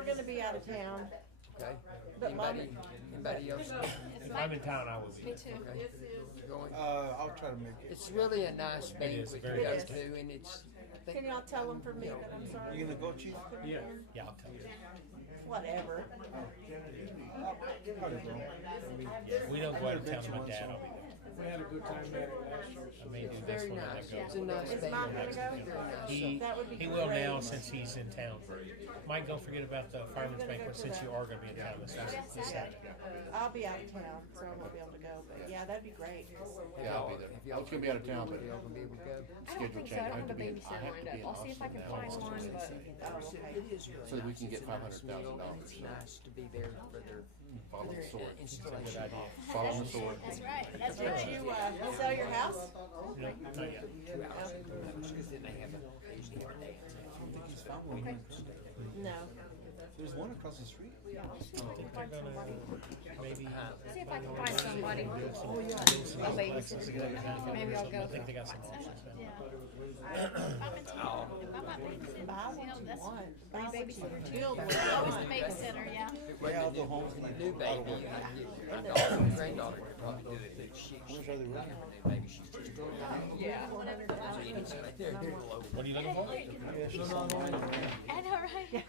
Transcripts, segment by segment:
we're gonna be out of town. Okay. But Anybody else? If I'm in town, I will be. Me too. Okay. Going? I'll try to make it. It's really a nice banquet to very go nice. to, and it's. I Can think, y'all tell them for me that I'm sorry? You gonna go, Chief? Yeah, I'll tell you. Whatever. We don't go out of town with my dad, I'll be there. We had a good time at it last year. I may do it's this very one and nice. then It's go. a nice Is banquet. Mom gonna go? Very nice. He, That would be he will great. now since he's in town. Mike, don't forget about the fireman's banquet since you are gonna be in town this Saturday. I'll be out of town, so I won't be able to go, but yeah, that'd be great. Yeah, I'll be there. If I was gonna be out of town, but y'all gonna be able to go. I don't think so. I don't have a babysitter lined up. I'll see if I can find one, but Oh, okay. It is really So that we nice. can get It's a nice $500,000. meal, and it's nice to be there for their Follow the sword. installation. Follow the sword. that's right. That's Did right. you, sell your house? No, not yet. 2 hours. Because then they have they usually have a dance. I don't think he's found one. No. There's one across the street. I think they're gonna maybe. See if I can find somebody. A babysitter. Maybe I'll I go. think they got some options. Yeah. If I'm in town, if I'm not babysitting, Buy you know, what you that's want. Buy free what you babysitter too. build what Always you the want. babysitter, yeah. Yeah, I'll go home. New baby, you can get granddaughter. Granddaughter could probably do it, but she's got her new baby. She's just doing it. Yeah. So you can see right there, they're low. What are you looking for? I know, right?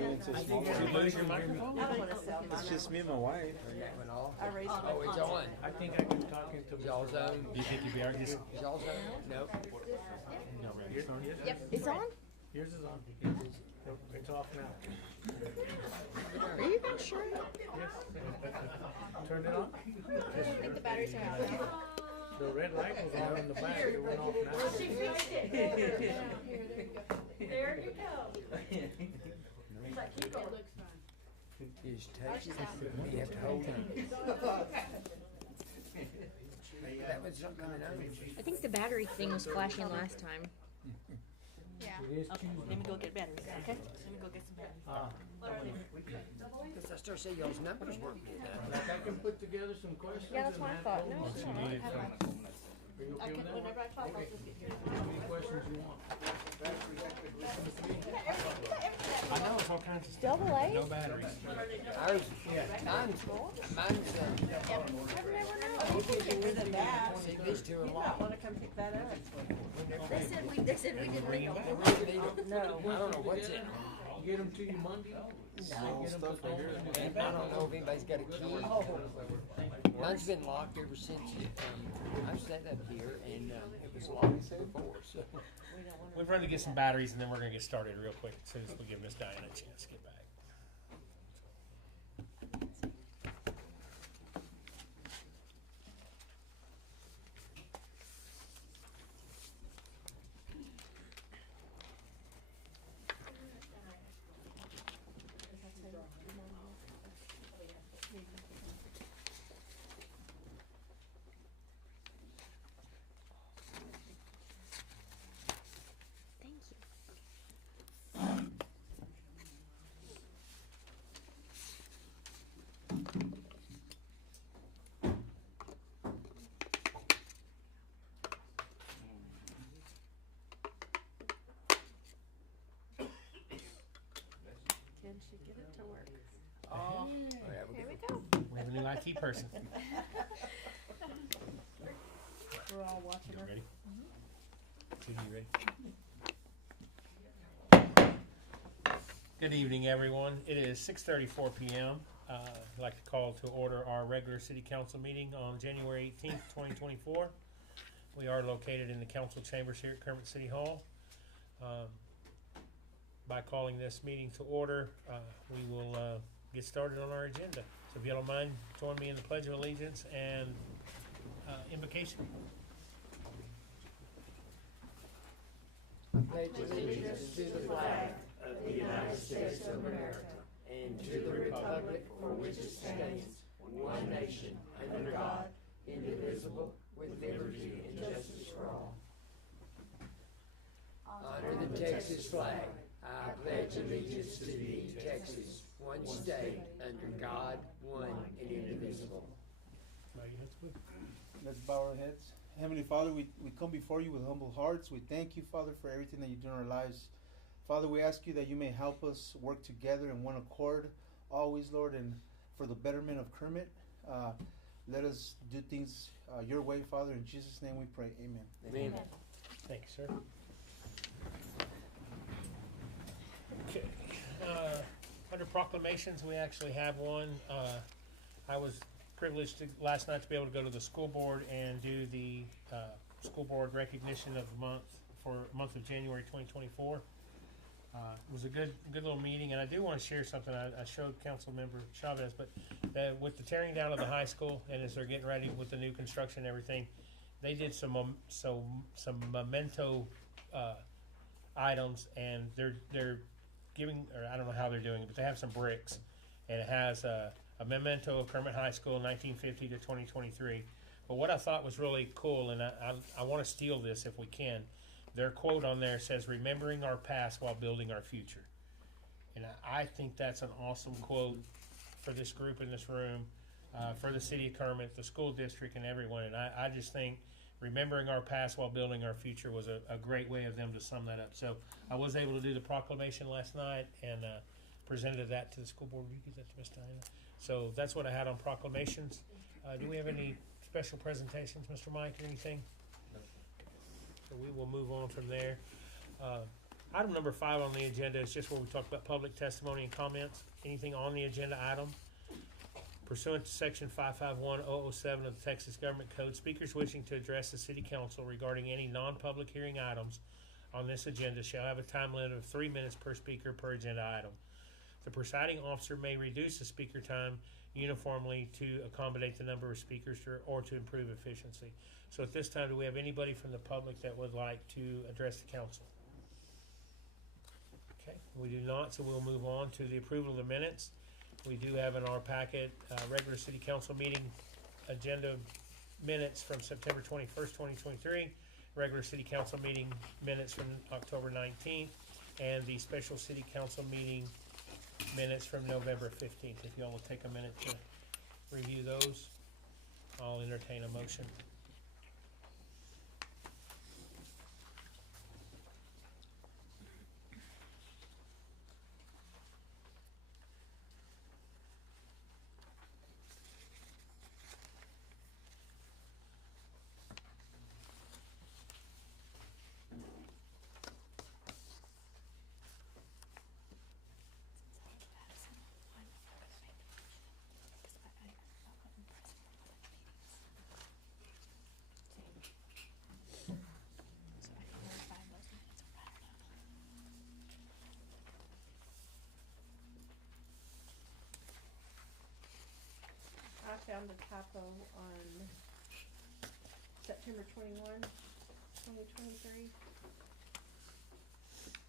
It's a small Did you one. lose your microphone? I don't wanna sell It's mine. just me and my wife. Went off. I raised Oh, it's on. I think I can talk into Y'all's own. Do you think you'd be alright? Just Y'all's own? Nope. no, ready. Yep. It's on? Yours is on. It's off now. Are you even sure? Yes. Turn it on. I don't think the batteries are out now. The red light was on in the back. It went off now. There you go. You just touch it. You have to hold it. That was not coming on. I think the battery thing was flashing last time. Yeah. It is Okay, let me go get batteries. Okay. Let me go get some batteries. Because I start saying y'all's numbers weren't good enough. Like I can put together some questions. Yeah, that's and what I have thought. them. No, it's all right. Are you okay with that? Whenever I talk, I'll just get your. How many questions you want? I know it's all kinds of stuff. Double A? No batteries. Ours, mine's, You can get rid of that. see, these two are You might locked. wanna come pick that up. They said we didn't need them. No. I don't know what's in them. Get them to you Monday? Small stuff right here. And I don't know if anybody's got a key. Mine's been locked ever since, I've sat up here and, it was locked before, so. We're going to get some batteries and then we're gonna get started real quick as soon as we give Miss Diana a chance to get back. Thank you. Can she get it to work? Oh, yeah, we'll Here get we go. We have a new IT person. We're all watching You her. ready? Judy, you ready? Good evening, everyone. It is 6:34 p.m. I'd like to call to order our regular city council meeting on January 18th, 2024. We are located in the council chambers here at Kermit City Hall. By calling this meeting to order, we will get started on our agenda. So if you don't mind, join me in the Pledge of Allegiance and invocation. I pledge allegiance to the flag of the United States of America and to the republic for which it stands, one nation, under God, indivisible, with liberty and justice for all. Honor the Texas flag. I pledge allegiance to thee, Texas, one state, under God, one and indivisible. Let's bow our heads. Heavenly Father, we come before you with humble hearts. We thank you, Father, for everything that you do in our lives. Father, we ask you that you may help us work together in one accord, always, Lord, and for the betterment of Kermit. Let us do things your way, Father. In Jesus' name we pray. Amen. Amen. Thank you, sir. Okay, under proclamations, we actually have one. I was privileged last night to be able to go to the school board and do the school board recognition of the month for month of January 2024. It was a good little meeting, and I do want to share something I showed Council Member Chavez, but with the tearing down of the high school, and as they're getting ready with the new construction and everything, they did some memento items, and they're giving, or I don't know how they're doing it, but they have some bricks, and it has a memento of Kermit High School 1950 to 2023. But what I thought was really cool, and I want to steal this if we can, their quote on there says, "Remembering our past while building our future." And I think that's an awesome quote for this group in this room, for the city of Kermit, the school district, and everyone. And I just think remembering our past while building our future was a great way of them to sum that up. So I was able to do the proclamation last night and presented that to the school board. Will you give that to Ms. Diana? So that's what I had on proclamations. Do we have any special presentations, Mr. Mike, or anything? So we will move on from there. Item number 5 on the agenda is just where we talk about public testimony and comments. Anything on the agenda item? Pursuant to section 551007 of the Texas Government Code, speakers wishing to address the City Council regarding any non-public hearing items on this agenda shall have a time limit of 3 minutes per speaker per agenda item. The presiding officer may reduce the speaker time uniformly to accommodate the number of speakers or to improve efficiency. So at this time, do we have anybody from the public that would like to address the council? Okay, we do not, so we'll move on to the approval of the minutes. We do have in our packet regular city council meeting agenda minutes from September 21st, 2023, regular city council meeting minutes from October 19th, and the special city council meeting minutes from November 15th. If y'all will take a minute to review those, I'll entertain a motion. I found a typo on September 21, 2023.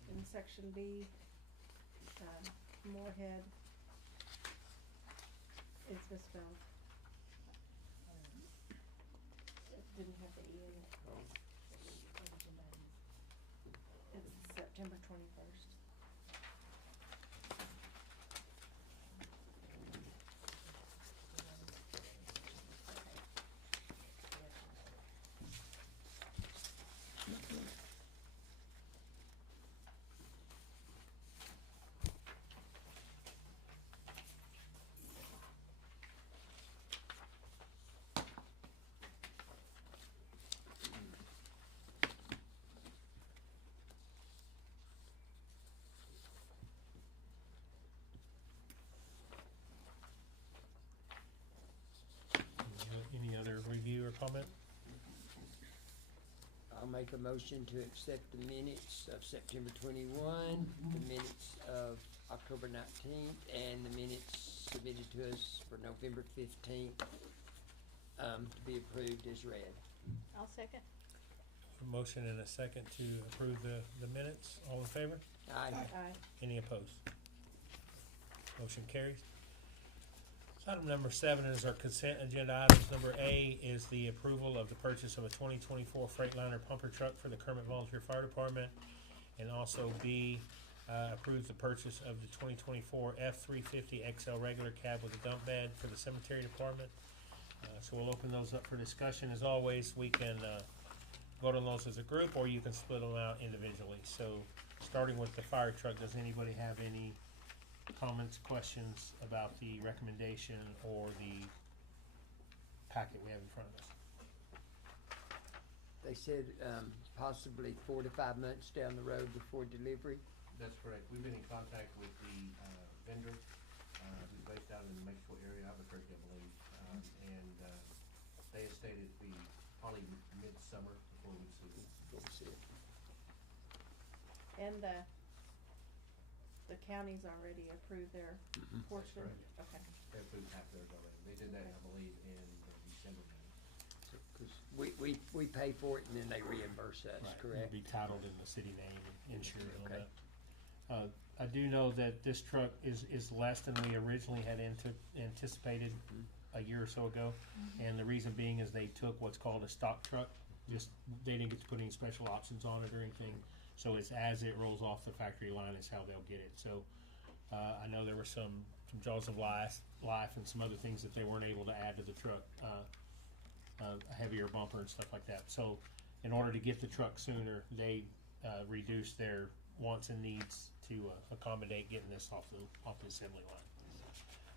In section B, Moorhead is misspelled. It didn't have the E in it. It's September 21st. Any other review or comment? I'll make a motion to accept the minutes of September 21, the minutes of October 19th, and the minutes submitted to us for November 15th, to be approved as read. I'll second. A motion and a second to approve the minutes. All in favor? Aye. Aye. Any opposed? Motion carries. So item number 7 is our consent agenda items. Number A is the approval of the purchase of a 2024 Freightliner pumper truck for the Kermit Volunteer Fire Department. And also B, approves the purchase of the 2024 F-350 XL regular cab with a dump bed for the cemetery department. So we'll open those up for discussion. As always, we can vote on those as a group, or you can split them out individually. So starting with the fire truck, does anybody have any comments, questions about the recommendation or the packet we have in front of us? They said, possibly 4 to 5 months down the road before delivery. That's correct. We've been in contact with the vendor, who's based out in the Mexico area, Albuquerque, I believe. And they have stated we probably midsummer before we'd see it. Go see it. And the county's already approved their portion? Okay. They approved half theirs already. They did that, I believe, in December. Because we pay for it and then they reimburse us, Right, correct? It'll be titled in the city name and insured and all Okay. that. I do know that this truck is less than we originally had anticipated a year or so ago. And the reason being is they took what's called a stock truck, just, they didn't get to put any special options on it or anything. So it's as it rolls off the factory line is how they'll get it. So, I know there were some jaws of life and some other things that they weren't able to add to the truck. A heavier bumper and stuff like that. So in order to get the truck sooner, they reduced their wants and needs to accommodate getting this off the assembly line.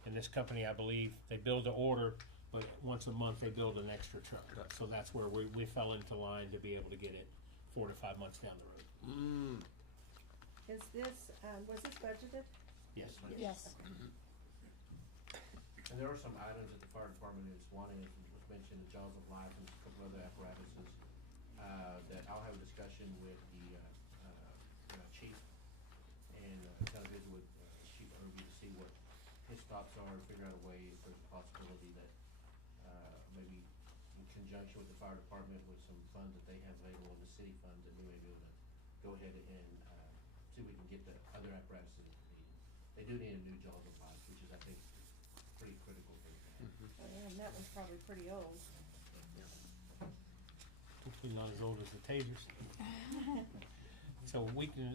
And this company, I believe, they build to order, but once a month they build an extra truck. So that's where we fell into line to be able to get it 4 to 5 months down the road. Is this, was this budgeted? Yes. Yes. And there are some items that the fire department is wanting, as was mentioned, the jaws of life and a couple other apparatuses, that I'll have a discussion with the chief and kind of visit with Chief Irby to see what his thoughts are and figure out a way if there's a possibility that maybe in conjunction with the fire department with some funds that they have available in the city funds, that we may be able to go ahead and see if we can get the other apparatuses that they need. They do need a new jaws of life, which is, I think, pretty critical for them. And that one's probably pretty old. Hopefully not as old as the tasers. So we can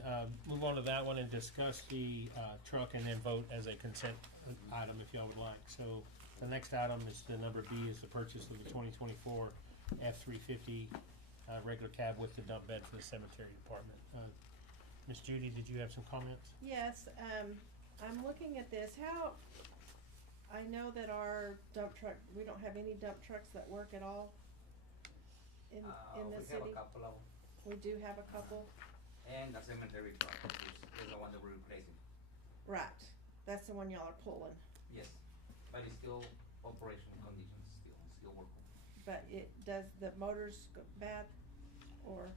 move on to that one and discuss the truck and then vote as a consent item if y'all would like. So the next item is the number B, is the purchase of the 2024 F-350 regular cab with the dump bed for the cemetery department. Miss Judy, did you have some comments? Yes, I'm looking at this, I know that our dump truck, we don't have any dump trucks that work at all in the city. We have a couple of them, We do have a couple, and the cemetery truck is the one that we're replacing. right, that's the one y'all are pulling, Yes, but it's still operational conditions, still working. but does the motors go bad? Or,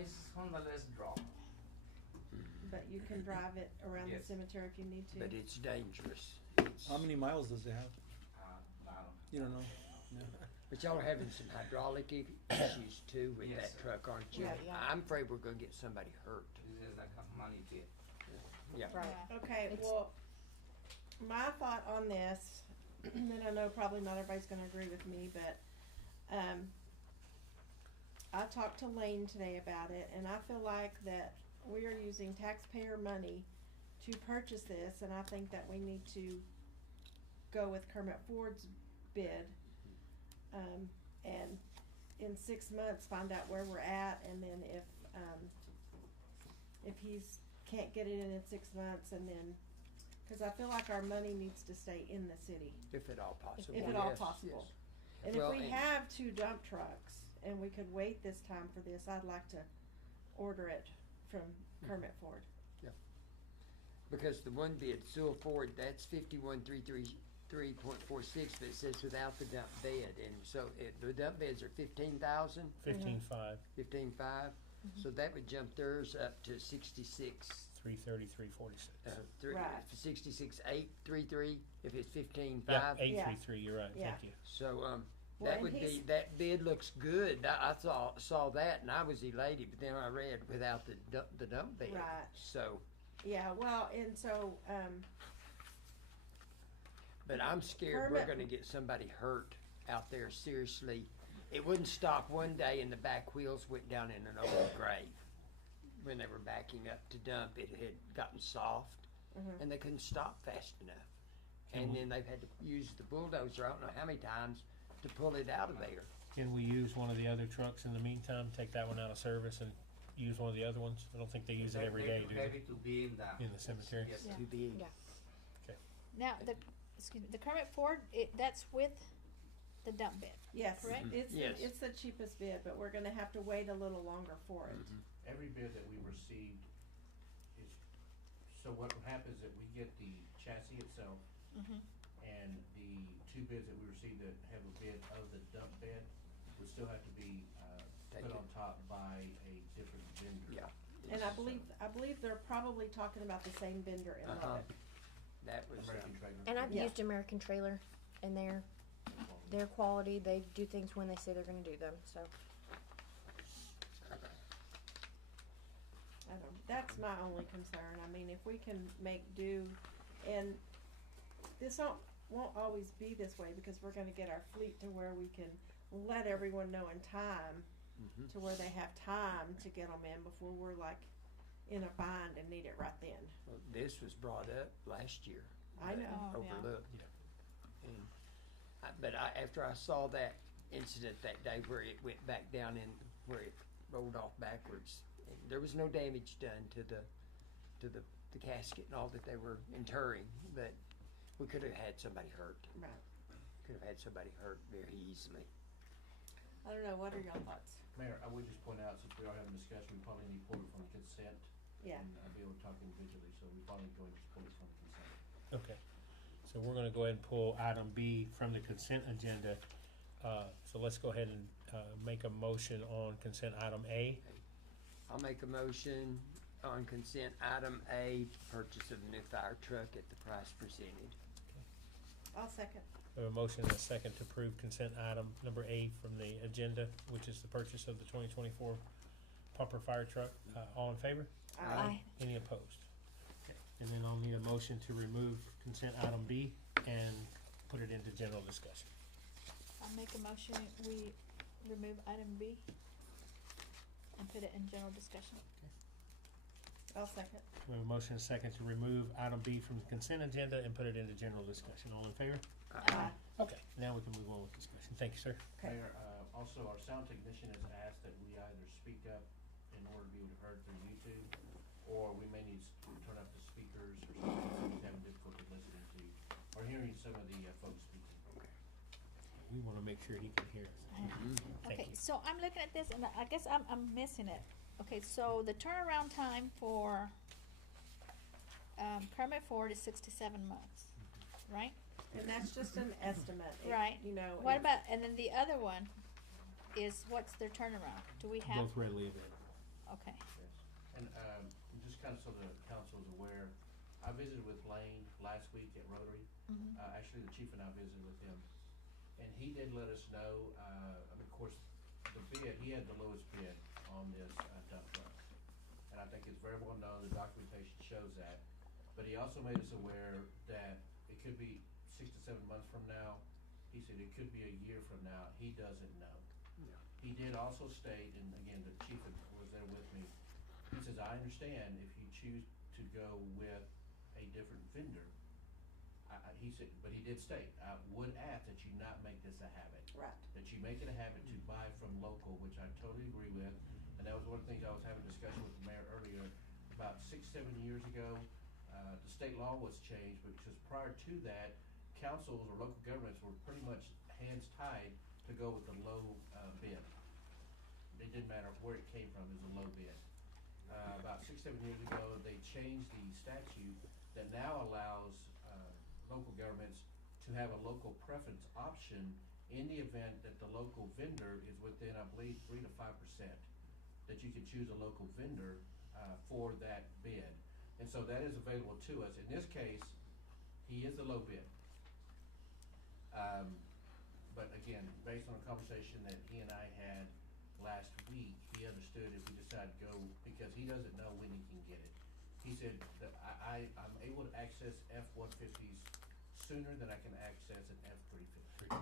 It's on the less draw. but you can drive it around the Yes. cemetery if you need to? But it's dangerous. How many miles does it have? I don't. You don't know? But y'all are having some hydraulic issues too with Yes, that sir. truck, aren't you? Yeah. I'm afraid we're gonna get somebody hurt. This is like a money pit. Yeah. Right, Yeah. okay, It's- well, my thought on this, and I know probably not everybody's gonna agree with me, but, I talked to Lane today about it, and I feel like that we are using taxpayer money to purchase this, and I think that we need to go with Kermit Ford's bid. And in 6 months, find out where we're at, and then if he's, can't get it in 6 months, and then, cause I feel like our money needs to stay in the city, If at all possible. if at all yes, possible. yes. And Well, if we and- have 2 dump trucks, and we could wait this time for this, I'd like to order it from Kermit Ford. Because the one bid, Sewell Ford, that's 51,333.46, but it says without the dump bed, and so the dump beds are 15,000, 15.5, 15.5, so that would jump theirs up to 66. 333.46. Right. 66,833 if it's 15.5. About 833, you're right, Yeah. thank you. So, Well, that and would be, he's- that bid looks good. I saw that and I was elated, but then I read without the dump bed. Right. So, Yeah, well, and so, but I'm scared we're Kermit- gonna get somebody hurt out there, seriously. It wouldn't stop one day and the back wheels went down in an old grave. When they were backing up to dump, it had gotten soft and they couldn't stop fast enough. And then they've had to use the bulldozer, I don't know how many times, to pull it out of there. Can we use one of the other trucks in the meantime, take that one out of service and use one of the other ones? I don't think they use it every day, do They're they? too heavy to be In the cemetery? Yes, Yeah. sir. Too big. Yeah. Now, the Kermit Ford, that's with the dump bed. Yes, Correct? Yes. it's the cheapest bid, but we're gonna have to wait a little longer for it. Every bid that we received is, so what happens is that we get the chassis itself, Mm-hmm. and the two bids that we received that have a bid of the dump bed would still have to be, put Taken. on top by a different vendor. Yeah. And I believe they're probably talking about the same vendor in Uh-huh. Lubbock. That was, American Trailer. And I've Yeah. used American Trailer, and their quality. They do things when they say they're going to do them. So I don't, that's my only concern. I mean, if we can make do, and this won't always be this way because we're gonna get our fleet to where we can let everyone know in time Mhm. to where they have time to get them in before we're like in a bind and need it right then. well, this was brought up last year. I know. Oh, yeah. Overlooked. And after I saw that incident that day where it went back down in, where it rolled off backwards, and there was no damage done to the casket and all that they were interring, but we could have had somebody hurt. Right. Could have had somebody hurt very easily. I don't know, what are your thoughts? Mayor, I would just point out, since we are having a discussion, we probably need to pull it from the consent. Yeah. And I'll be able to talk individually, so we probably go and just pull it from the consent. Okay, so we're gonna go ahead and pull item B from the consent agenda. So let's go ahead and, make a motion on consent item A. I'll make a motion on consent item A, purchase of a new fire truck at the price presented. I'll second. We have a motion and a second to approve consent item number A from the agenda, which is the purchase of the 2024 pumper fire truck. All in favor? Aye. Any opposed? Okay. And then I'll need a motion to remove consent item B and put it into general discussion. I'll make a motion, we remove item B and put it in general discussion. I'll second. We have a motion and a second to remove item B from the consent agenda and put it into general discussion. All in favor? Aye. Okay, now we can move on with discussion. Thank you, sir. Okay. Mayor, also our sound technician has asked that we either speak up in order to be able to heard through YouTube, or we may need to turn up the speakers or something, so he's having difficulty listening to, or hearing some of the folks speaking. We wanna make sure he can hear us. Thank Okay, you. so I'm looking at this and I guess I'm missing it. Okay, so the turnaround time for Kermit Ford is 6 to 7 months, right? And that's just an estimate. It- Right. You know. What it- about, and then the other one is, what's their turnaround? Do we have, Both readily available. okay, Yes, and, just kind of so the council is aware, I visited with Lane last week at Rotary. Mhm. Actually, the chief and I visited with him, and he did let us know, I mean, of course, the bid, he had the lowest bid on this, dump truck. And I think it's very well known, the documentation shows that, but he also made us aware that it could be 6 to 7 months from now. He said it could be a year from now, he doesn't know. He did also state, and again, the chief was there with me, he says, I understand if you choose to go with a different vendor. He said, but he did state, I would ask that you not make this a habit. Right. That you make it a habit to buy from local, which I totally agree with. And that was one of the things I was having a discussion with the mayor earlier, about 6, 7 years ago, the state law was changed, because prior to that, councils or local governments were pretty much hands tied to go with the low, bid. It didn't matter where it came from, it was a low bid. About 6, 7 years ago, they changed the statute that now allows, local governments to have a local preference option in the event that the local vendor is within, I believe, 3 to 5%. That you can choose a local vendor, for that bid. And so that is available to us. In this case, he is the low bid. But again, based on a conversation that he and I had last week, he understood if we decide to go, because he doesn't know when he can get it. He said that I'm able to access F-150s sooner than I can access an F-350.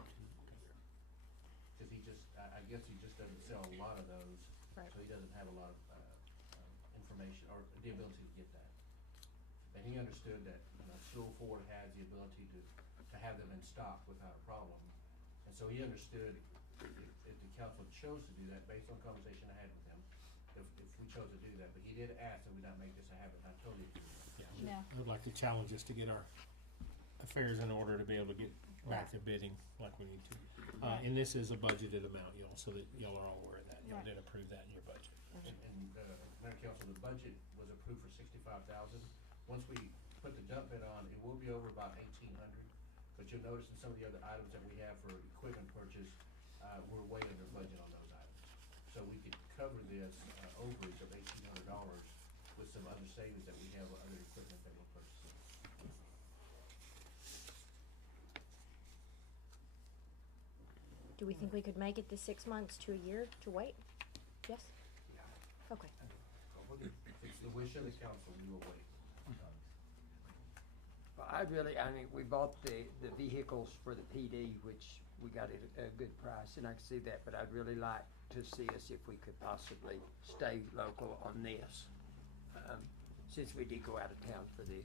Cause he just, I guess he just doesn't sell a lot of those, Right. so he doesn't have a lot of, information or the ability to get that. And he understood that, Sewell Ford has the ability to have them in stock without a problem. And so he understood if the council chose to do that, based on the conversation I had with him, if we chose to do that, but he did ask that we not make this a habit, and I totally agree with that. Yeah. Yeah. I would like to challenge us to get our affairs in order to be able to get back to bidding like we need to. And this is a budgeted amount, y'all, so that y'all are all aware of that. Y'all Right. did approve that in your budget. And, Mayor and Council, the budget was approved for $65,000. Once we put the dump bed on, it will be over about 1,800. But you'll notice in some of the other items that we have for equipment purchase, we're way under budget on those items. So we could cover this overage of $1,800 with some other savings that we have or other equipment that we're purchasing. Do we think we could make it the 6 months to a year to wait? Yes? Okay. If it's the wish of the council, we will wait. Well, I mean, we bought the vehicles for the PD, which we got at a good price, and I can see that, but I'd really like to see us if we could possibly stay local on this. Since we did go out of town for the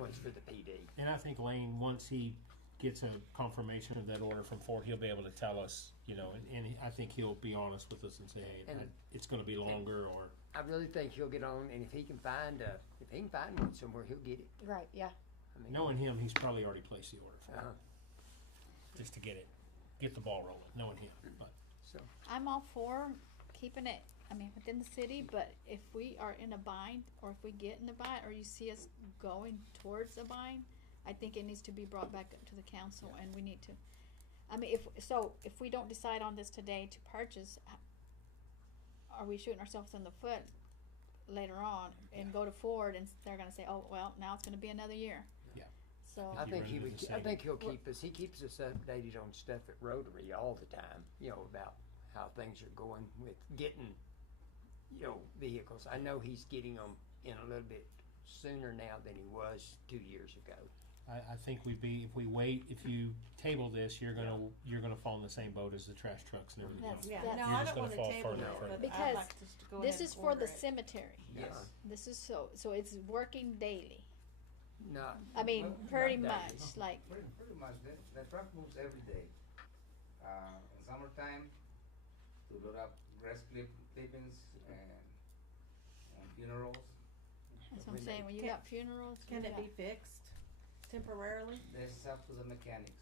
ones for the PD. And I think Lane, once he gets a confirmation of that order from Ford, he'll be able to tell us, you know, and I think he'll be honest with us and say, hey, And- it's gonna be longer, or, I really think he'll get on, and if he can find one somewhere, he'll get it. Right, yeah. I mean, knowing him, he's probably already placed the order for uh-huh. it, just to get the ball rolling, knowing him, but. So, I'm all for keeping it, I mean, within the city, but if we are in a bind, or if we get in a bind, or you see us going towards a bind, I think it needs to be brought back up to the council, and we need to, I mean, if we don't decide on this today to purchase, are we shooting ourselves in the foot later on and go to Ford and they're gonna say, oh, well, now it's gonna be another year? Yeah. So, I think run into the I same- think he'll keep us, he keeps us updated on stuff at Rotary all the time, you know, about how things are going with getting, you know, vehicles. I know he's getting them in a little bit sooner now than he was 2 years ago. I think if you table this, you're gonna fall in the same boat as the trash trucks and everything else. That's- Yeah, That's- no, You're I just don't gonna wanna fall table further it, and further. but I'd Because like us to go ahead this and is for the order it. cemetery. Yes. This is so it's working daily. Not, I mean, Well, pretty not daily. much, like, Pretty much, the truck moves every day. In summertime, to load up grass clippings and funerals. that's what I'm saying, when you got funerals, Can you it got- be fixed temporarily? That's up to the mechanics.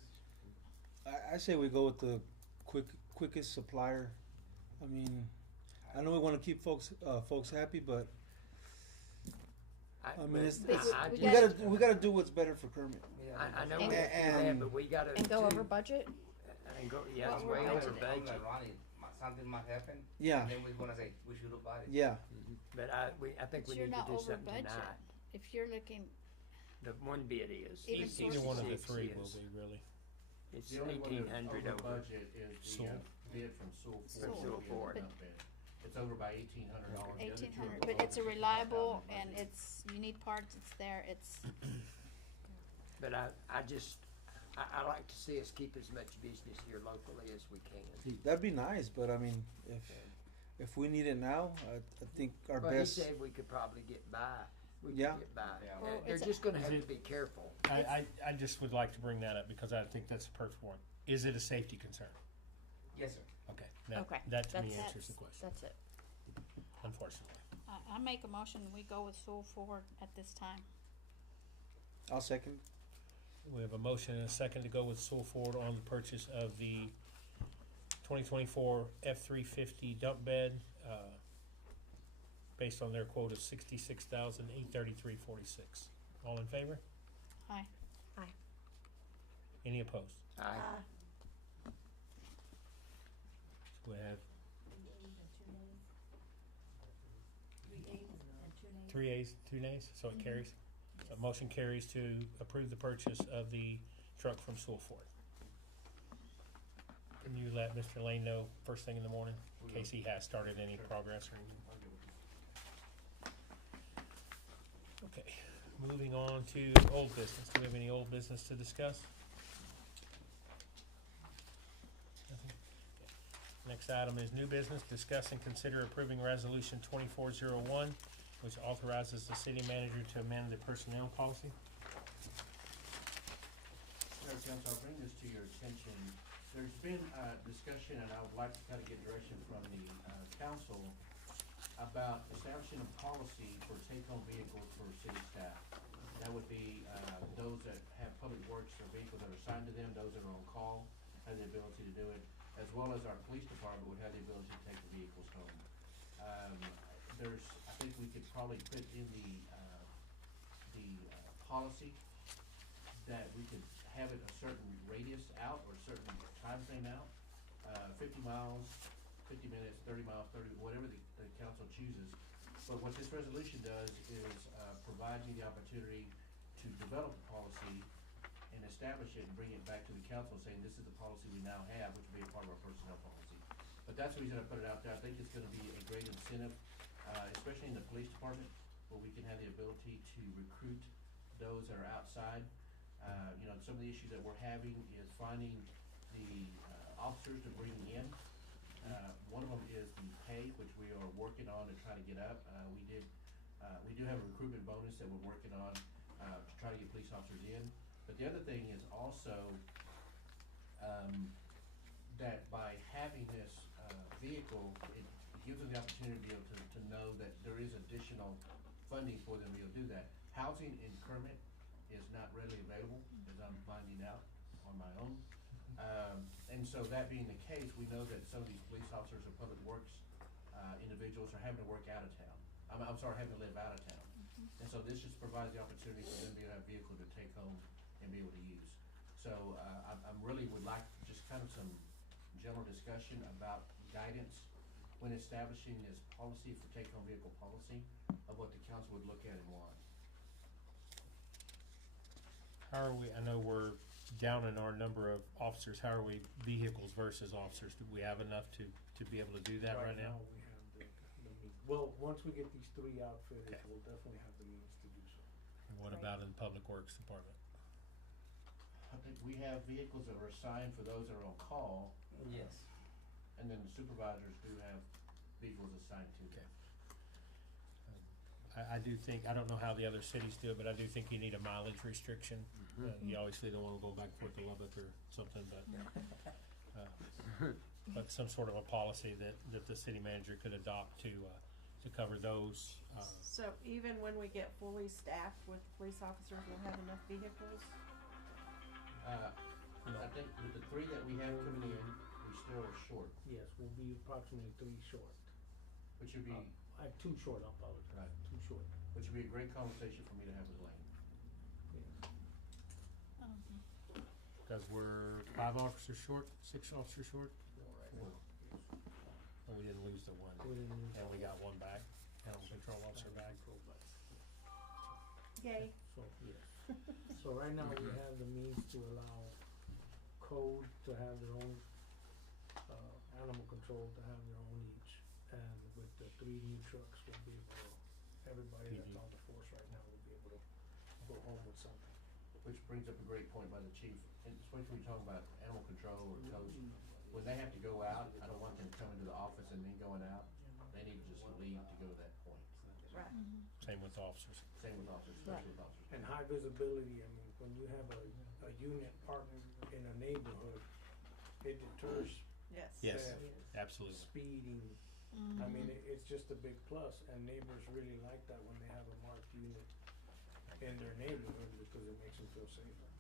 I say we go with the quickest supplier. I mean, I know we want to keep folks happy, but I mean, it's, But we we gotta do what's better for Kermit. I know And- we have to do that, but we gotta. And go too. over budget? And go, yeah, it's Well, way we're over budgeted. I'm budget. like, Ronnie, something might happen. Yeah, And then we're gonna say, we should have bought it. yeah. But I think but we you're need to not do over something budget. tonight. If you're looking, The one bid is. Even Either one of the 1866 three will is. be, really. It's The only one 1,800 that's over over. budget is the Sewell. bid from Sewell From Ford. Sewell Ford. It's over by $1,800. The other two are 1,800, below but it's a the reliable, $65,000 and budget. it's, you need parts, it's there, it's, But I like to see us keep as much business here locally as we can. That'd be nice, but I mean, if we need it now, I think our Well, he best. said we could probably get by. We could Yeah. get by. Yeah. Well, They're it's a- just gonna Is have it- to be careful. I just would like to bring that up because I think that's a perfect one. Is it a safety concern? Yes, sir. Okay. Okay, That to me that's- answers the question, That's it. unfortunately. I make a motion, we go with Sewell Ford at this time. I'll second. We have a motion and a second to go with Sewell Ford on the purchase of the 2024 F-350 dump bed, based on their quote of $66,833.46. All in favor? Aye. Aye. Any opposed? Aye. We have 3 ayes, 2 nays, so it carries. So motion carries to approve the purchase of the truck from Sewell Ford. Can you let Mr. Lane know first thing in the morning, in case he has started any progress or anything? I'll get with you. Okay, moving on to old business. Do we have any old business to discuss? Nothing? Okay. Next item is new business. Discuss and consider approving resolution 2401, which authorizes the city manager to amend the personnel policy. Mayor and Council, I'll bring this to your attention. There's been discussion, and I would like to kind of get direction from the council about establishing a policy for take-home vehicles for city staff. That would be, those that have public works or vehicles that are assigned to them, those that are on call, have the ability to do it, as well as our police department would have the ability to take the vehicles home. I think we could probably put in the policy that we could have it a certain radius out or a certain time frame out, 50 miles, 50 minutes, 30 miles, whatever the council chooses. But what this resolution does is provide me the opportunity to develop a policy and establish it and bring it back to the council saying this is the policy we now have, which will be a part of our personnel policy. But that's the reason I put it out there. I think it's gonna be a great incentive, especially in the police department, where we can have the ability to recruit those that are outside. Some of the issues that we're having is finding the officers to bring in. One of them is the pay, which we are working on to try to get up. We do have a recruitment bonus that we're working on to try to get police officers in. But the other thing is also that by having this vehicle, it gives them the opportunity to be able to know that there is additional funding for them to be able to do that. Housing in Kermit is not readily available, as I'm finding out on my own. And so that being the case, we know that some of these police officers or public works individuals are having to work out of town. Having to live out of town. And so this just provides the opportunity for them to have a vehicle to take home and be able to use. So I really would like just kind of some general discussion about guidance when establishing this policy for take-home vehicle policy of what the council would look at and want. How are we, I know we're down in our number of officers, how are we vehicles versus officers? Do we have enough to be able to do that right now? We have the means. Well, once we get these 3 outfitters, Okay. we'll definitely have the means to do so. And what about in the Public Works Department? I think we have vehicles that are assigned for those that are on call, Yes. and then the supervisors do have vehicles assigned to them. I do think, I don't know how the other cities do it, but I do think you need a mileage restriction. You obviously don't wanna go back and forth to Lubbock or something, but some sort of a policy that the city manager could adopt to cover those. So even when we get fully staffed with police officers, we'll have enough vehicles? I think with the 3 that we have coming in, we still are short, Yes, we'll be approximately 3 short. which would be, I have 2 short, I apologize. Right. 2 short. which would be a great conversation for me to have with Lane. Yes. Cause we're 5 officers short, 6 officers short, and we didn't lose the one, We didn't lose and we that. got one back, animal control officer back. Control back. Yay. So, yes. So right now we have the means to allow code to have their own, animal control to have their own each. And with the 3 new trucks, we'll be able to, everybody that's on the force right now will be able to go home with something. Which brings up a great point by the chief, and especially when you're talking about animal control or codes. When they have to go out, I don't want them coming to the office and then going out. They need to just leave to go to that point. Right. Same with officers. Same with officers, especially with officers. And high visibility, I mean, when you have a unit parked in a neighborhood, it deters Yes. Yes, theft, absolutely. speeding. I mean, it's just a big plus, and neighbors really like that when they have a marked unit in their neighborhood because it makes them feel safer.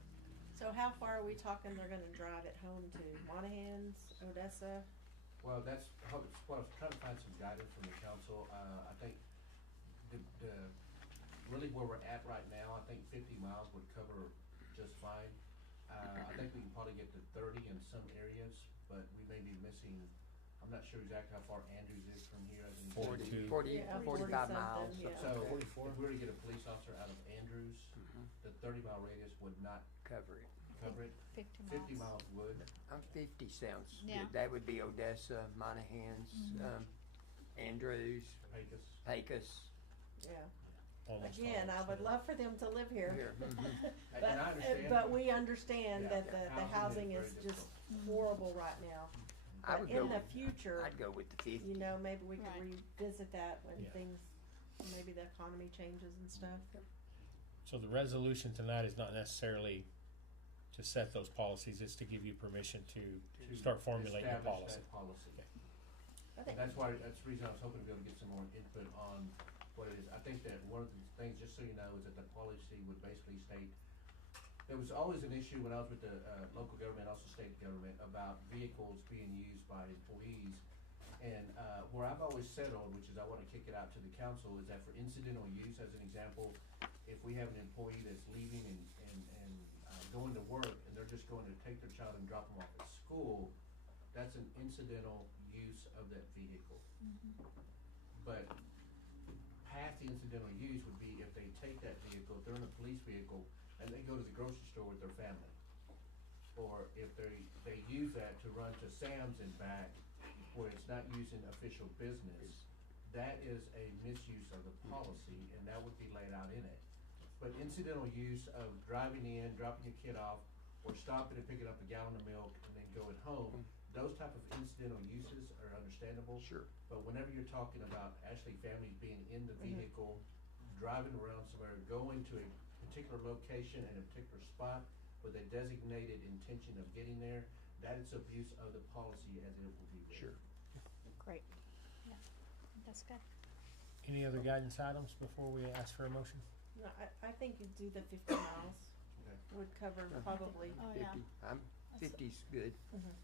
So how far are we talking they're gonna drive it home to? Monahans, Odessa? Well, that's, what I was trying to find some guidance from the council. I think really where we're at right now, I think 50 miles would cover just fine. I think we can probably get to 30 in some areas, but we may be missing, I'm not sure exactly how far Andrews is from here. I think it's 42. 40, Yeah, 45 40 miles. something, yeah. So if we were to get a police officer out of Andrews, the 30-mile radius would not Cover it. cover it. 50 50 miles would. 50 sounds Yeah. good. That would be Odessa, Monahans, Andrews, Pecos. Pecos. Yeah. Almost Again, all, I would so. love for them to live here. Here. And I understand. But we understand Yeah, that the housing is very just horrible right now. I But would go in the with- future, I'd go with the 50. you know, maybe we could Right. revisit that when Yeah. things, maybe the economy changes and stuff. So the resolution tonight is not necessarily to set those policies, it's to give you permission to start formulating a establish policy. that policy. I think, That's the reason I was hoping to be able to get some more input on what it is. I think that one of the things, just so you know, is that the policy would basically state, there was always an issue when I was with the, local government, also state government, about vehicles being used by employees. And, where I've always settled, which is I wanna kick it out to the council, is that for incidental use, as an example, if we have an employee that's leaving and going to work, and they're just going to take their child and drop them off at school, that's an incidental use of that vehicle. But past the incidental use would be if they take that vehicle, if they're in a police vehicle, and they go to the grocery store with their family. Or if they use that to run to Sam's and back, where it's not using official business, that is a misuse of the policy, and that would be laid out in it. But incidental use of driving in, dropping your kid off, or stopping and picking up a gallon of milk and then going home, those type of incidental uses are understandable. Sure. But whenever you're talking about actually families being in the vehicle, driving around somewhere, going to a particular location and a particular spot with a designated intention of getting there, that is abuse of the policy as it will be written. Sure. Great. That's good. Any other guidance items before we ask for a motion? no, I think you do the 50 miles Okay. would cover probably. Oh, yeah. 50's good. Mhm.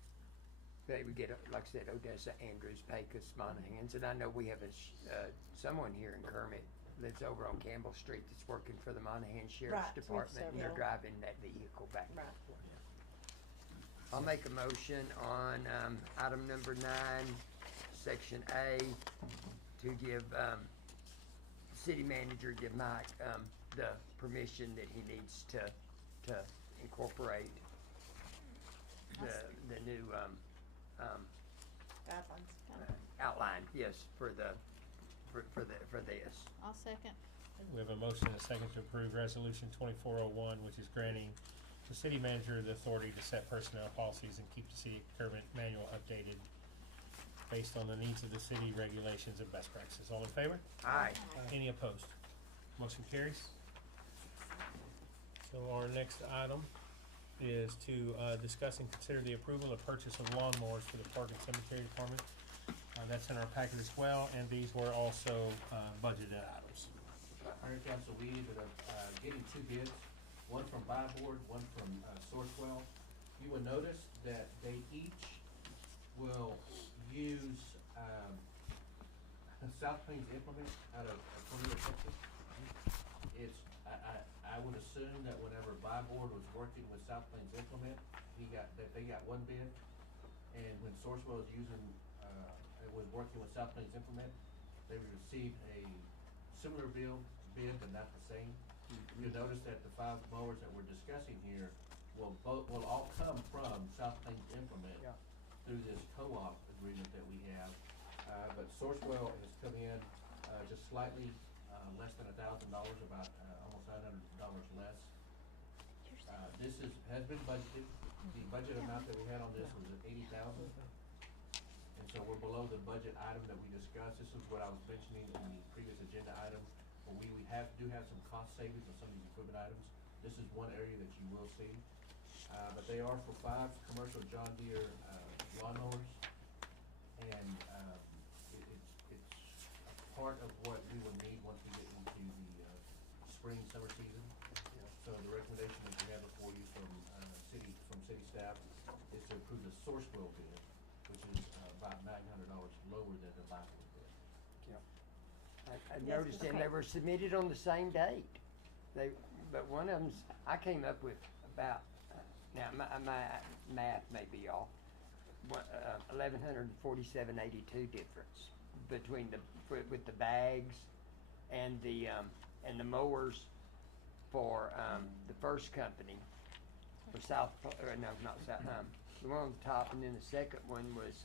They would get, like I said, Odessa, Andrews, Pecos, Monahans, and I know we have someone here in Kermit lives over on Campbell Street that's working for the Monahan Sheriff's Right, we have Department, and they're several. driving that vehicle back and Right. forth. I'll make a motion on, item number 9, section A, to give, city manager, give Mike, the permission that he needs to incorporate the new, Guidelines. outline, yes, for this. I'll second. We have a motion and a second to approve resolution 2401, which is granting the city manager the authority to set personnel policies and keep the city Kermit manual updated based on the needs of the city, regulations, and best practices. All in favor? Aye. Any opposed? Motion carries. So our next item is to discuss and consider the approval of purchase of lawnmowers for the Park and Cemetery Department. That's in our packet as well, and these were also budgeted items. Mayor and Council, we ended up getting 2 bids, one from Buy Board, one from Sourcewell. You will notice that they each will use South Plains Implement out of Toledo, Texas. It's, I would assume that whenever Buy Board was working with South Plains Implement, they got 1 bid, and when Sourcewell is was working with South Plains Implement, they received a similar bid, but not the same. You'll notice that the 5 mowers that we're discussing here will all come from South Plains Implement through this co-op agreement that we have. But Sourcewell has come in just slightly less than $1,000, about almost $900 less. This has been budgeted. The budget amount that we had on this was at $80,000. And so we're below the budget item that we discussed. This is what I was mentioning in the previous agenda item, where we do have some cost savings on some of these equipment items. This is one area that you will see. But they are for 5 commercial John Deere lawnmowers. And it's a part of what we will need once we get into the spring, summer season. So the recommendation that we have before you from city staff is to approve the Sourcewell bid, which is about $900 lower than the Buy Board bid. I Yes, noticed, and they okay. were submitted on the same date. But one of them's, I came up with about, now my math may be off, 1,147.82 difference between with the bags and the mowers for the first company for South, no, not South, the one on the top, and then the second one was,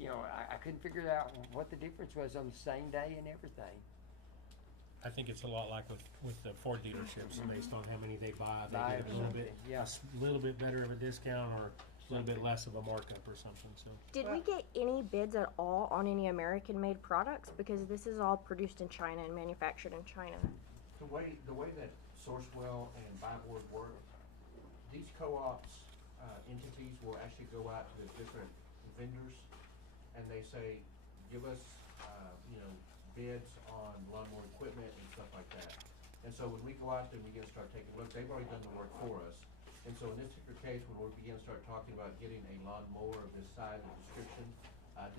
I couldn't figure out what the difference was on the same day and everything. I think it's a lot like with the Ford dealerships, based on how many they buy, they Buy get or a little bit, something, yeah. little bit better of a discount or a little bit less of a markup or something, so. Did we get any bids at all on any American-made products? Because this is all produced in China and manufactured in China. The way that Sourcewell and Buy Board work, these co-ops entities will actually go out to the different vendors and they say, give us, bids on lawnmower equipment and stuff like that. And so when we go out there and we begin to start taking a look, they've already done the work for us. And so in this particular case, when we begin to start talking about getting a lawnmower of this size and description,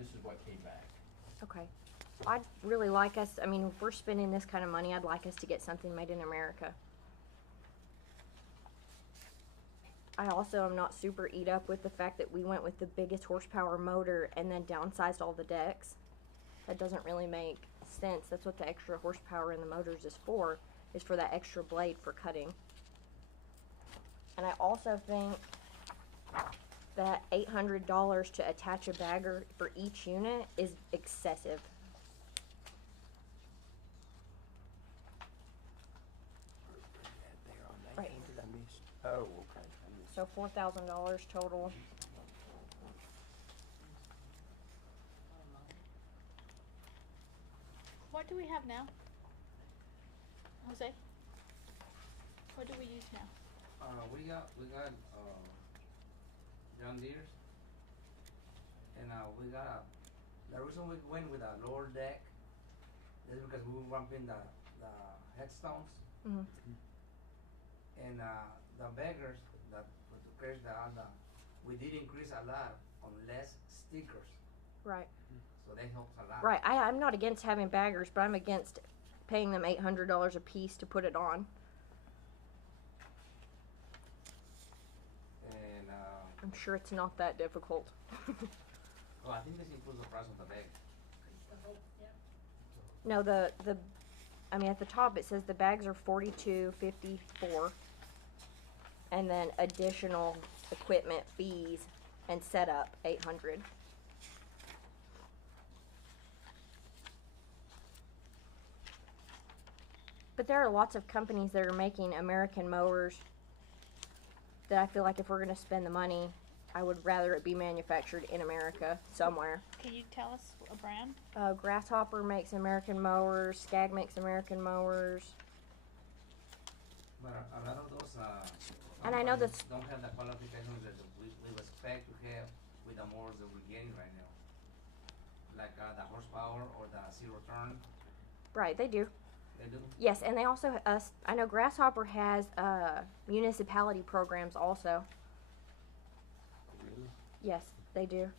this is what came back. Okay. I'd really like us, I mean, if we're spending this kind of money, I'd like us to get something made in America. I also am not super eat up with the fact that we went with the biggest horsepower motor and then downsized all the decks. That doesn't really make sense. That's what the extra horsepower in the motors is for that extra blade for cutting. And I also think that $800 to attach a bagger for each unit is excessive. Right. Oh, okay. So $4,000 total. What do we have now? Jose? What do we use now? We got John Deere's, and we got the reason we went with a lower deck is because we were bumping the headstones, Mhm. and the baggers that to carry we did increase a lot on less stickers, Right. so that helps a lot. Right. I'm not against having baggers, but I'm against paying them $800 a piece to put it on. And I'm sure it's not that difficult. well, I think this includes the price of the bag. No, I mean, at the top it says the bags are $42.54, and then additional equipment fees and setup $800. But there are lots of companies that are making American mowers that I feel like if we're going to spend the money, I would rather it be manufactured in America somewhere. Can you tell us a brand? Grasshopper makes American mowers. Skag makes American mowers. But a lot of those And I know companies this- don't have the qualifications that we expect to have with the mowers that we're getting right now, like the horsepower or the zero turn. Right, they do. They do. Yes, and they also, I know Grasshopper has municipality programs also. Really? Yes, they do.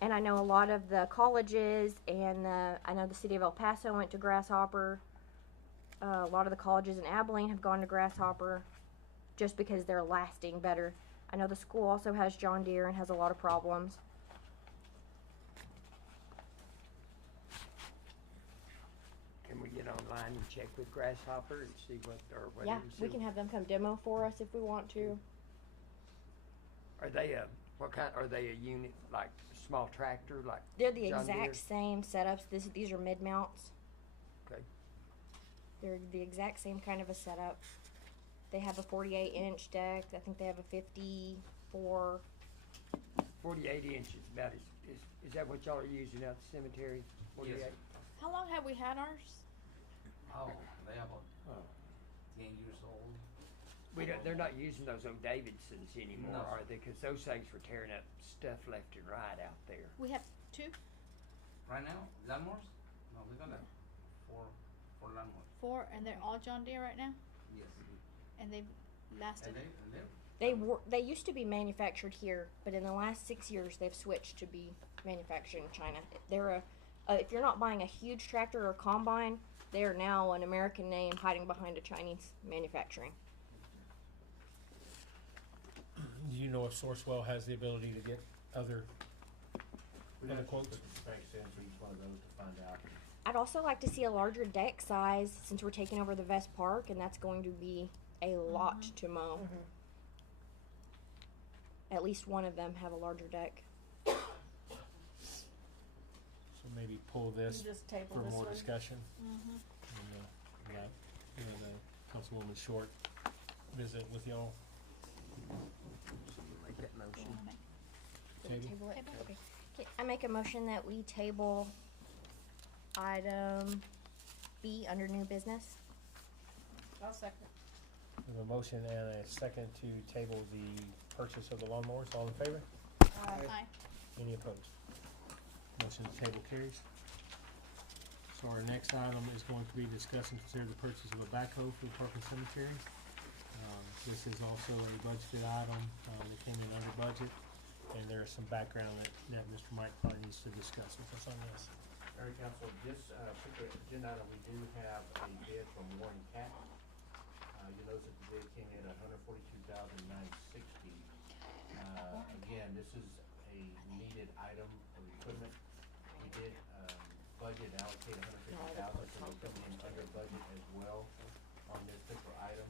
And I know a lot of the colleges and I know the city of El Paso went to Grasshopper. A lot of the colleges in Abilene have gone to Grasshopper just because they're lasting better. I know the school also has John Deere and has a lot of problems. Can we get online and check with Grasshopper and see what, or whatever? Yeah, we can have them come demo for us if we want to. Are they are they a unit, like small tractor, like? They're the John exact Deere? same setups. These are mid mounts. Okay. They're the exact same kind of a setup. They have a 48-inch deck. I think they have a 54. 48 inches, about is that what y'all are using out the cemetery? 48? Yes. How long have we had ours? Oh, they are about Oh. 10 years old. They're not using those old Davidsons anymore, No. are they? Because those things were tearing up stuff left and right out there. We have two, Right now, lawnmowers? No, we got four lawnmowers. 4, and they're all John Deere right now, Yes. and they've lasted. And they're They used to be manufactured here, but in the last 6 years they've switched to be manufactured in China. They're if you're not buying a huge tractor or combine, they are now an American name hiding behind a Chinese manufacturing. Do you know if Sourcewell has the ability to get other We Other have to quotes? put the specs in for each one of those to find out. I'd also like to see a larger deck size since we're taking over the Vest Park, and that's going to be a lot to mow. At least one of them have a larger deck. So maybe pull this You just table for this more one. discussion. Mm-hmm. And Councilwoman Short visit with y'all. Make that motion. Did we Table? table it? Table. Okay. Okay, I make a motion that we table item B under new business. I'll second. We have a motion and a second to table the purchase of the lawnmowers. All in favor? Aye. Any opposed? Motion to table carries. So our next item is going to be discuss and consider the purchase of a backhoe for the park and cemetery. This is also a budgeted item, that came in under budget, and there is some background that Mr. Mike probably needs to discuss with us on this. Mayor and Council, this particular agenda item, we do have a bid from Warren Cat. You notice that the bid came in at $142,960. Again, this is a needed item of equipment. We did budget and allocate $150,000, so we're coming in under budget as well on this particular item.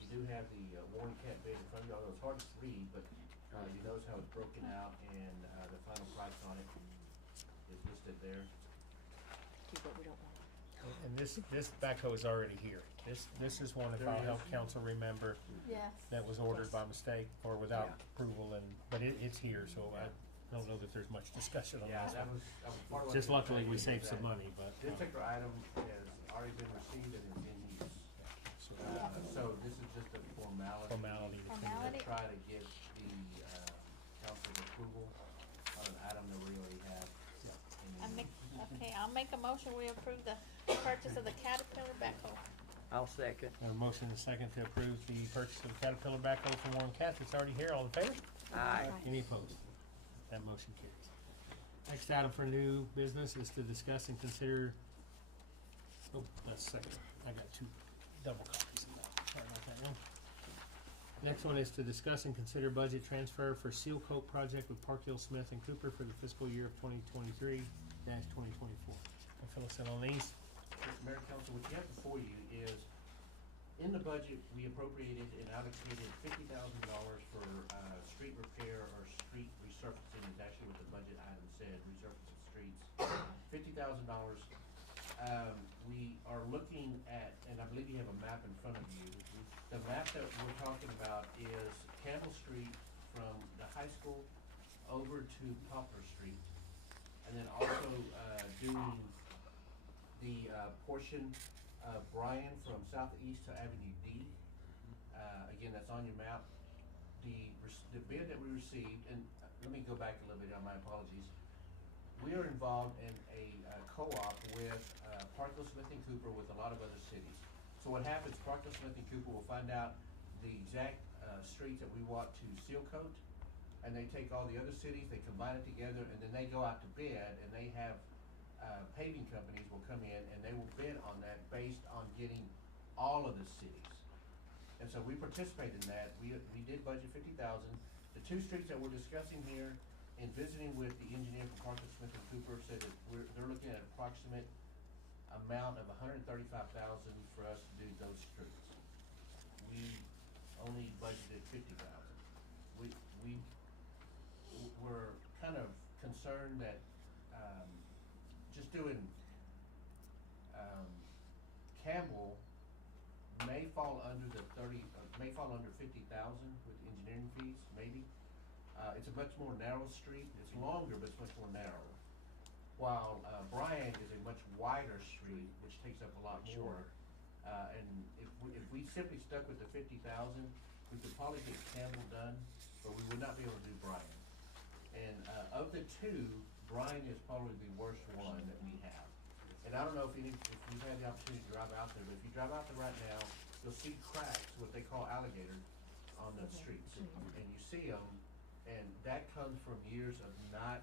You do have the Warren Cat bid in front of you, although it's hard to read, but you notice how it's broken out, and the final price on it is listed there. And this backhoe is already here. This is one, if I'll help council remember, Yes. that was ordered by mistake or without approval, but it's here, so I don't know that there's much discussion on Yeah, this that one. was part of what. Just I was luckily we saying saved is some that money, but. This particular item has already been received and is in use. So this is just a formality. Formality. To try to get the council's approval on an item that we already have. I'll make a motion, we approve the purchase of the Caterpillar backhoe. I'll second. A motion and a second to approve the purchase of Caterpillar backhoe from Warren Cat that's already here. All in favor? Aye. Any opposed? That motion carries. Next item for new business is to discuss and consider, that's second. I got two double copies of that. Sorry about that one. Next one is to discuss and consider budget transfer for seal coat project with Park Hill Smith and Cooper for the fiscal year of 2023-2024. And fill us in on these. Mayor and Council, what you have before you is, in the budget, we appropriated and allocated $50,000 for street repair or street resurfacing, is actually what the budget item said, resurfacing streets. $50,000. We are looking at, and I believe you have a map in front of you. The map that we're talking about is Campbell Street from the high school over to Poplar Street. And then also doing the portion of Bryan from southeast to Avenue D. Again, that's on your map. The bid that we received, and let me go back a little bit on my apologies. We are involved in a co-op with Parkville, Smith and Cooper with a lot of other cities. So what happens, Parkville, Smith and Cooper will find out the exact streets that we want to seal coat, and they take all the other cities, they combine it together, and then they go out to bid, and they have paving companies will come in and they will bid on that based on getting all of the cities. And so we participate in that. We did budget $50,000. The two streets that we're discussing here, in visiting with the engineer from Parkville, Smith and Cooper, said that they're looking at approximate amount of $135,000 for us to do those streets. We only budgeted $50,000. We're kind of concerned that just doing Campbell may fall under the may fall under $50,000 with engineering fees, maybe. It's a much more narrow street. It's longer, but it's much more narrow. While Bryan is a much wider street, which takes up a lot more. And if we simply stuck with the $50,000, we could probably get Campbell done, but we would not be able to do Bryan. And of the two, Bryan is probably the worst one that we have. And I don't know if you've had the opportunity to drive out there, but if you drive out there right now, you'll see cracks, what they call alligators, on the streets. And you see them, and that comes from years of not,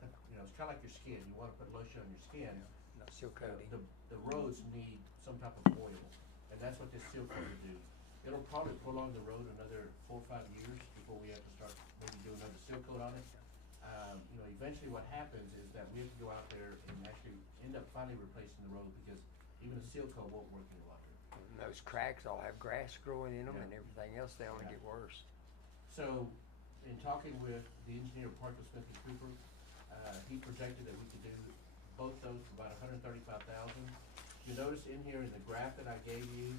it's kind of like your skin. You want to put lotion on your skin. No seal coating. The roads need some type of oil, and that's what this seal coat will do. It'll probably prolong the road another 4 or 5 years before we have to start maybe doing another seal coat on it. Eventually what happens is that we have to go out there and actually end up finally replacing the road because even a seal coat won't work any longer. And those cracks all have grass growing in them and everything else, they only get worse. So, in talking with the engineer of Parkville, Smith and Cooper, he projected that we could do both those for about $135,000. You notice in here in the graph that I gave you,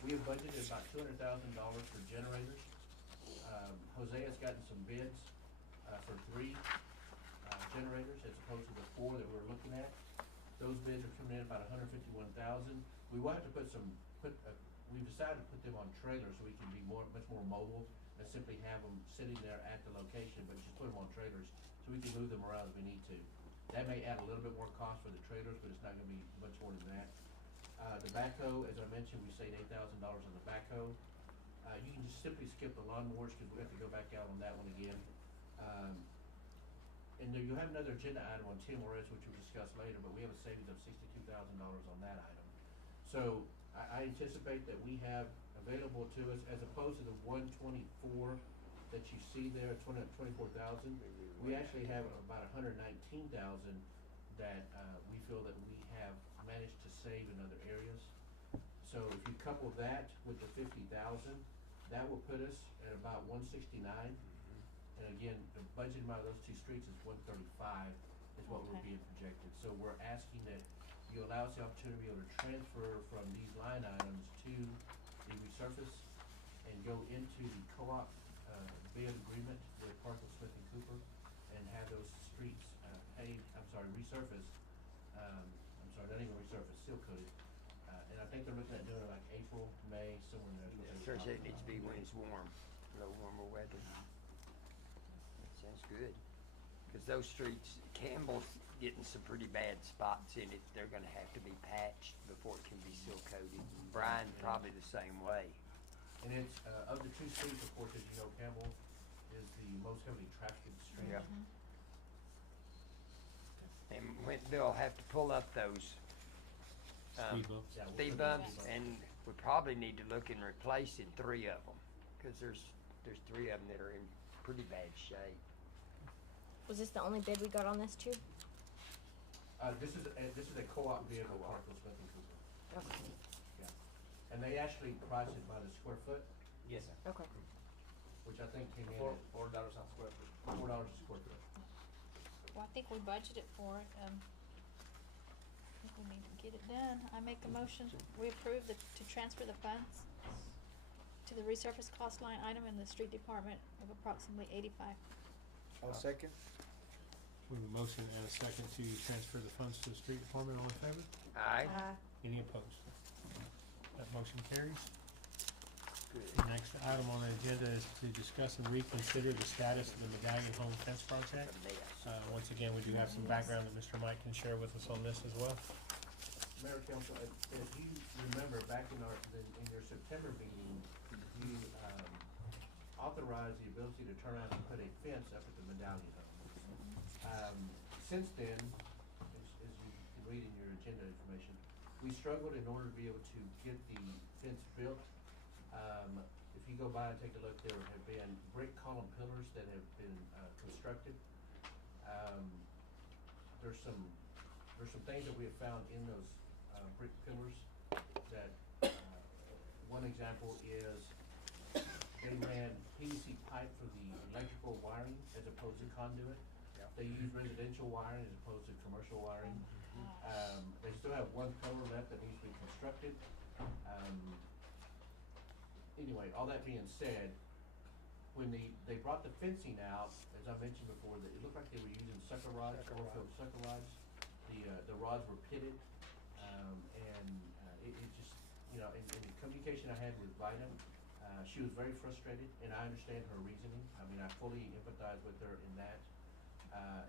we have budgeted about $200,000 for generators. Jose's gotten some bids for 3 generators as opposed to the 4 that we're looking at. Those bids are coming in about $151,000. We will have to we've decided to put them on trailers so we can be much more mobile. and simply have them sitting there at the location, but just put them on trailers, so we can move them around as we need to. That may add a little bit more cost for the trailers, but it's not gonna be much more than that. The backhoe, as I mentioned, we saved $8,000 on the backhoe. You can just simply skip the lawnmowers, cause we have to go back out on that one again. And then you'll have another agenda item on TMRS, which we'll discuss later, but we have a savings of $62,000 on that item. So I anticipate that we have available to us, as opposed to the 124 that you see there, 24,000, we actually have about 119,000 that we feel that we have managed to save in other areas. So if you couple that with the 50,000, that will put us at about 169. And again, the budget amount of those two streets is 135, is what we're Okay. being projected. So we're asking that you allow us the opportunity to be able to transfer from these line items to the resurface and go into the co-op bid agreement with Parkville, Smith and Cooper, and have those streets resurfaced. Not even resurfaced, seal coated. And I think they're looking at doing it like April, May, somewhere in there. is what Of they course, were it needs to talking be about. when it's warm, a little warmer weather. That sounds good. Cause those streets, Campbell's getting some pretty bad spots in it. They're gonna have to be patched before it can be seal coated. Bryan probably the same way. And it's, of the two streets, of course, as you know, Campbell is the most heavily trafficked street. Yep. And when they'll have to pull up those, Speed bumps. Yeah, we'll speed put those bumps, speed and we probably need to look in replacing 3 of them. Cause there's 3 of them that are in pretty bad shape. Was this the only bid we got on this too? This is a co-op bid with Parkville, Smith and Cooper. Okay. Yeah. And they actually price it by the square foot, Yes, sir. Okay. which I think came in $4 at on square foot. $4 a square foot. Well, I think we budgeted for it, I think we need to get it done. I make a motion, we approve to transfer the funds to the resurface cost line item in the street department of approximately 85. I'll second. We have a motion and a second to transfer the funds to the street department. All in favor? Aye, Any opposed? That motion carries. good. The next item on the agenda is to discuss and reconsider the status of the Medallion Home Fence Project. It's a mess. Once again, we do have some background that Mr. Mike can share with us on this as well. Mayor, Council, if you remember back in your September meeting, you authorized the ability to turn around and put a fence up at the Medallion Home. Since then, as you can read in your agenda information, we struggled in order to be able to get the fence built. If you go by and take a look, there have been brick column pillars that have been constructed. There's some things that we have found in those brick pillars that, one example is they ran PVC pipe for the electrical wiring as opposed to conduit. They use residential wiring as opposed to commercial wiring. They still have one pillar left that needs to be constructed. Anyway, all that being said, when they brought the fencing out, as I mentioned before, that it looked like they were using sucker rods, oil-filled sucker rods. The rods were pitted, and it just, in the communication I had with Vida, she was very frustrated, and I understand her reasoning. I mean, I fully empathize with her in that.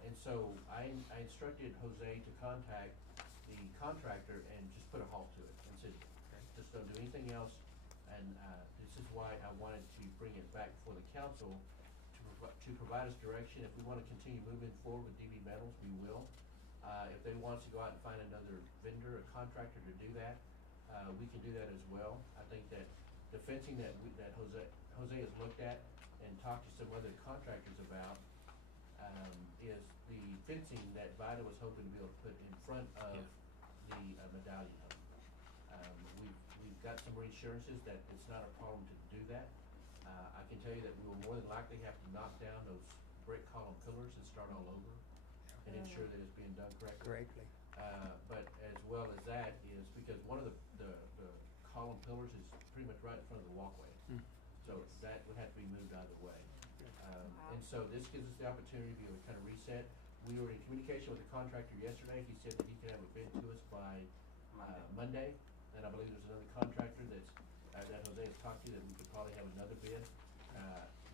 And so I instructed Jose to contact the contractor and just put a halt to it and said, just don't do anything else. And this is why I wanted to bring it back before the council to provide us direction. If we want to continue moving forward with DB Metals, we will. If they want us to go out and find another vendor, a contractor to do that, we can do that as well. I think that the fencing that Jose has looked at and talked to some other contractors about is the fencing that Vida was hoping to be able to put in front of the Medallion Home. We've got some reassurances that it's not a problem to do that. I can tell you that we will more than likely have to knock down those brick column pillars and start all over and ensure that it's being done correctly. But as well as that is because one of the column pillars is pretty much right in front of the walkway. So that would have to be moved out of the way. And so this gives us the opportunity to be able to kind of reset. We were in communication with the contractor yesterday. He said that he could have a bid to us by Monday. And I believe there's another contractor that Jose has talked to that we could probably have another bid.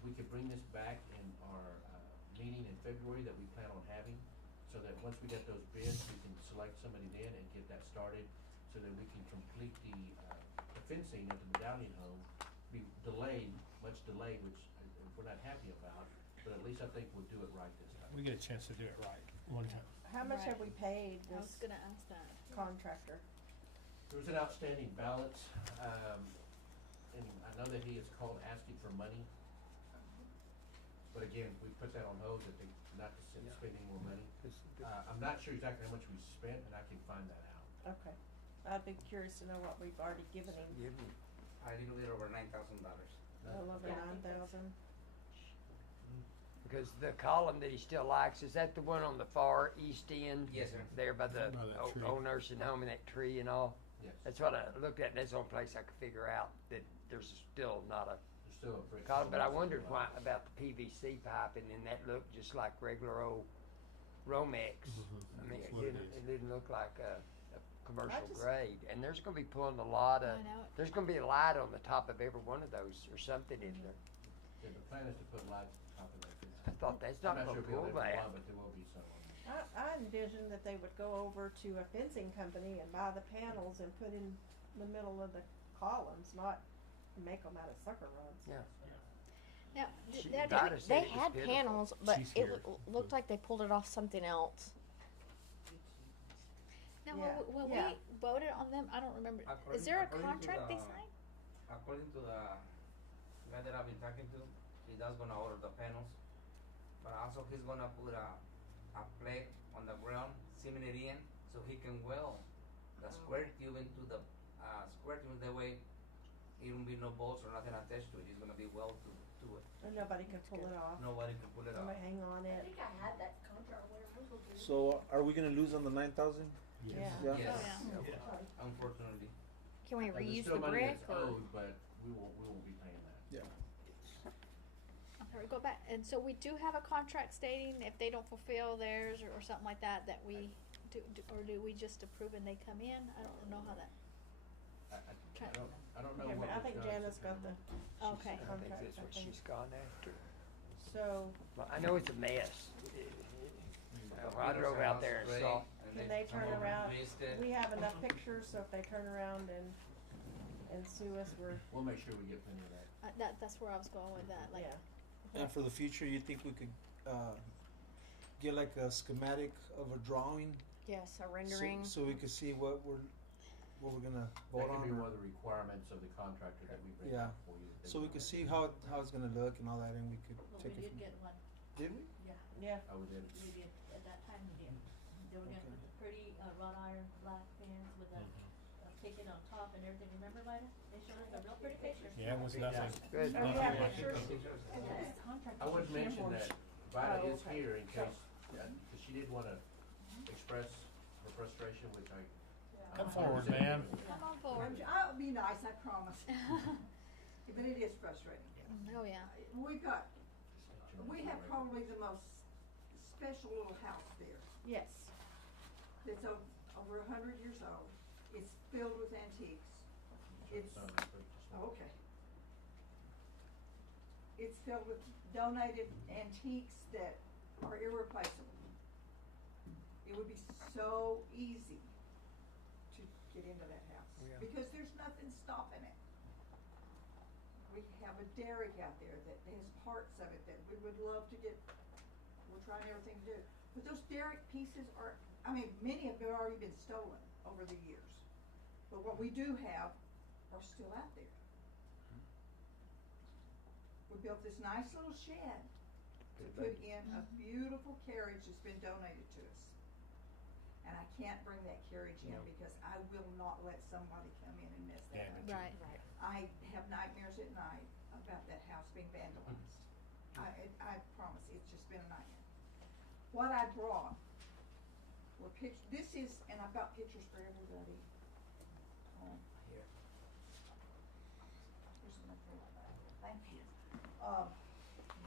we could bring this back in our, meeting in February that we plan on having, so that once we get those bids, we can select somebody then and get that started, so that we can complete the fencing at the medallion home, be delayed, much delayed, which we're not happy about, but at least I think we'll do it right this time. We get a chance to do it right one time. How much Right. have we paid I was this gonna ask that. contractor? There was an outstanding balance, and I know that he has called asking for money. But again, we put that on hold, that they, not to spend any more money. I'm not sure exactly how much we spent, and I can find that out. Okay. I'd be curious to know what we've already given him. A little bit over $9,000. A little over 9,000. Because the column that he still likes, is that the one on the far east end? Yes, sir. There by the By that tree. old nursing home and that tree and all? Yes, That's what I looked at, and that's the only place I could figure out that there's still not a there's still a brick. column. But I wondered why, about the PVC piping, and that looked just like regular old Romex. I mean, That's what it it didn't look like a commercial just- grade. And there's gonna be pulling a lot of, I know. there's gonna be a light on the top of every one of those or something in there. Yeah, the plan is to put lights on top of that. I thought that's I'm not not gonna sure if we'll pull ever that. want, but there will be some. I envisioned that they would go over to a fencing company and buy the panels and put in the middle of the columns, not make them out of sucker rods. Yeah. Now, She- that, Vida said They it was had pitiful. panels, but She's it here. looked like they pulled it off something else. now Yeah, when yeah. we voted on them, I don't remember. According- Is there a according to contract they the- signed? According to the guy that I've been talking to, he does gonna order the panels, but also he's gonna put a plate on the ground, cement it in, so he can weld the square tube into the square tube. That way, it won't be no bolts or nothing attached to it. It's gonna be welded to it. And nobody can pull it off. Nobody can pull it off. Somebody hang on it. I had that contract or whatever. So are we gonna lose on the 9,000? Yeah. Yeah. Yes, Oh, yeah. unfortunately. Can we And there's reuse still the money brick that's or? owed, but we won't be paying that. Okay, we go back, and so we do have a contract stating if they don't fulfill theirs or something like that, that we do, or do we just approve and they come in? I don't know how that. I don't know Okay, what but I we've think got. Janice got the, Okay. I think Contract, that's I what think. she's gone after. so Well, I know it's a mess. I drove out there and saw. Can they turn around? we have enough pictures, so if they turn around and sue us, We'll make sure we get plenty of that. That's where I was going with that, like. yeah. And for the future, you think we could get like a schematic of a drawing, Yes, a rendering. so we could see what we're gonna vote That on, could be or- one of the requirements of the contractor that we bring Yeah. up for you. that they so we want could to see do. how it's gonna look and all that, and we could Well, take we it did from. get one, Did we? yeah, Yeah. I would then. we did, at that time we did. They were gonna Okay. put the pretty, wrought iron black fence with a ticket on top and everything, remember Vida? They showed us a real pretty picture. Yeah, it was nothing. Good. Oh, you have Yeah. pictures? And this contract I was would mention Sanborn's. that Vida Oh, is okay. here in case, because she did want to express her frustration, which I. Come forward, ma'am. Come on forward. I'll be nice, I promise. But it is frustrating. Oh, yeah. We have probably the most special little house there. Yes. It's over 100 years old. It's filled with antiques. It's, okay. It's filled with donated antiques that are irreplaceable. It would be so easy to get into that house, Yeah. because there's nothing stopping it. We have a derrick out there that has parts of it that we would love to get, we're trying everything to do. But those derrick pieces are, I mean, many of them have already been stolen over the years. But what we do have are still out there. We built this nice little shed to put in a beautiful carriage that's been donated to us. And I can't bring that carriage in because I will not let somebody come in and mess that up. Right. I have nightmares at night about that house being vandalized. I promise, it's just been a nightmare. What I brought were this is, and I've got pictures for everybody. Here. Here's enough for that. Thank you.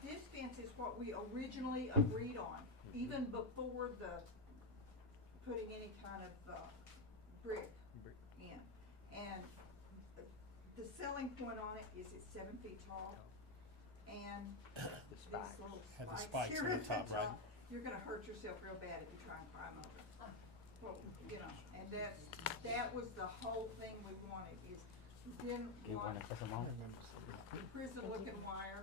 This fence is what we originally agreed on, even before the putting any kind of brick in. And the selling point on it is it's 7 feet tall. and these spikes. little Have the spikes spikes here on the at top, right? you're gonna hurt yourself real bad if you try and climb over. Well, you know, and that was the whole thing we wanted, is we didn't want prison looking wire,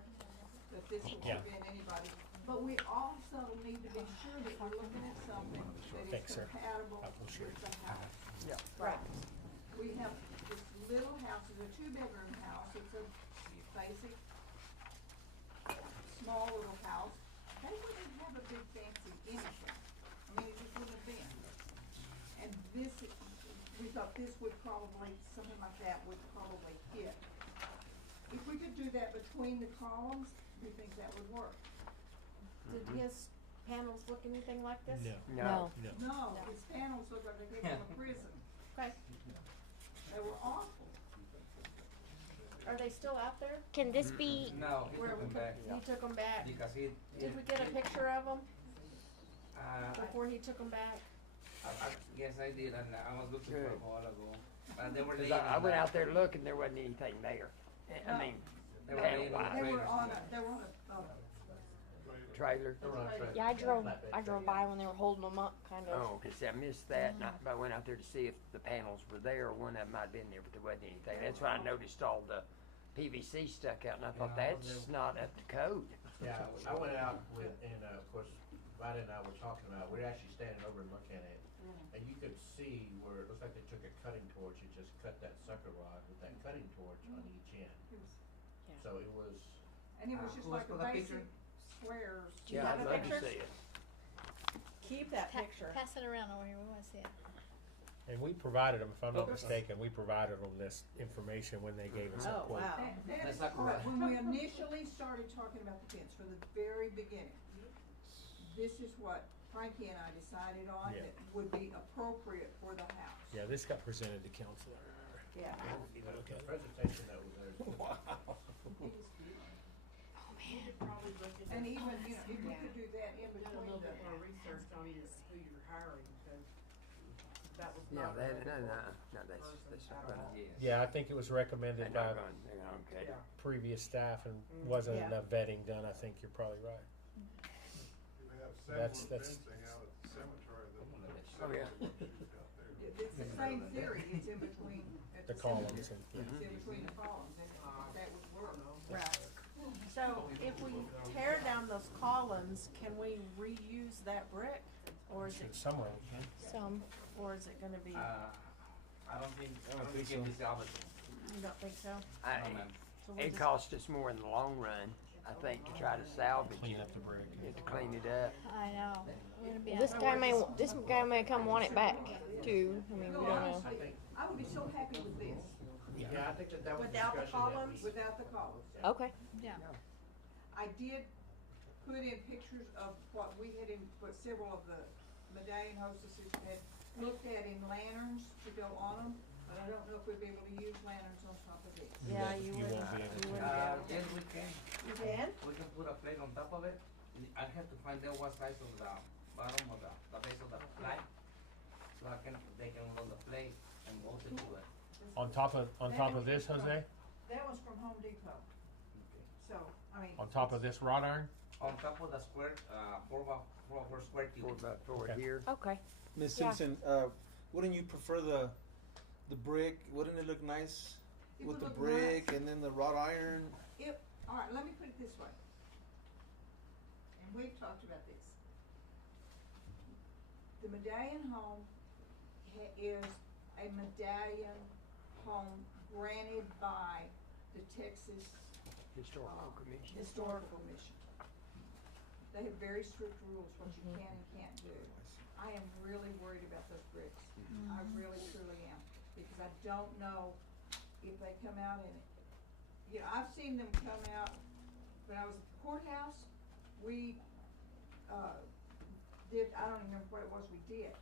that this will Yeah. prevent anybody. But we also need to be sure that we're looking at something that is Thanks, sir. compatible I appreciate with the house. Yeah. Right. We have this little house, it's a 2-bedroom house, it's a basic, small little house. They wouldn't have a big fancy anything. I mean, it just wouldn't have been. And this, we thought this would probably, something like that would probably fit. If we could do that between the columns, we think that would work. Did his panels look anything like this? No. No. No. No, his panels look like they came from a prison. Okay, They were awful. are they still out there? Can this be? No, he Where took we them took, back. he took them back? Because he, Did we get a picture of them uh, before he took them back? yes, I did, and I was looking for Good. a while ago. They were 'Cause laying I in went the- out there looking, there wasn't anything there. I No. mean, They were panel laying on wise. They were trailers. on a, Trailer. Yeah, I drove by when they were holding them up, kind of. Oh, 'cause I missed that, and I went out there to see if the panels were there, or one of them might have been there, but there wasn't anything. That's why I noticed all the PVC stuck out, and I thought, Yeah, that's not up to code. Yeah, I went out with, and of course, Vida and I were talking about, we're actually standing over and looking at it, and you could see where it looks like they took a cutting torch and just cut that sucker rod with that cutting torch on each end. So it was, and it was just Who like was a for the basic picture? squares. Do you Yeah, have I'd a love picture? to see it. Keep that Pa- picture. Pass it around over here, we wanna see it. And we provided them, if I'm not mistaken, we provided them this information when they gave us a Oh, quote. wow. That That's is not correct. correct. When we initially started talking about the fence, from the very beginning, this is what Frankie and I decided on, Yeah. that would be appropriate for the house. Yeah, this got presented to council. Yeah. the presentation that was there. And even, you know, if we could do that in Did a between little the. bit more research on who you're hiring, because that was Yeah, not. that, the no, person that's at not gonna, all. Yes. Yeah, I think it was recommended they're by not gonna, they're not gonna cut it. Yeah. previous staff and wasn't Yeah. enough vetting done. I think you're probably right. We have That's- several that's- fencing out at the cemetery that Oh, yeah. It's the same theory, it's in between. at The columns and, cemetery. It's in between the columns, and that would work. Right. So if we tear down those columns, can we reuse that brick? Or is it, somewhere. Some. or is it gonna be, I don't think think it so. is salvageable. you don't think so? No, ma'am. So we'll It just- cost us more in the long run, I think, to try to salvage Clean it, up the brick. to clean it up. I know, we're gonna be This out. guy may come want it back too. I mean, we No, don't know. honestly, I would be so happy with this, Yeah, I think that was Without the discussion that columns? we. without the columns. Okay. Yeah, I did put in pictures of what we had in, what several of the medallion hostesses had looked at in lanterns to go on them, but I don't know if we'd be able to use lanterns on top of this. Yeah, you You wouldn't, won't be able you to. wouldn't be able to. Yes, we can. You can? We can put a plate on top of it. I have to find out what size of the bottom of the base of the plate. So they can load the plate and bolt it to it. On top of this, Jose? That was from Home Depot, so, I mean. On top of this wrought iron? On top of the square, 4x4 square cube. 4x4 Okay. here. Okay. Ms. Yeah. Simpson, wouldn't you prefer the brick? Wouldn't it look nice It with would the look brick nice. and then the wrought iron? Alright, let me put it this way. And we've talked about this. The medallion home is a medallion home granted by the Texas Historical Commission. Historical Commission. They have very strict rules, what you can and can't do. I am really worried about those bricks. I really truly am, because I don't know if they come out and, you know, I've seen them come out, when I was at the courthouse, we, I don't even remember what it was we did,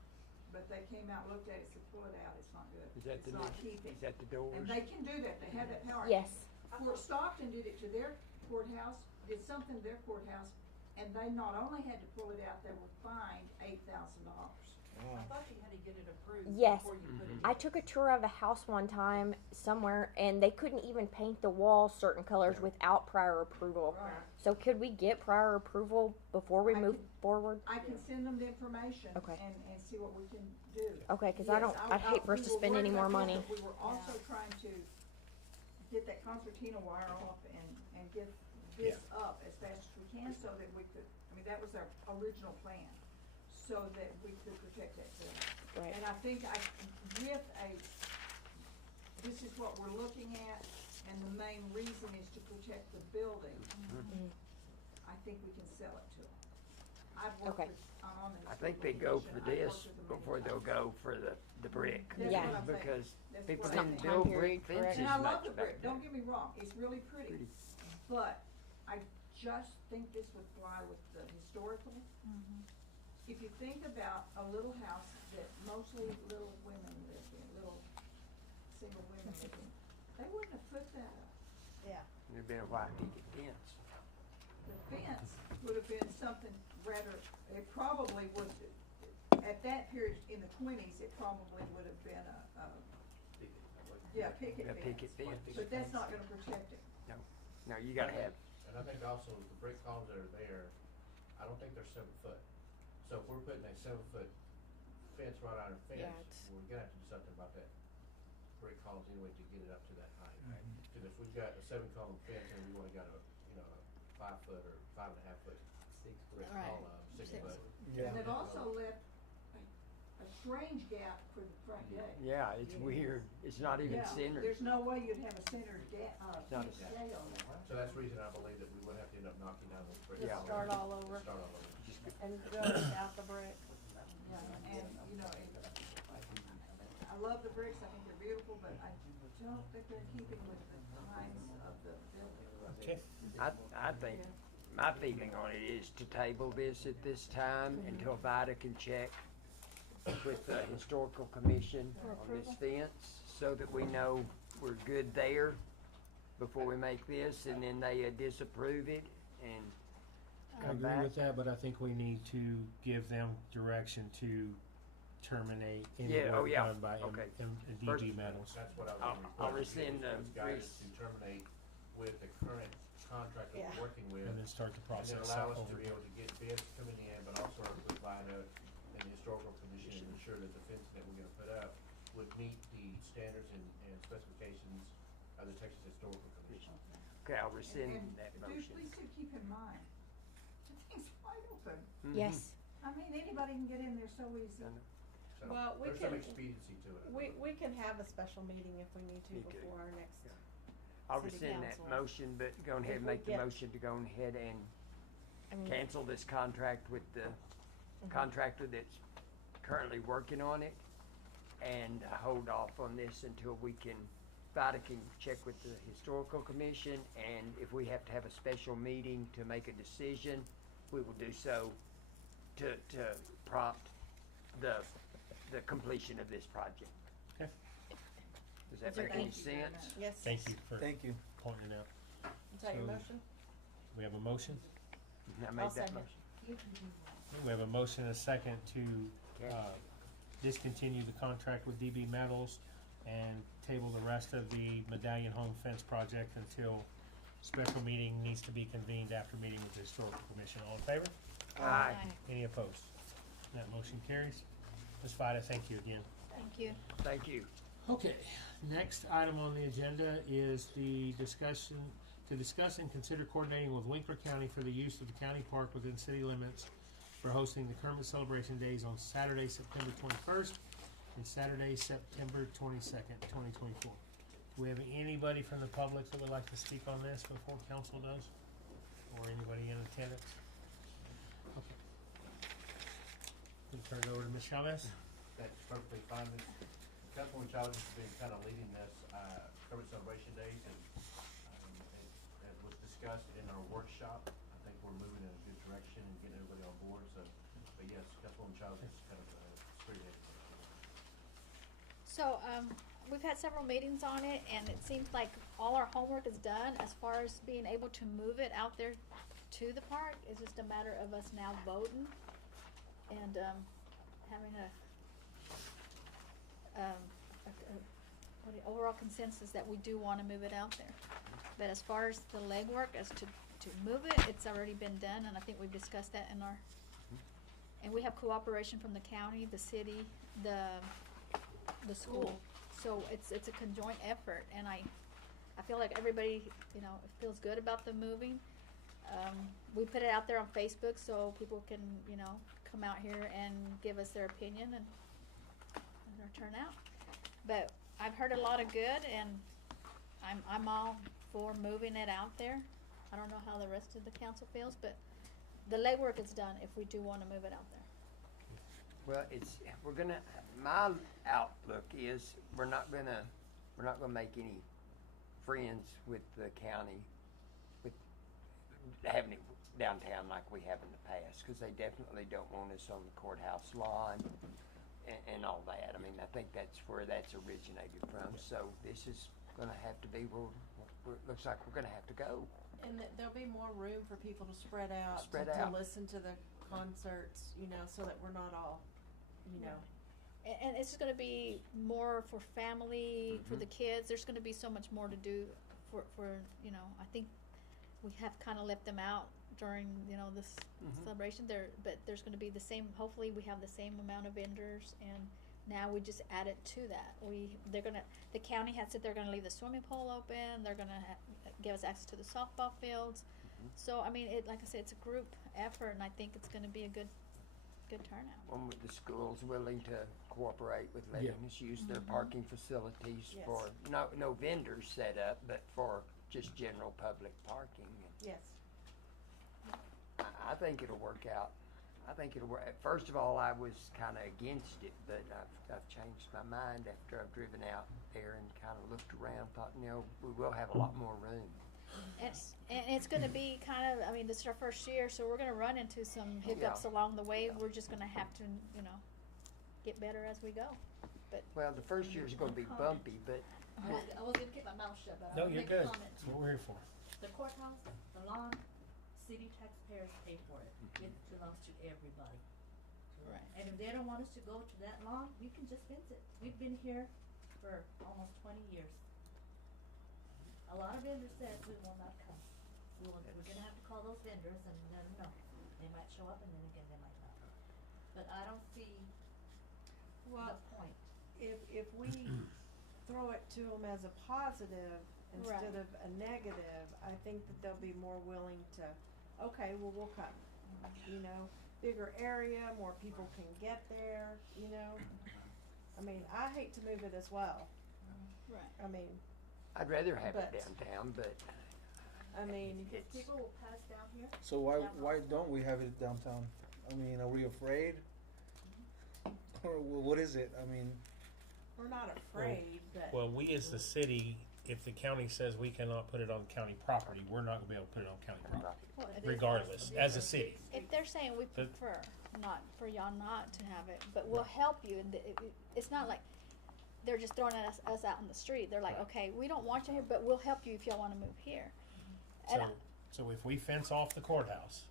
but they came out, looked at it, said, pull it out, it's not good. Is that It's the not new- keeping. Is that the doors? And they can do that, they have that power. Yes. Fort Stockton did it to their courthouse, did something to their courthouse, and they not only had to pull it out, they were fined $8,000. I thought you had to get it approved Yes. before you put it in. I took a tour of a house one time somewhere, and they couldn't even paint the walls certain colors without prior approval. Right. So could we get prior approval before we I move can- forward? I can send them the information Okay. and see what we can do. Okay, because I Yes, don't. I'd hate for us we to were spend worried any more about that, money. but we were also trying to get that concertina wire off and get this up as fast as we can so that we could, I mean, that was our original plan, so that we could protect that building. Right. And I think this is what we're looking at, and the main reason is to protect the building. Mhm. I think we can sell it to them. I've worked Okay. with, I'm on the. I think they go for historical commission. I've this worked with them many before they'll times. go for the brick. That's Yeah. what I'm saying. Because That's people what It's not didn't time build period, brick correct. fences And I love much the back brick, then. don't get me wrong, it's really pretty, Pretty. but I just think this would fly with the historical. Mhm. If you think about a little house that mostly little women lived in, little single women lived in, they wouldn't have put that up. Yeah. There'd been a white picket fence. The fence would have been something rather, it probably would, at that period in the 20s, it probably would have been a picket A fence. picket fence. But that's not gonna protect it. No, you gotta have, And I think also the brick columns that are there, I don't think they're 7 foot. So if we're putting a 7 foot fence right on our Yeah, fence, we're gonna have to do something about that brick columns anyway to get it up to that height. Cause if we've got a 7 column fence and we only got a, 5 foot or 5.5 foot brick Right. column, 6 foot. Yeah. And it also left a strange gap for the front gate. yeah, it's weird. It's not even Yeah, centered. there's no way you'd have a centered gate not a- fence gate on that. So that's the reason I believe that we would have to end up knocking down those brick Yeah. columns. Start all over Start all over. and go without the brick. Yeah, and, I love the bricks, I think they're beautiful, but I don't think they're in keeping with the times of the building. Okay. I think, my feeling on it is to table this at this time until VITA can check with the historical commission on this fence, so that we know we're good there before we make this, and then they disapprove it and I come agree back. with that, but I think we need to give them direction to terminate any Yeah, oh, work yeah. done by Okay. DG First- Metals. That's what I I'll- was I'll requesting, rescind was the guidance res- to terminate with the current contractor Yeah. we're working with. And then start the And process then allow us over. to be able to get bids coming in, but also work with VITA and the historical commission and ensure that the fencing that we're gonna put up would meet the standards and specifications of the Texas Historical Commission. Okay, I'll rescind And that do motion. please do keep in mind, the thing's wide open. Mhm. Yes. I mean, anybody can get in there so easy. I know. So Well, we there's some can- expediency to it. I We believe. can have a special meeting if we need to Me too. before our next. Yeah. I'll City rescind that council. motion, but go ahead If and we make the get- motion to go ahead and I mean, cancel this contract with the contractor that's currently working on it, and hold off on this until we can, VITA can check with the historical commission, and if we have to have a special meeting to make a decision, we will do so to prompt the completion of this project. Okay. Does that Is there make any Thank you very sense? much. Yes. Thank you for Thank you. pointing it out. Is that your So- motion? We have a motion? I I'll made that second. motion. We have a motion and a second to, Okay. discontinue the contract with DB Metals and table the rest of the Medallion Home Fence project until special meeting needs to be convened after meeting with the historical commission. All in favor? Aye. Any opposed? That motion carries. Ms. Vida, thank you again. Thank you. Thank you. Okay, next item on the agenda is the discussion, to discuss and consider coordinating with Winkler County for the use of the county park within city limits for hosting the Kermit Celebration Days on Saturday, September 21st and Saturday, September 22nd, 2024. Do we have anybody from the public that would like to speak on this before council does? Or anybody in attendance? Okay. We'll turn it over to Ms. Chavez. That's perfectly fine. Councilwoman Chavez has been kind of leading this, Kermit Celebration Days, and as was discussed in our workshop, I think we're moving in a good direction and getting everybody on board, so, but yes, Councilwoman Chavez is kind of spearheading. So, we've had several meetings on it, and it seems like all our homework is done as far as being able to move it out there to the park. It's just a matter of us now voting and, having a overall consensus that we do wanna move it out there. But as far as the legwork, as to move it, it's already been done, and I think we've discussed that in our, and we have cooperation from the county, the city, the school. So it's a conjoint effort, and I feel like everybody, you know, feels good about the moving. We put it out there on Facebook so people can, you know, come out here and give us their opinion and our turnout. But I've heard a lot of good, and I'm all for moving it out there. I don't know how the rest of the council feels, but the legwork is done if we do want to move it out there. Well, my outlook is we're not gonna make any friends with the county with having it downtown like we have in the past, because they definitely don't want us on the courthouse lawn and all that. I mean, I think that's where that's originated from. So this is gonna have to be where it looks like we're gonna have to go. And there'll be more room for people to spread out, to listen to the concerts, you know, so that we're not all, you know. And it's going to be more for family, for the kids. There's going to be so much more to do for you know, I think we have kind of left them out during, you know, this celebration there, but there's going to be the same, hopefully we have the same amount of vendors, and now we just add it to that. The county has said they're going to leave the swimming pool open, they're going to give us access to the softball fields. So, I mean, like I said, it's a group effort, and I think it's going to be a good turnout. One with the schools willing to cooperate with letting us use their parking facilities for no vendors set up, but for just general public parking. Yes. I think it'll work out. I think it'll work. First of all, I was kind of against it, but I've changed my mind after I've driven out there and kind of looked around. Thought, you know, we will have a lot more room. And it's going to be kind of, I mean, this is our first year, so we're going to run into some hiccups along the way. We're just going to have to, you know, get better as we go. But well, the first year is going to be bumpy, but I was gonna keep my mouth shut, but I No, want to you're make a good. comment. That's what we're here for. The courthouse, the lawn, city taxpayers pay for it. It belongs to everybody. Right. And if they don't want us to go to that lawn, we can just fence it. We've been here for almost 20 years. A lot of vendors said we will not come. We're gonna have to call those vendors and let them know. They might show up and then again they might not. But I don't see the point. If we throw it to them as a positive instead of a negative, I think that they'll be more willing to, okay, well, we'll come. You know, bigger area, more people can get there, you know. I mean, I hate to move it as well. Right. I mean, I'd rather have it downtown, but I mean, People will pass down here. So why don't we have it downtown? I mean, are we afraid? Or what is it? I mean, we're not afraid, but Well, we as the city, if the county says we cannot put it on county property, we're not gonna be able to put it on county property, Well, regardless, as a city. if they're saying we prefer not for y'all not to have it, but we'll help you, and it's not like they're just throwing us out in the street. They're like, okay, we don't want you here, but we'll help you if y'all want to move here. And So if we fence off the courthouse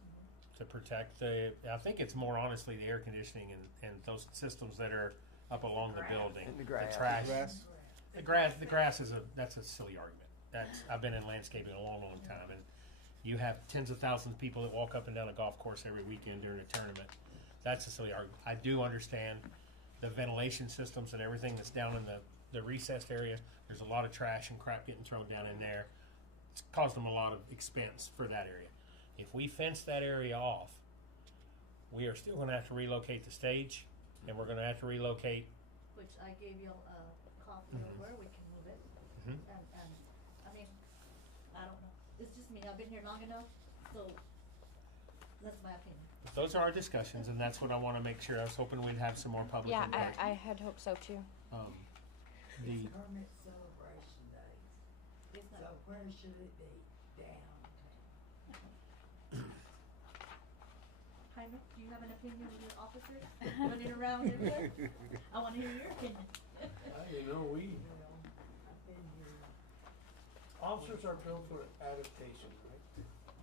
to protect I think it's more honestly the air conditioning and those systems that are up along the building. And the grass. trash. Grass? The grass that's a silly argument. I've been in landscaping a long, long time, and you have tens of thousands of people that walk up and down a golf course every weekend during a tournament. That's a silly argument. I do understand the ventilation systems and everything that's down in the recessed area. There's a lot of trash and crap getting thrown down in there. It's caused them a lot of expense for that area. If we fence that area off, we are still going to have to relocate the stage, and we're going to have to relocate. Which I gave you a copy of where we can move it. And I mean, I don't know. It's just me. I've been here long enough, so that's my opinion. But those are our discussions, and that's what I want to make sure. I was hoping we'd have some more public Yeah, input. I had hoped so too. The Kermit Celebration Days. It's So not, where should it be? Downtown. Jaime, do you have an opinion with your officers running around everywhere? I want to hear your opinion. You know, I've been here. officers are built for adaptation, right?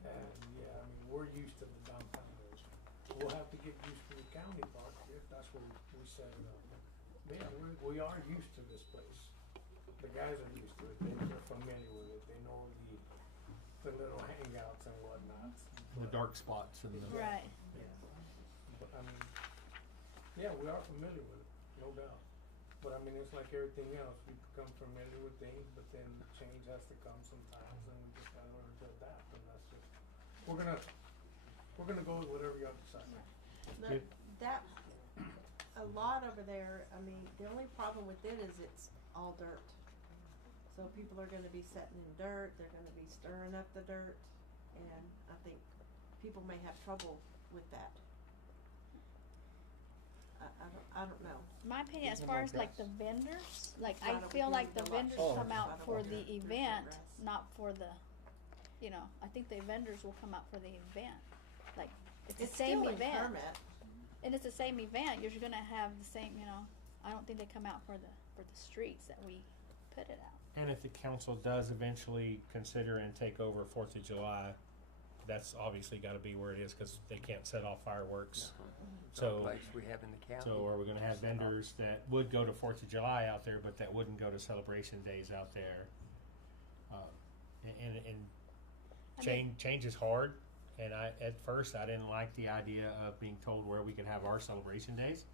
And yeah, I mean, we're used to the downtown areas. We'll have to get used to the county part if that's where we set it up. Yeah, we are used to this place. The guys are used to it. They're familiar with it. They know the little hangouts and whatnot. The dark spots and the. Right. Yeah. But I mean, yeah, we are familiar with it, no doubt. But I mean, it's like everything else. We become familiar with things, but then change has to come sometimes, and we just gotta learn to adapt. And that's just we're gonna go with whatever y'all decide. That, that, a lot over there, I mean, the only problem with it is it's all dirt. So people are gonna be sitting in dirt, they're gonna be stirring up the dirt, and I think people may have trouble with that. I don't know. My opinion, as Some far more as like grass. the vendors, like Why I don't we feel do like the the lot vendors Oh. come out Why don't for we the do the event, grass? not for the, you know, I think the vendors will come out for the event. Like, it's the It's same still in event. Kermit. And it's the same event, you're gonna have the same, you know, I don't think they come out for the streets that we put it out. And if the council does eventually consider and take over 4th of July, that's obviously gotta be where it is, cause they can't set off fireworks. So, Place we have in the county. so are we gonna have vendors that would go to 4th of July out there, but that wouldn't go to celebration days out there? And I change is hard, and at first I didn't like the idea of being told where we could have our celebration days.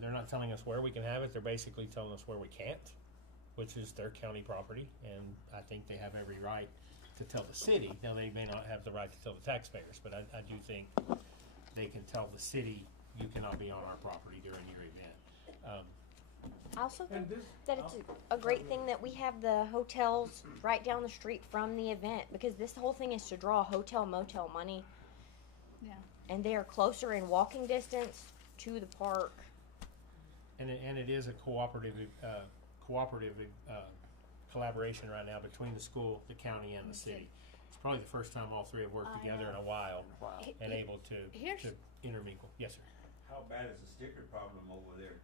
They're not telling us where we can have it, they're basically telling us where we can't, which is their county property, and I think they have every right to tell the city. Now, they may not have the right to tell the taxpayers, but I do think they can tell the city, you cannot be on our property during your event. I also think And this, that it's a great thing that we have the hotels right down the street from the event, because this whole thing is to draw hotel motel money, Yeah. and they are closer in walking distance to the park. And it is a cooperative collaboration right now between the school, the county, and the city. It's probably the first time all three have worked I together in know. a while Wow. and able to Here's- intermingle. Yes, sir. How bad is the sticker problem over there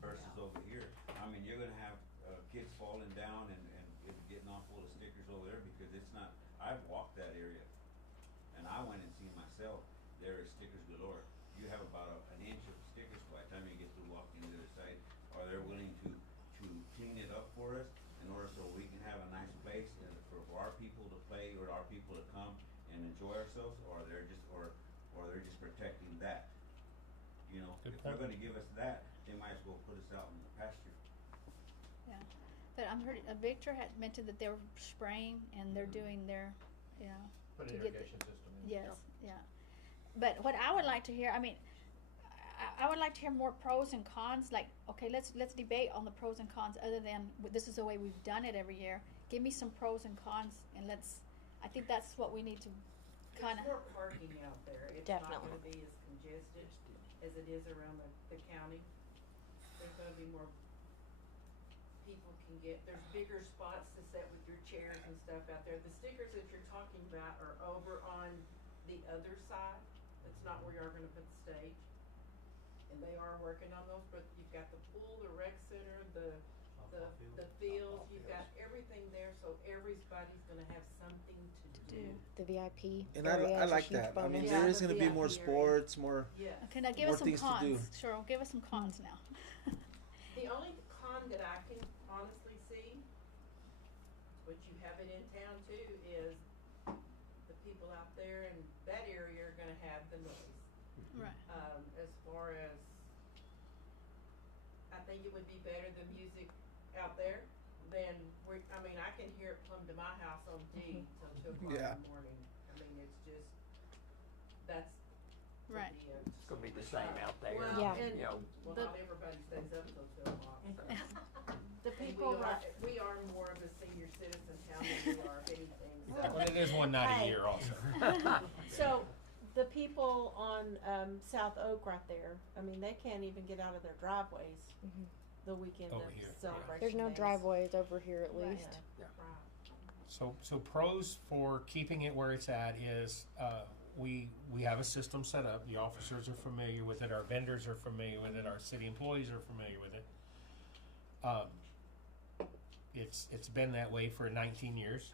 versus over here? I mean, you're gonna have kids falling down and it getting all full of stickers over there because it's not, I've walked that area and I went and seen myself, there is stickers galore. You have about an inch of stickers by the time you get through walking to the other side. Are they willing to clean it up for us in order so we can have a nice place and for our people to play or our people to come and enjoy ourselves, or they're just protecting that? You know, Good if they're point. gonna give us that, they might as well put us out in the pasture. Yeah, but I'm heard, Victor had mentioned that they were spraying and they're doing their, you know, Put to an get the, irrigation system in. yes, yeah. But what I would like to hear, I mean, I would like to hear more pros and cons, like, okay, let's debate on the pros and cons other than, this is the way we've done it every year. Give me some pros and cons and I think that's what we need to kinda. There's more parking out there. It's Definitely. not gonna be as congested as it is around the county. There's gonna be more people can get, there's bigger spots to sit with your chairs and stuff out there. The stickers that you're talking about are over on the other side. That's not where you're gonna put the stage. And they are working on those, but you've got the pool, the rec center, the fields, you've got everything there, so everybody's gonna have something to do. The VIP And area I is a like huge that. I mean, bonus. Yeah, there is the going to be more VIP area. sports, more. Yes. Okay, now give More us some things to do. cons, Cheryl, give us some cons now. The only con that I can honestly see, which you have it in town too, is the people out there in that area are gonna have the noise. Right. As far as, I think it would be better the music out there than I can hear it come to my house on D till 2 o'clock Yeah. in the morning. I mean, it's just, that's. the Right. deal. It's gonna be the same out there. Well, Yeah. and, You know, well, The- not everybody stays up till 2 o'clock, so. The And people we are more of a senior citizen town than we are of anything, so. Well, it is one night a Hey. year also. So, the people on, South Oak right there, I mean, they can't even get out of their driveways Mhm. the weekend Over of here, yeah. celebration There's no days. driveways over here at Right. least. Right. So pros for keeping it where it's at is, we have a system set up, the officers are familiar with it, our vendors are familiar with it, our city employees are familiar with it. It's been that way for 19 years.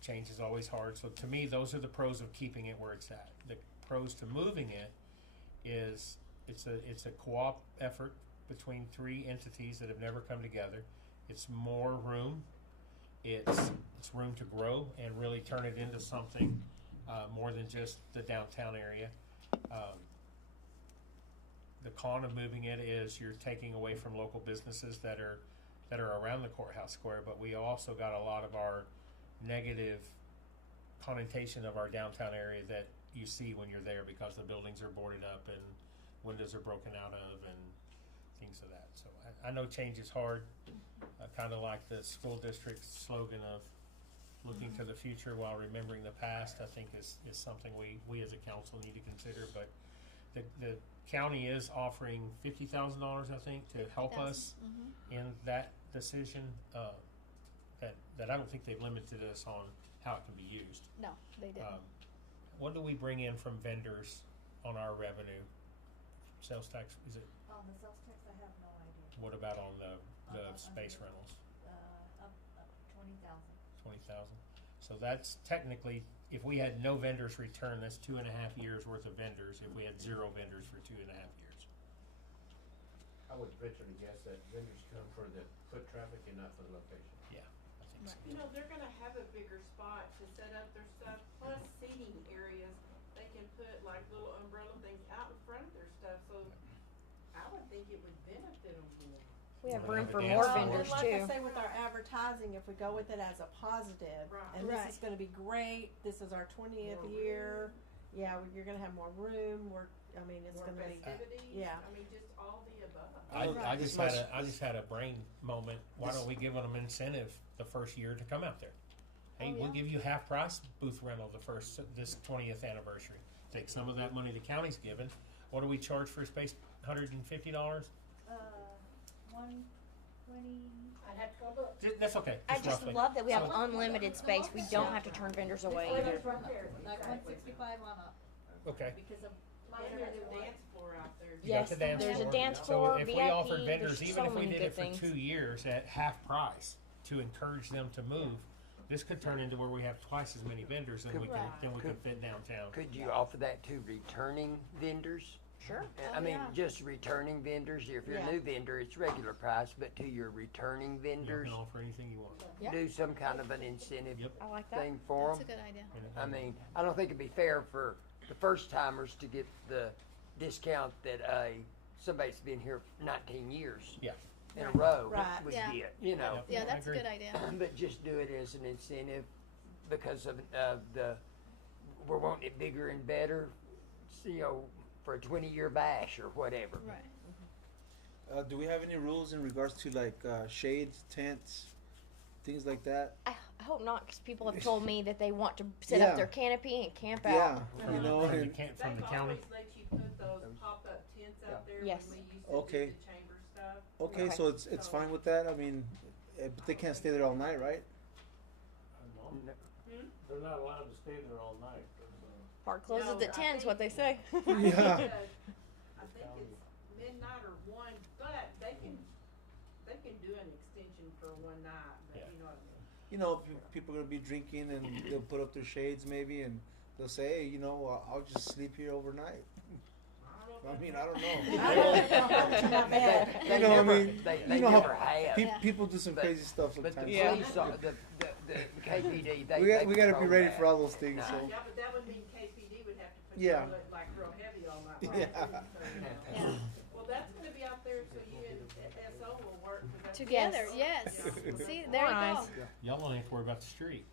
Change is always hard, so to me, those are the pros of keeping it where it's at. The pros to moving it is it's a co-op effort between three entities that have never come together. It's more room. It's room to grow and really turn it into something more than just the downtown area. The con of moving it is you're taking away from local businesses that are around the courthouse square, but we also got a lot of our negative connotation of our downtown area that you see when you're there because the buildings are boarded up and windows are broken out of and things of that. So I know change is hard. Kind of like the school district's slogan of looking to the future while remembering the past, I think is something we as a council need to consider. But the county is offering $50,000, I think, to help us in that decision. That I don't think they've limited us on how it can be used. No, they didn't. What do we bring in from vendors on our revenue? Sales tax, is it? On the sales tax, I have no idea. What about on the space rentals? Up 20,000. 20,000. So that's technically, if we had no vendors return, that's 2.5 years worth of vendors. If we had 0 vendors for 2.5 years. I would venture to guess that vendors come for the foot traffic and not for the location. Yeah, I think so. You know, they're gonna have a bigger spot to set up their stuff, plus seating areas. They can put like little umbrella things out in front of their stuff, so I would think it would benefit them more. We have We'll room have a for dance more floor. vendors Like too. I say with our advertising, if we go with it as a positive, Right. and this is gonna be great, this is our 20th More year, yeah, you're gonna have more room, it's More gonna be, festivities, yeah. I mean, just all the above. I just had a brain moment. Why don't we give them an incentive the first year to come out there? Hey, we'll give you half price booth rental this 20th anniversary. Take some of that money the county's given. What do we charge for a space? $150? 120. I'd have to go look. That's okay. I just roughly. love that we have So- unlimited space. We don't have to turn vendors away either. Like 165 on up. Okay. Because of Like their new dance floor out there. You got Yes, the dance there's a floor. dance So floor, if we VIP, offered vendors, there's even so if we many did good it for things. 2 years at half price to encourage them to move, this could turn into where we have twice as many vendors than we can fit downtown. Could you offer that to returning vendors? Sure. I mean, just returning vendors. If you're Yeah. a new vendor, it's regular price, but to your returning You vendors, can offer anything you want. Yeah. do some kind of an incentive Yep. I like that. thing for That's a them. good idea. I mean, I don't think it'd be fair for the first timers to get the discount that somebody's been here 19 years Yeah. in a row Right. would Yeah. get, you know. Yep. Yeah, I that's a agree. good idea. But just do it as an incentive because of we're wanting it bigger and better, for a 20-year bash or whatever. Right. Do we have any rules in regards to like shades, tents, things like that? I hope not, because people have told me that they want to set up Yeah. their canopy and camp out. Yeah, you know. From the And, from the They've county. always let you put those pop-up tents out there Yes. when we used to Okay. do the chamber stuff. okay, Okay. so it's fine with that. I mean, but they can't stay there all night, right? No. They're not allowed to stay there all night. Park closes No, at 10 is what they say. Yeah. I think it's midnight or 1, but they can do an extension for one night, but Yeah. you know what I mean. You know, people are gonna be drinking and they'll put up their shades maybe, and they'll say, hey, I'll just sleep here overnight. I mean, I don't know. I don't know. Not bad. They You know, I never, mean, they you know how never have. Yeah. People do some But- crazy stuff But the sometimes. police, the KPD, they We gotta be control ready that. for all those things. No. So Yeah, but that would mean KPD would have to Yeah. patrol it like real heavy all night. Yeah. Yeah. Well, that's gonna be out there, so you and SO will work. 'cause that's- Together, Yes. yes. See, there you Nice. go. Y'all don't have to worry about the street.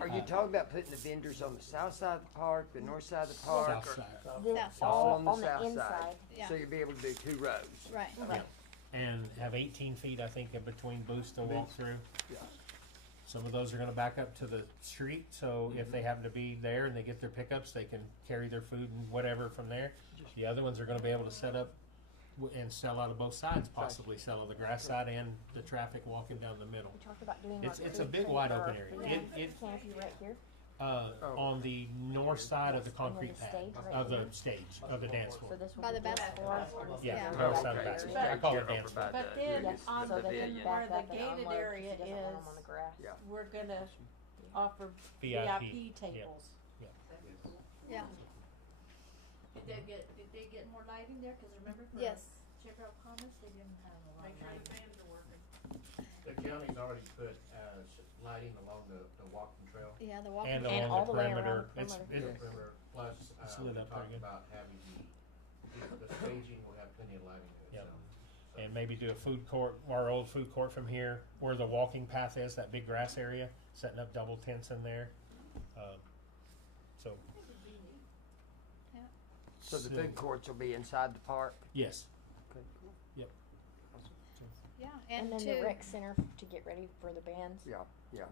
Are you talking about putting the vendors on the south side of the park, the north side of the park? South or- side. South. All on the on the south inside. side. Yeah. So you'll be able to do 2 rows. Right. And have 18 feet, I think, in between booths to walk through. Yeah. Some of those are gonna back up to the street, so if they happen to be there and they get their pickups, they can carry their food and whatever from there. The other ones are gonna be able to set up and sell out of both sides, possibly sell on the grass side and the traffic walking down the middle. We talked about doing It's like a food big tent wide or open area. food It canopy right here. on the north side of the concrete the pad, stage right of the here. stage, of the dance So floor. this will By be the dance basketball. floor. Yeah, Yeah. north side of the Okay. basketball. I call it dance floor. But then Yes, on so the they can where back the up and gated unload 'cause area he doesn't want 'em on the is, grass. Yeah. we're gonna offer VIP. VIP tables. Yeah. Did they get more lighting there? Cause remember for Yes. Chamber of Commerce, they didn't have a lot Make of sure the lighting. fans are working. The county's already put, lighting along the walking trail. Yeah, the walking. And And along all the the way around perimeter. the It's, perimeter. it, Perimeter, plus, It's we lit up talked pretty good. about having the staging will have plenty of lighting in Yep. it, so. and maybe do a food court, our old food court from here, where the walking path is, that big grass area, setting up double tents in there. So. So the food courts will be inside the park? Yes. Okay, cool. Yep. Yeah, And and then to, the rec center to get ready for the bands. Yeah, yeah.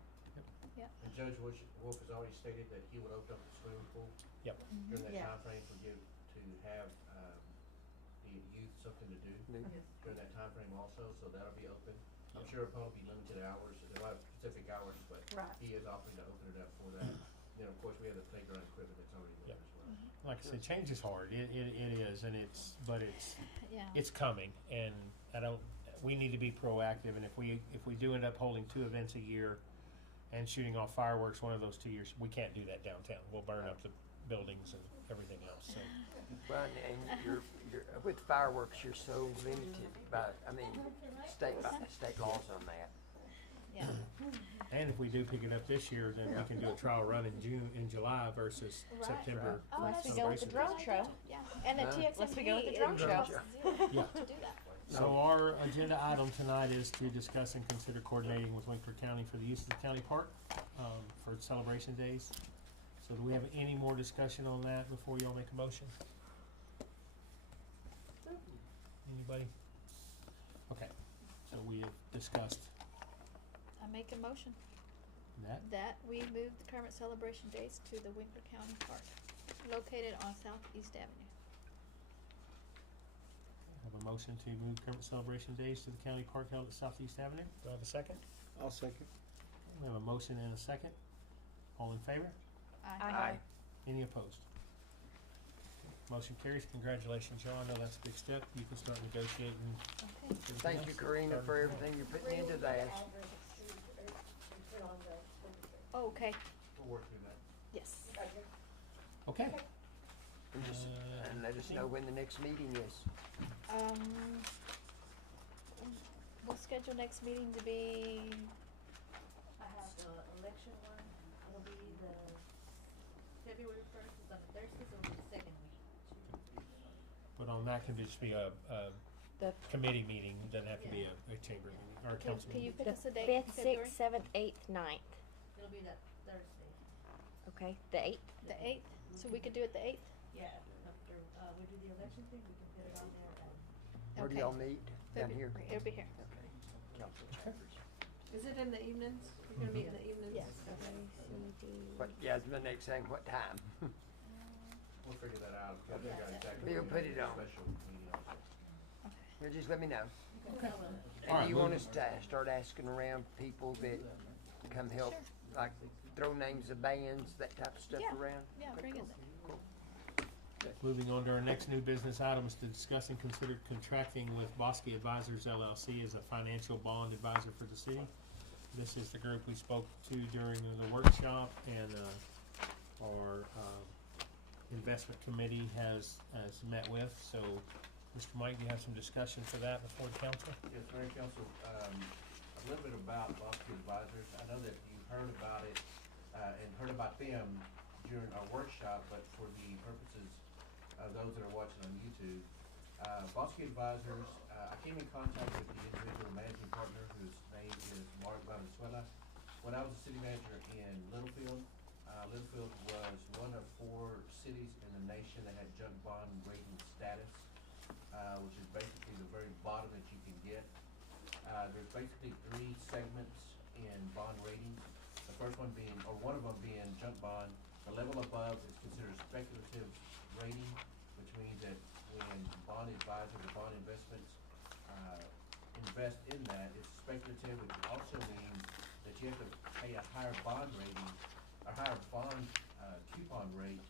And Judge Wolf has already stated that he would open up the swimming pool Yep. during that Yeah. timeframe to have, the youth something to do during that timeframe also, so that'll be open. I'm sure it'll probably be limited hours, they'll have specific hours, but Right. he is offering to open it up for that. Then, of course, we have the playground equipment that's already there Yep. as well. Like I said, change is hard. It is, and yeah. it's coming, and we need to be proactive, and if we do end up holding 2 events a year and shooting off fireworks one of those 2 years, we can't do that downtown. We'll burn up the buildings and everything else, so. Well, and you're, with fireworks, you're so limited by, state laws on that. Yeah. And if we do pick it up this year, then we can do a trial run in July versus Right. September. Oh, for unless we go with the Celebration drone Days. show. Yeah, and the Huh? TXMP. Unless we go with the it drone show. costs zero Yeah. to do that. So our agenda item tonight is to discuss and consider coordinating with Winkler County for the use of the county park, for celebration days. So do we have any more discussion on that before y'all make a motion? Anybody? Okay, so we have discussed I make a motion that. that we move the current celebration dates to the Winkler County Park, located on Southeast Avenue. Have a motion to move current celebration days to the county park held at Southeast Avenue. Do I have a second? I'll second. We have a motion and a second. All in favor? Aye. Any opposed? Motion carries. Congratulations, y'all. I know that's a big step. You can start negotiating. Okay. everything Thank you, else. Karina, for everything you're putting into that. Oh, okay, We'll work through that. yes. Okay. And just, and let us know when the next meeting is. We'll schedule next meeting to be, I have the election one, it'll be the February 1st, is on a Thursday, so it'll be the second week. But on that can just be a The committee meeting. It doesn't have to be a chamber meeting or a council can you meeting. pick us a date in 5th, February? 6th, 7th, 8th, 9th. It'll be that Thursday. Okay, the 8th. The 8th, so we could do it the 8th? Yeah, after, we do the election thing, we can put it on there and. Where do Okay. y'all meet? Down here? It'll be here. Okay. Council chambers. Is it in the evenings? You're gonna meet in the evenings? Yes. Okay. What, yeah, the next thing, what time? We'll figure that out. We'll figure out exactly We'll when put we it have on. a special meeting also. Well, just let me know. Okay. And Alright, do you want moving- us to start asking around people that come help, like throw names of bands, that type of stuff Yeah. around? Yeah, Okay, bring it. cool. Moving on to our next new business item is to discuss and consider contracting with Bosque Advisors LLC as a financial bond advisor for the city. This is the group we spoke to during the workshop, and our investment committee has met with. So, Mr. Mike, do you have some discussion for that before the council? Yes, Mayor and Council, a little bit about Bosque Advisors. I know that you heard about it, and heard about them during our workshop, but for the purposes of those that are watching on YouTube, Bosque Advisors, I came in contact with the individual managing partner whose name is Mark Valenzuela. When I was a city manager in Littlefield, Littlefield was one of 4 cities in the nation that had junk bond rating status, which is basically the very bottom that you can get. There's basically 3 segments in bond ratings. The first one being, or one of them being junk bond. The level above is considered speculative rating, which means that when bond advisors or bond investments invest in that, it's speculative, which also means that you have to pay a higher bond rating, a higher bond coupon rate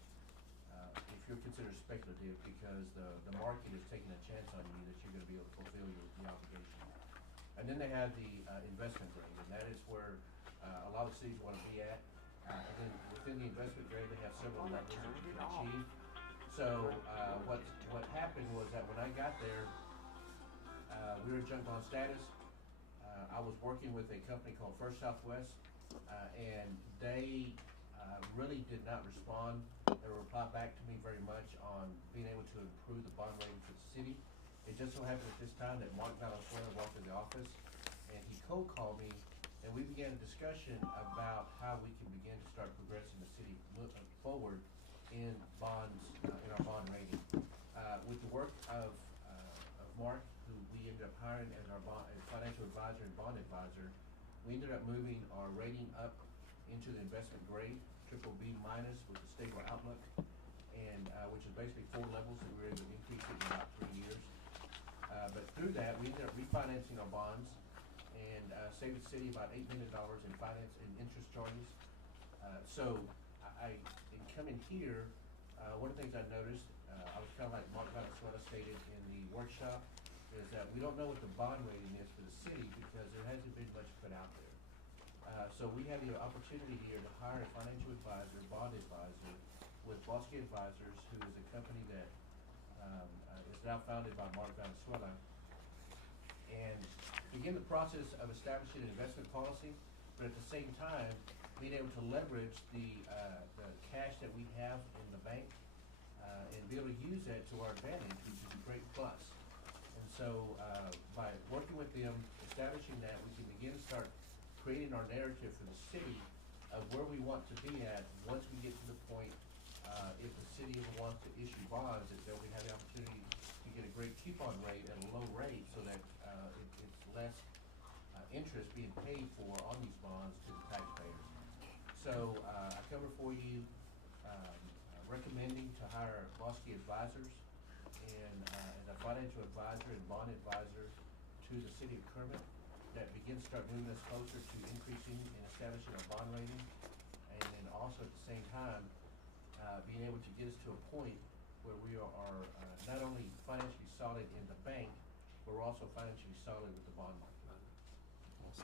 if you're considered speculative, because the market is taking a chance on you that you're gonna be able to fulfill the obligation. And then they have the investment grade, and that is where a lot of cities wanna be at. And then within the investment grade, they have several levels that you can achieve. So, what happened was that when I got there, we were junk bond status. I was working with a company called First Southwest, and they really did not respond or reply back to me very much on being able to improve the bond rating for the city. It just so happened at this time that Mark Valenzuela walked in the office, and he cold called me, and we began a discussion about how we can begin to start progressing the city forward in bonds, in our bond rating. With the work of Mark, who we ended up hiring as our as financial advisor and bond advisor, we ended up moving our rating up into the investment grade, BBB minus with a stable outlook, and which is basically 4 levels that we were able to increase it in about 3 years. But through that, we ended up refinancing our bonds and saved the city about $8 million in finance and interest charges. So in coming here, one of the things I noticed, I was kind of like Mark Valenzuela stated in the workshop, is that we don't know what the bond rating is for the city because there hasn't been much put out there. So we had the opportunity here to hire a financial advisor, bond advisor, with Bosque Advisors, who is a company that is now founded by Mark Valenzuela, and begin the process of establishing an investment policy, but at the same time, being able to leverage the cash that we have in the bank and be able to use that to our advantage, which is a great plus. And so by working with them, establishing that, we can begin to start creating our narrative for the city of where we want to be at once we get to the point, if the city wants to issue bonds, that we have the opportunity to get a great coupon rate at a low rate so that it's less interest being paid for on these bonds to the taxpayers. So I come before you recommending to hire Bosque Advisors and as a financial advisor and bond advisor to the city of Kermit, that begins to start moving us closer to increasing and establishing our bond rating, and then also at the same time being able to get us to a point where we are not only financially solid in the bank, but we're also financially solid with the bond market.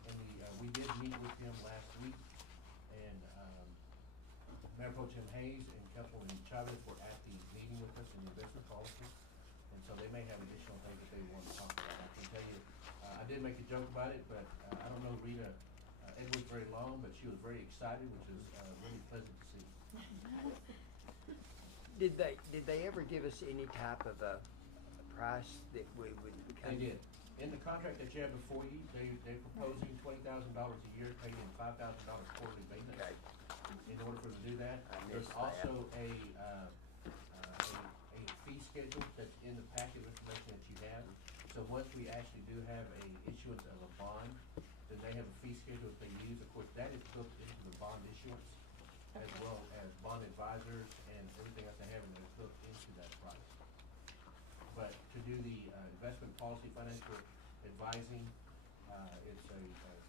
And we did meet with them last week, and Mayor Pro Tem Hayes and Councilwoman Chavez were at the meeting with us in the investment policy, and so they may have additional things that they want to talk about. I can tell you, I did make a joke about it, but I don't know Rita Edwards very long, but she was very excited, which is really pleasant to see. Did they ever give us any type of a price that we would come? They did. In the contract that you have before you, they're proposing $20,000 a year, paid in $5,000 quarterly basis. Okay. In order for them to do that, I there's missed that. also a fee schedule that's in the packet of information that you have. So once we actually do have a issuance of a bond, then they have a fee schedule that they use. Of course, that is built into the bond issuance, as well as bond advisors and everything else they have, and it's built into that price. But to do the investment policy financial advising, it's a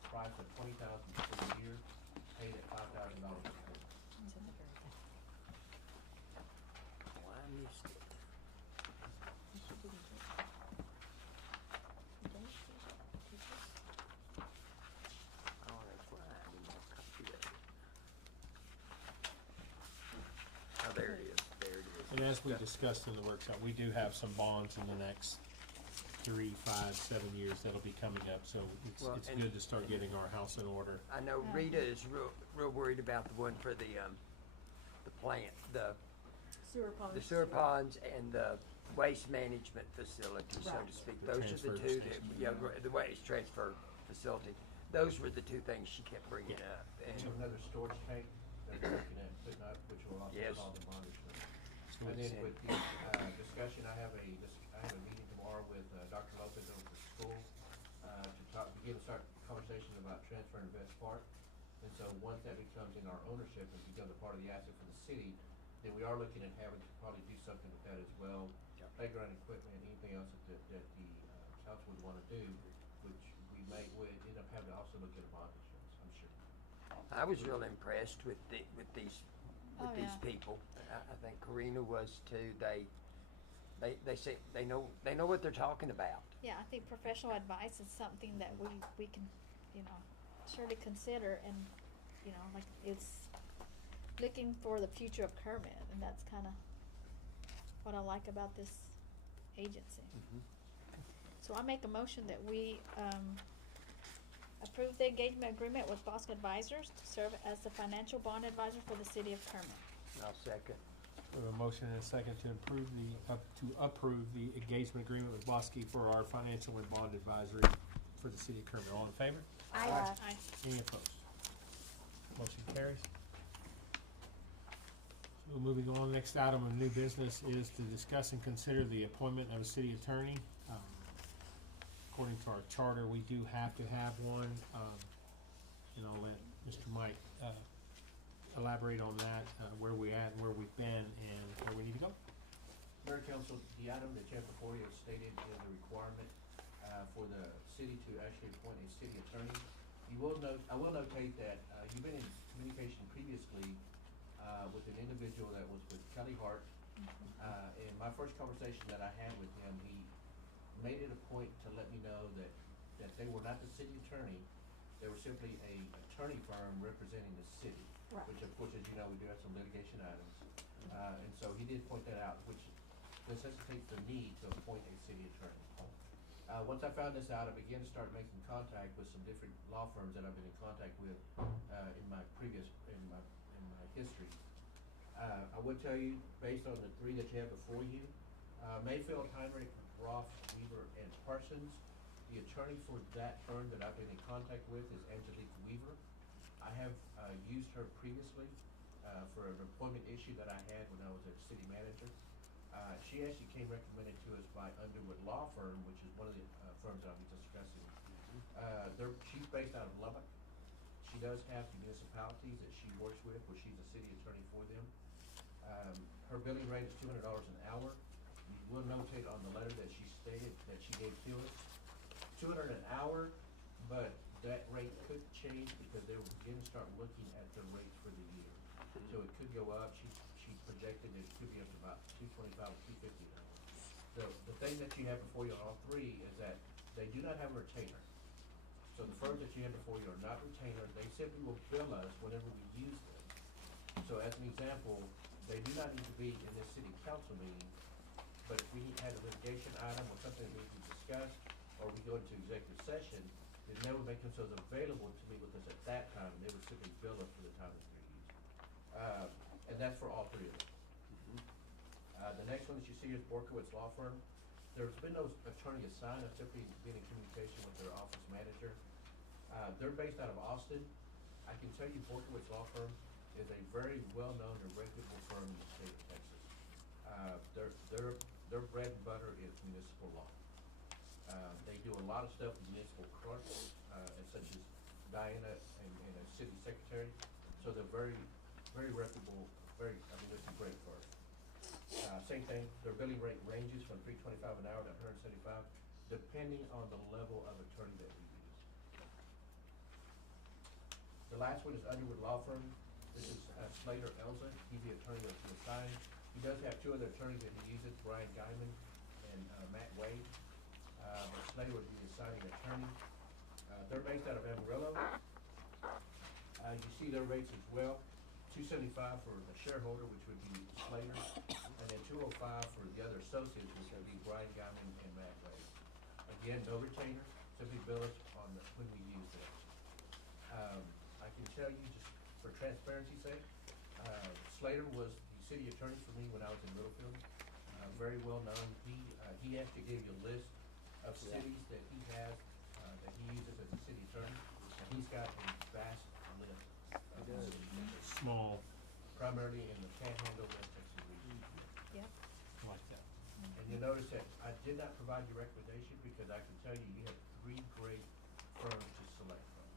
price of $20,000 per year, paid at $5,000 a quarter. Oh, I missed it. Oh, that's why I didn't have a copy of it. Oh, there it is, there it is. And as we discussed in the workshop, we do have some bonds in the next 3, 5, 7 years that'll be coming up, so Well, it's and- good to start getting our house in order. I know Rita is real worried about the one for the plant, the Sewer ponds. sewer ponds and the waste management facility, so to Right. speak. The Those are the transfer two that, station. yeah, the waste transfer facility. Those were the two things she kept bringing up. And And another storage tank that we're looking at putting up, which will also Yes. solve the bond issuance. So And it's- then with the discussion, I have a meeting tomorrow with Dr. Lopez over at the school to begin to start conversation about transferring to Best Park. And so once that becomes in our ownership and becomes a part of the asset for the city, then we are looking at having to probably do something with that as well. Playground equipment, anything else that the council would want to do, which would end up having to also look at a bond issuance, I'm sure. I was real impressed with these Oh, yeah. people. I think Karina was too. They say they know what they're talking about. Yeah, I think professional advice is something that we can, surely consider, and, like, it's looking for the future of Kermit, and that's kind of what I like about this agency. So I make a motion that we, approve the engagement agreement with Bosque Advisors to serve as the financial bond advisor for the city of Kermit. I'll second. We have a motion and a second to approve the engagement agreement with Bosque for our financial and bond advisory for the city of Kermit. All in favor? Aye. Any opposed? Motion carries. So moving on, next item of new business is to discuss and consider the appointment of a city attorney. According to our charter, we do have to have one. And I'll let Mr. Mike elaborate on that, where we at and where we've been and where we need to go. Mayor Council, the item that you have before you is stated in the requirement for the city to actually appoint a city attorney. I will notate that you've been in communication previously with an individual that was with Kelly Hart. And my first conversation that I had with him, he made it a point to let me know that they were not the city attorney. They were simply a attorney firm representing the city. Right. Which of course, as you know, we do have some litigation items. And so he did point that out, which necessitates the need to appoint a city attorney. Once I found this out, I began to start making contact with some different law firms that I've been in contact with in my history. I would tell you, based on the three that you have before you, Mayfield, Heinrich, Roth, Weaver, and Parsons. The attorney for that firm that I've been in contact with is Angelique Weaver. I have used her previously for an employment issue that I had when I was a city manager. She actually came recommended to us by Underwood Law Firm, which is one of the firms that I'll be discussing. She's based out of Lubbock. She does have municipalities that she works with where she's a city attorney for them. Her billing rate is $200 an hour. You will notate on the letter that she stated that she gave to us, $200 an hour, but that rate could change because they will begin to start looking at the rates for the year. So it could go up. She projected it could be up to about $225 or $250 an hour. The thing that you have before you on all three is that they do not have a retainer. So the firms that you have before you are not retainer. They simply will bill us whenever we use them. So as an example, they do not need to be in this city council meeting, but if we had a litigation item or something that needs to be discussed, or we go into executive session, then they would make themselves available to meet with us at that time, and they would simply bill us for the time that they're using. And that's for all three of them. The next one that you see is Borkowitz Law Firm. There's been no attorney assigned. I've simply been in communication with their office manager. They're based out of Austin. I can tell you Borkowitz Law Firm is a very well-known and reputable firm in the state of Texas. Their bread and butter is municipal law. They do a lot of stuff with municipal clerks, such as Diana and a city secretary. So they're very, very reputable. It's a great firm. Same thing. Their billing rate ranges from $325 an hour to $175, depending on the level of attorney that we use. The last one is Underwood Law Firm. This is Slater Elza. He's the attorney that's been assigned. He does have two other attorneys that he uses, Brian Guyman and Matt Wade. But Slater would be the assigning attorney. They're based out of Amarillo. You see their rates as well. $275 for the shareholder, which would be Slater, and then $205 for the other associates, which would be Brian Guyman and Matt Wade. Again, no retainer, simply bill us on when we use them. I can tell you, just for transparency's sake, Slater was the city attorney for me when I was in Littlefield. Very well known. He actually gave you a list of cities that he has that he uses as a city attorney, and he's got a vast list of cities. Small. Primarily in the Panhandle, West Texas region. Yep. Like that. And you'll notice that I did not provide you recommendation because I can tell you, you have three great firms to select from.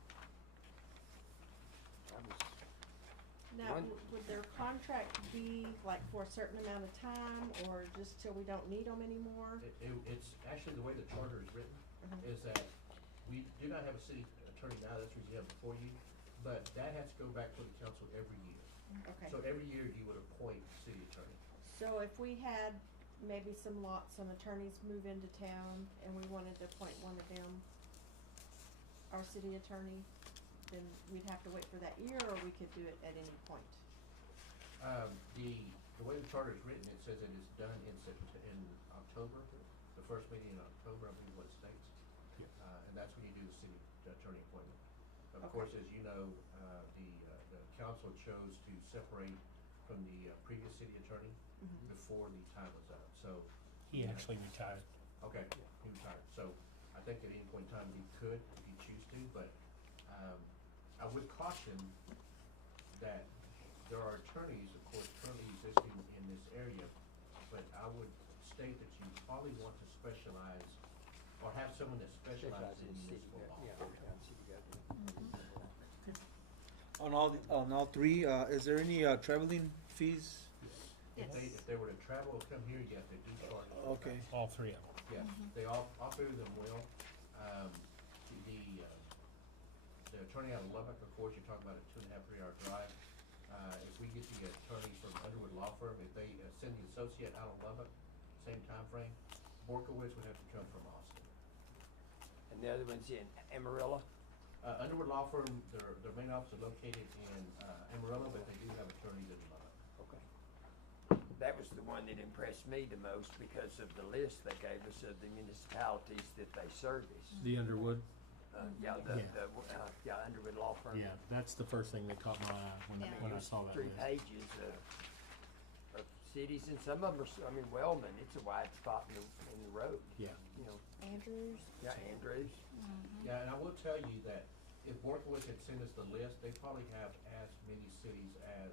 Now, would their contract be like for a certain amount of time, or just till we don't need them anymore? It's actually the way the charter is written, is that we do not have a city attorney now, that's the reason you have before you, but that has to go back to the council every year. Okay. So every year you would appoint city attorney. So if we had maybe some attorneys move into town and we wanted to appoint one of them, our city attorney, then we'd have to wait for that year, or we could do it at any point? The the way the charter is written, it says it is done in in October, the first meeting in October, I believe what it states. And that's when you do the city attorney appointment. Of Okay. course, as you know, the council chose to separate from the previous city attorney Mhm. before the time was up, so. He actually retired. Okay, he retired, so I think at any point in time he could, if you choose to, but, I would caution that there are attorneys, of course, currently existing in this area, but I would state that you probably want to specialize, or have someone that specializes in municipal law. On all three, is there any traveling fees? If they were to travel or come here, yes, they do charge. Okay. All three of them. Yes, they all three of them will. The attorney out of Lubbock, of course, you're talking about a 2.5, 3 hour drive. If we get the attorney from Underwood Law Firm, if they send the associate out of Lubbock, same time frame, Borkowitz would have to come from Austin. And the other one's in Amarillo? Underwood Law Firm, their main office is located in Amarillo, but they do have attorneys in Lubbock. Okay. That was the one that impressed me the most because of the list they gave us of the municipalities that they service. The Underwood? Yeah, Underwood Law Firm. Yeah, that's the first thing that caught my eye when I saw that 3 list. pages of cities, and some of them are, Wellman, it's a wide spot in the road. Yeah. You know, Andrews. yeah, Andrews. Yeah, and I will tell you that if Borkowitz had sent us the list, they probably have as many cities as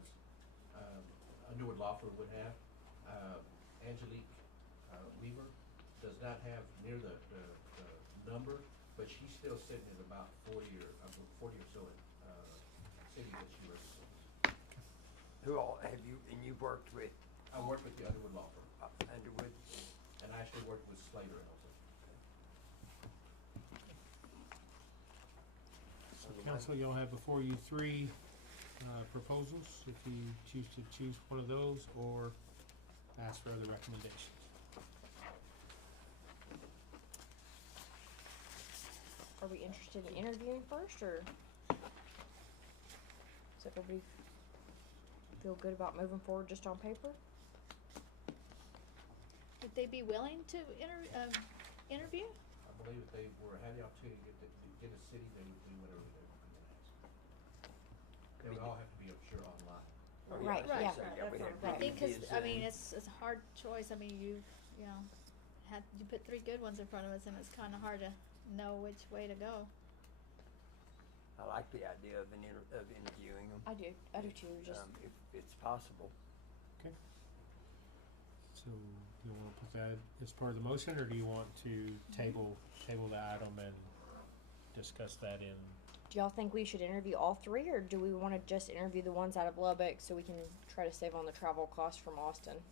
Underwood Law Firm would have. Angelique Weaver does not have near the number, but she's still sitting at about 40 or so cities that she represents. Who all have you, and you've worked with I work with the Underwood Law Firm, Underwood? and I actually worked with Slater also. Council, you'll have before you 3 proposals, if you choose one of those, or ask for other recommendations. Are we interested in interviewing first, or does everybody feel good about moving forward just on paper? Would they be willing to interview? I believe if they had the opportunity to get a city, they would do whatever they would ask. They would all have to be, I'm sure, online. Right, yeah. I think, cause, it's a hard choice, you put 3 good ones in front of us, and it's kinda hard to know which way to go. I like the idea of interviewing them. I do too, just. If it's possible. Okay. So, you wanna put that as part of the motion, or do you want to table the item and discuss that in? Do y'all think we should interview all 3, or do we wanna just interview the ones out of Lubbock so we can try to save on the travel costs from Austin?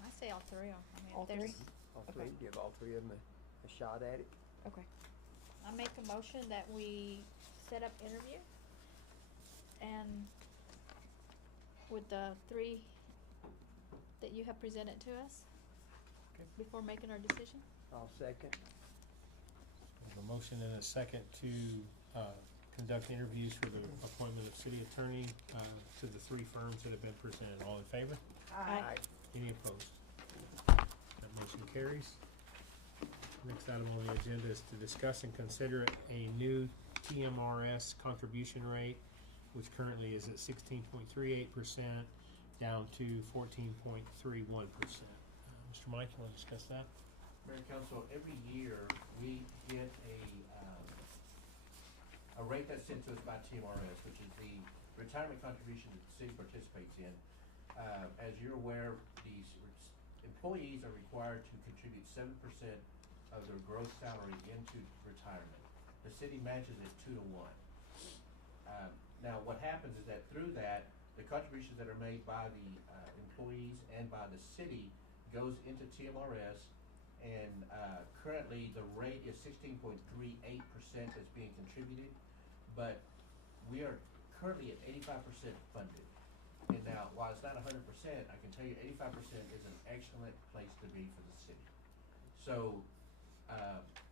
I say all 3 of them. All 3? All three, give all 3 of them a shot at it. Okay. I make a motion that we set up interview, and with the 3 that you have presented to us. Okay. Before making our decision. I'll second. We have a motion and a second to conduct interviews for the appointment of city attorney to the 3 firms that have been presented. All in favor? Aye. Any opposed? That motion carries. Next item on the agenda is to discuss and consider a new TMRS contribution rate, which currently is at 16.38%, down to 14.31%. Mr. Mike, you want to discuss that? Mayor and Council, every year we get a rate that's sent to us by TMRS, which is the retirement contribution that the city participates in. As you're aware, these employees are required to contribute 7% of their gross salary into retirement. The city matches it 2 to 1. Now, what happens is that through that, the contributions that are made by the employees and by the city goes into TMRS, and currently the rate is 16.38% that's being contributed, but we are currently at 85% funded. And now, while it's not 100%, I can tell you 85% is an excellent place to be for the city. So,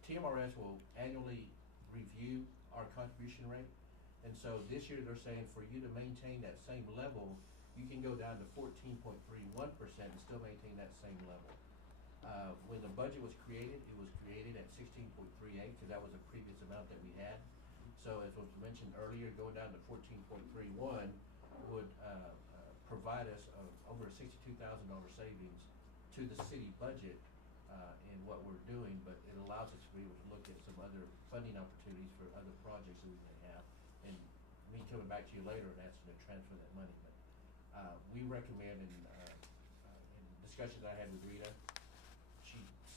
TMRS will annually review our contribution rate, and so this year they're saying for you to maintain that same level, you can go down to 14.31% and still maintain that same level. When the budget was created, it was created at 16.38, because that was a previous amount that we had. So as was mentioned earlier, going down to 14.31 would provide us over a $62,000 savings to the city budget in what we're doing, but it allows us to be able to look at some other funding opportunities for other projects that we may have. And me coming back to you later and asking to transfer that money, but we recommend in discussions I had with Rita,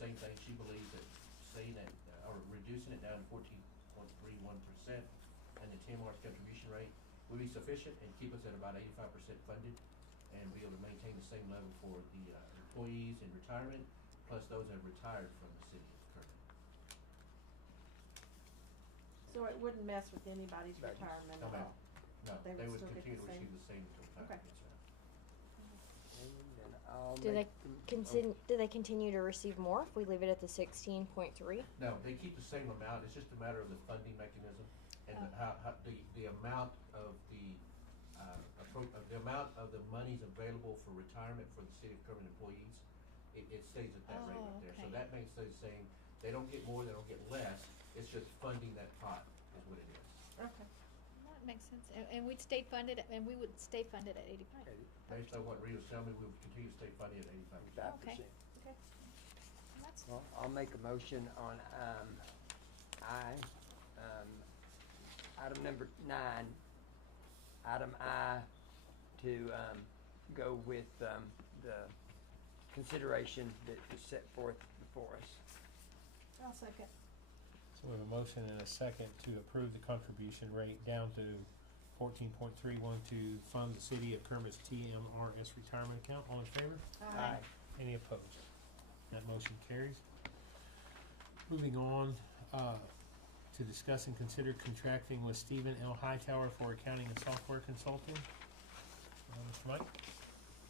same thing, she believes that saying that, or reducing it down to 14.31% and the TMR's contribution rate would be sufficient and keep us at about 85% funded and be able to maintain the same level for the employees in retirement, plus those that have retired from the city of Kermit. So it wouldn't mess with anybody's Right. retirement No, at ma'am. all? No, They they would would still get continue the to same? receive the same total Okay. package, yes, Do they do they continue to receive more if we leave it at the 16.3? No, they keep the same amount, it's just a matter of the funding mechanism and the amount of the amount of the monies available for retirement for the city of Kermit employees, it stays at that rate right there. So okay. that may stay the same, they don't get more, they don't get less, it's just funding that pot is what it is. Okay. That makes sense. And we'd stay funded, and we would stay funded at 85. Based on what Rita was telling me, we would continue to stay funded at 85%. Okay. Okay. That's Well, I'll make a motion on, item number 9, item I, to, go with, the consideration that was set forth before us. I'll second. So we have a motion and a second to approve the contribution rate down to 14.31 to fund the city of Kermit's TMRS retirement account. All in favor? Aye. Any opposed? That motion carries. Moving on, to discuss and consider contracting with Stephen L. Hightower for accounting and software consulting. Mr. Mike?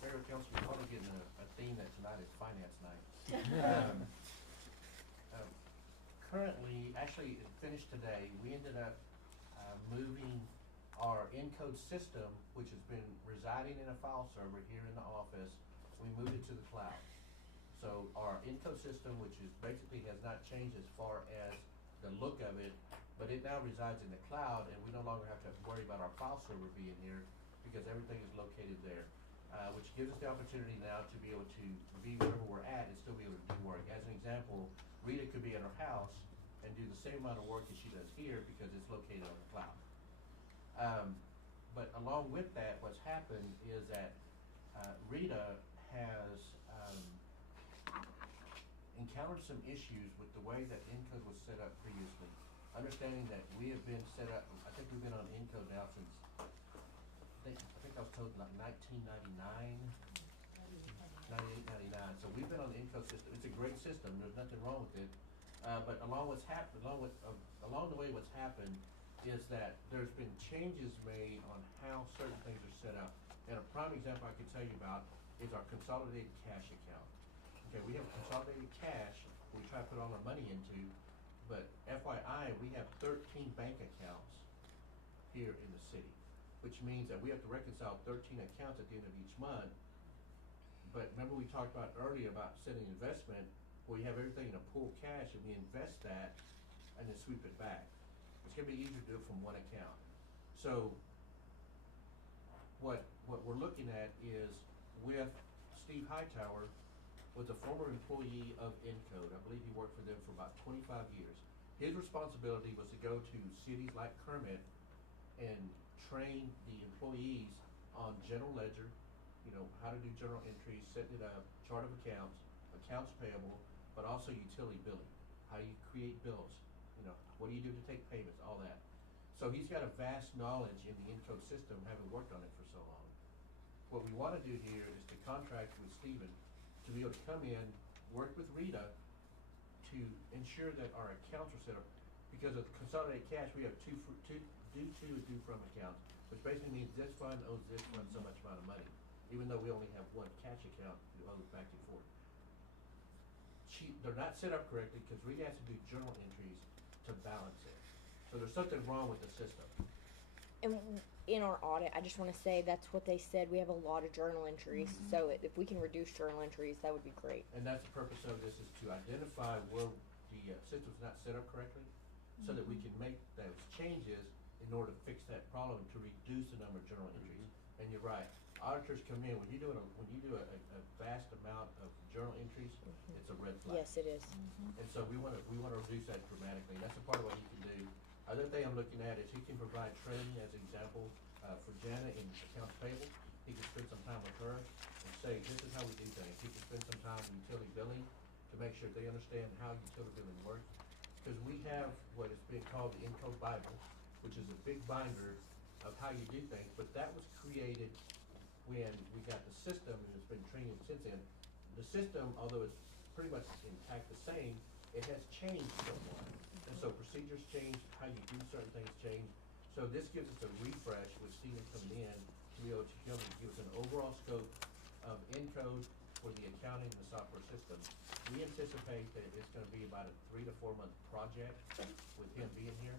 Mayor and Council, we're probably getting a theme that tonight is finance night. Currently, actually, it finished today, we ended up moving our Encode system, which has been residing in a file server here in the office, we moved it to the cloud. So our Encode system, which is basically has not changed as far as the look of it, but it now resides in the cloud, and we no longer have to worry about our file server being here because everything is located there, which gives us the opportunity now to be able to be wherever we're at and still be able to do work. As an example, Rita could be at her house and do the same amount of work as she does here because it's located on the cloud. But along with that, what's happened is that Rita has encountered some issues with the way that Encode was set up previously. Understanding that we have been set up, I think we've been on Encode now since, I think I was told like 1999, 98, 99. So we've been on the Encode system. It's a great system. There's nothing wrong with it. But along the way what's happened is that there's been changes made on how certain things are set up. And a prime example I can tell you about is our consolidated cash account. Okay, we have consolidated cash we try to put all our money into, but FYI, we have 13 bank accounts here in the city, which means that we have to reconcile 13 accounts at the end of each month. But remember we talked about earlier about setting investment, where we have everything in a pool cash and we invest that and then sweep it back. It's gonna be easier to do it from one account. So what we're looking at is with Steve Hightower, was a former employee of Encode. I believe he worked for them for about 25 years. His responsibility was to go to cities like Kermit and train the employees on general ledger, how to do journal entries, setting it up, chart of accounts, accounts payable, but also utility billing. How do you create bills? What do you do to take payments, all that. So he's got a vast knowledge in the Encode system, having worked on it for so long. What we wanna do here is to contract with Stephen to be able to come in, work with Rita to ensure that our accounts are set up. Because of consolidated cash, we have two due from accounts, which basically means this fund owes this fund so much amount of money, even though we only have one cash account that owes back and forth. They're not set up correctly because Rita has to do journal entries to balance it. So there's something wrong with the system. And in our audit, I just want to say that's what they said. We have a lot of journal entries, so if we can reduce journal entries, that would be great. And that's the purpose of this, is to identify where the system's not set up correctly, so that we can make those changes in order to fix that problem, to reduce the number of journal entries. And you're right, auditors come in, when you do a vast amount of journal entries, it's a red flag. Yes, it is. And so we wanna reduce that dramatically. That's a part of what he can do. Other thing I'm looking at is he can provide training, as an example, for Janet in accounts payable. He can spend some time with her and say, this is how we do things. He can spend some time with utility billing to make sure they understand how utility billing works. Because we have what is being called the Encode Bible, which is a big binder of how you do things, but that was created when we got the system, and it's been training since then. The system, although it's pretty much intact the same, it has changed somewhat. And so procedures change, how you do certain things change. So this gives us a refresh with Stephen coming in to be able to give us an overall scope of Encode for the accounting and the software system. We anticipate that it's gonna be about a 3 to 4 month project with him being here.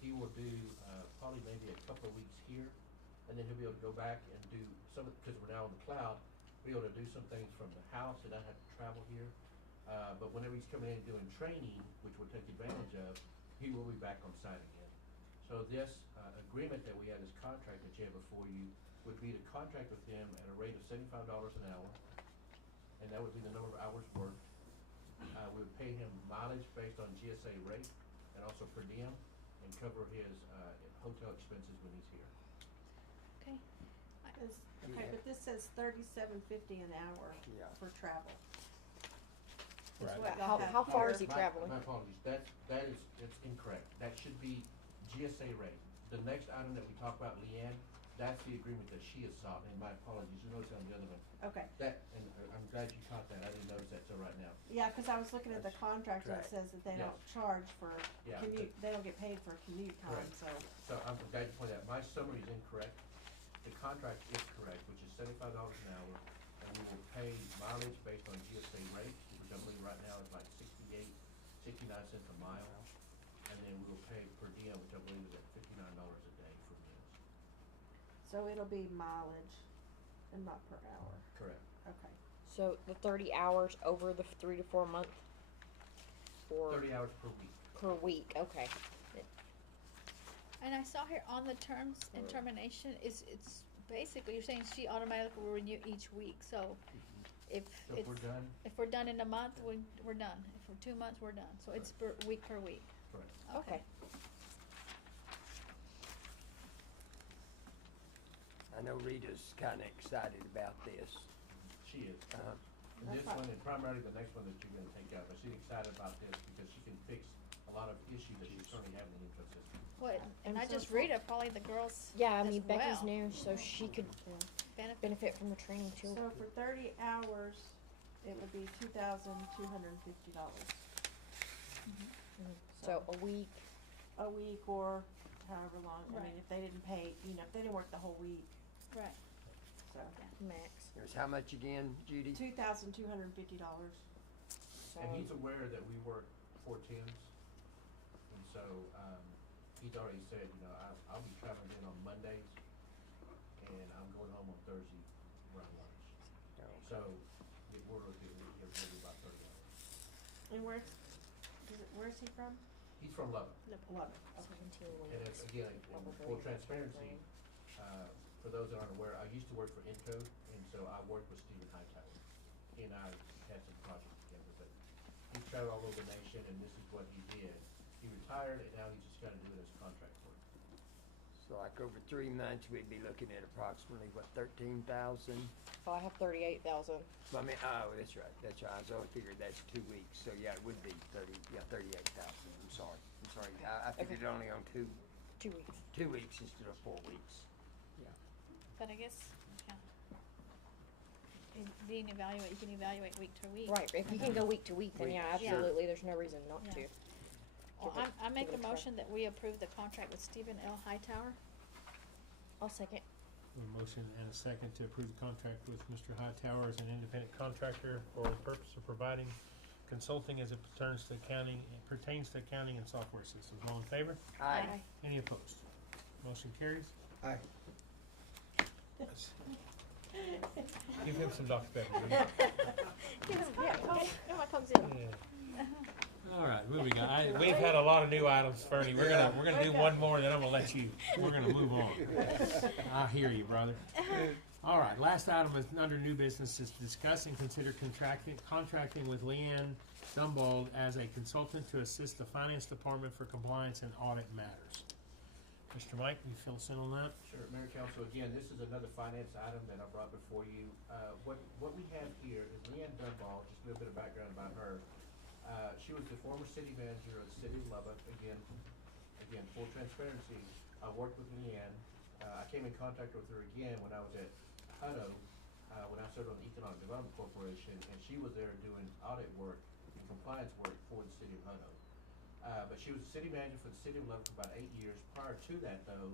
He will do probably maybe a couple of weeks here, and then he'll be able to go back and do some, because we're now on the cloud, be able to do some things from the house and not have to travel here. But whenever he's coming in and doing training, which we'll take advantage of, he will be back on site again. So this agreement that we have, this contract that you have before you, would be to contract with him at a rate of $75 an hour, and that would be the number of hours worked. We would pay him mileage based on GSA rate, and also per diem, and cover his hotel expenses when he's here. Okay. Okay, but this says $37.50 an hour Yeah. for travel. Is Right. what y'all How have far here. is he traveling? My apologies, that's incorrect. That should be GSA rate. The next item that we talk about, Leanne, that's the agreement that she has sought, and my apologies, you notice on the other one. Okay, That, and I'm glad you caught that, I didn't notice that till right now. yeah, cause I was looking at the That's contract and it correct. says that they Yes. don't charge for Yeah, commute, they don't get paid for commute time, Correct. so. So I'm glad you pointed out, my summary is incorrect. The contract is correct, which is $75 an hour, and we will pay mileage based on GSA rates, which I believe right now is like 69 cents a mile. And then we will pay per diem, which I believe is at $59 a day for meals. So it'll be mileage and not per hour, Correct. okay. So the 30 hours over the 3 to 4 month, or 30 hours per week. per week. Okay. And I saw here on the terms and termination, it's basically, you're saying she automatically will renew each week, so if So it's, if we're done, if we're done in a month, we're done. If we're 2 months, we're done. So it's per week. correct. Okay. I know Rita's kinda excited about this. She is. Uh-huh. And this one, and primarily the next one that you're gonna take out, but she's excited about this because she can fix a lot of issues that she's currently having in the info system. What? And And I so just for- read it, probably the girls. Yeah, I as mean Becca's well new, so she could benefit from the training too. So for 30 hours, it would be $2,250 So a week. a week or however long, I Right. mean, if they didn't pay, if they didn't work the whole week, Right. so. Max. There's how much again, Judy? $2,250. And he's aware that we work 4/10s, and so, he's already said, I'll be traveling in on Mondays, and I'm going home on Thursday around lunch. So, we're looking at about 30 hours. And where's he from? He's from Lubbock, 11. 17 and weeks. it's, again, in full transparency, for those that aren't aware, I used to work for Encode, and so I worked with Stephen Hightower. He and I had some projects together, but he traveled all over the nation, and this is what he did. He retired, and now he's just gotta do it as contract work. So like over 3 months, we'd be looking at approximately, what, 13,000? So I have 38,000. I mean, oh, that's right. I was only figured that's 2 weeks, so yeah, it would be 38,000. I'm sorry. I figured it only on 2 2 weeks. 2 weeks instead of 4 weeks. Yeah. But I guess, yeah. Being evaluate, you can evaluate week to week. Right. If you can go week to week, then yeah, Yeah. absolutely. There's no reason not Yeah. to. Well, Give it- I make give a it try. motion that we approve the contract with Stephen L. Hightower. I'll second. A motion and a second to approve the contract with Mr. Hightower as an independent contractor for the purpose of providing consulting as it pertains to accounting and software systems. All in favor? Aye. Any opposed? Motion carries. Aye. Give him some Dr. Pepper. Give him, yeah, everyone comes in. Yeah. All right, moving on. We've had a lot of new items, Fernie. We're gonna do one more, then I'm gonna let you. We're gonna move on. I hear you, brother. All right, last item is under new business is discuss and consider contracting with Leanne Dumbald as a consultant to assist the finance department for compliance and audit matters. Mr. Mike, can you fill us in on that? Sure, Mayor Council, again, this is another finance item that I brought before you. What we have here is Leanne Dunball, just a little bit of background about her. She was the former city manager of the city of Lubbock. Again, full transparency, I worked with Leanne. I came in contact with her again when I was at Hutto, when I served on the Economic Development Corporation, and she was there doing audit work and compliance work for the city of Hutto. But she was the city manager for the city of Lubbock for about 8 years. Prior to that, though,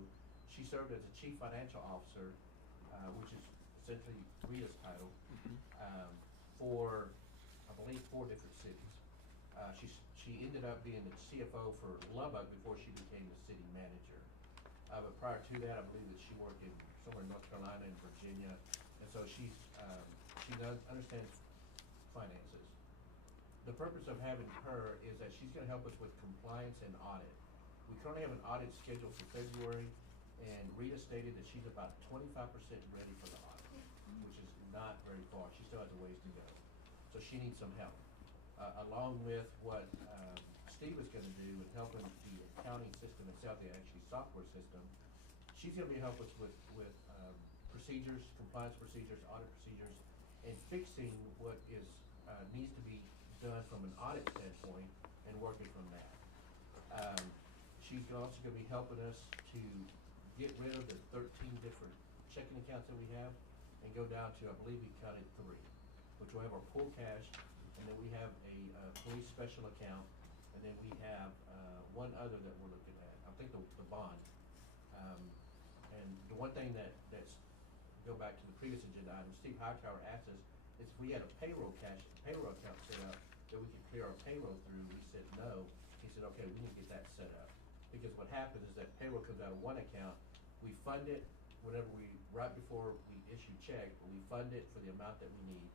she served as the chief financial officer, which is essentially Rita's title, for, I believe, 4 different cities. She ended up being the CFO for Lubbock before she became the city manager. But prior to that, I believe that she worked in somewhere in North Carolina and Virginia, and so she understands finances. The purpose of having her is that she's going to help us with compliance and audit. We currently have an audit scheduled for February, and Rita stated that she's about 25% ready for the audit, which is not very far. She still has a ways to go. So she needs some help. Along with what Steve is going to do in helping the accounting system itself, the actually software system, she's going to be help us with procedures, compliance procedures, audit procedures, and fixing what is needs to be done from an audit standpoint and working from that. She's also going to be helping us to get rid of the 13 different checking accounts that we have and go down to, I believe we counted 3, which will have our pool cash, and then we have a police special account, and then we have one other that we're looking at. I think the bond. And the one thing that's go back to the previous agenda item, Steve Hightower asked us is if we had a payroll account set up that we could clear our payroll through. We said no. He said, okay, we need to get that set up. Because what happens is that payroll comes out of one account, we fund it right before we issue check, but we fund it for the amount that we need,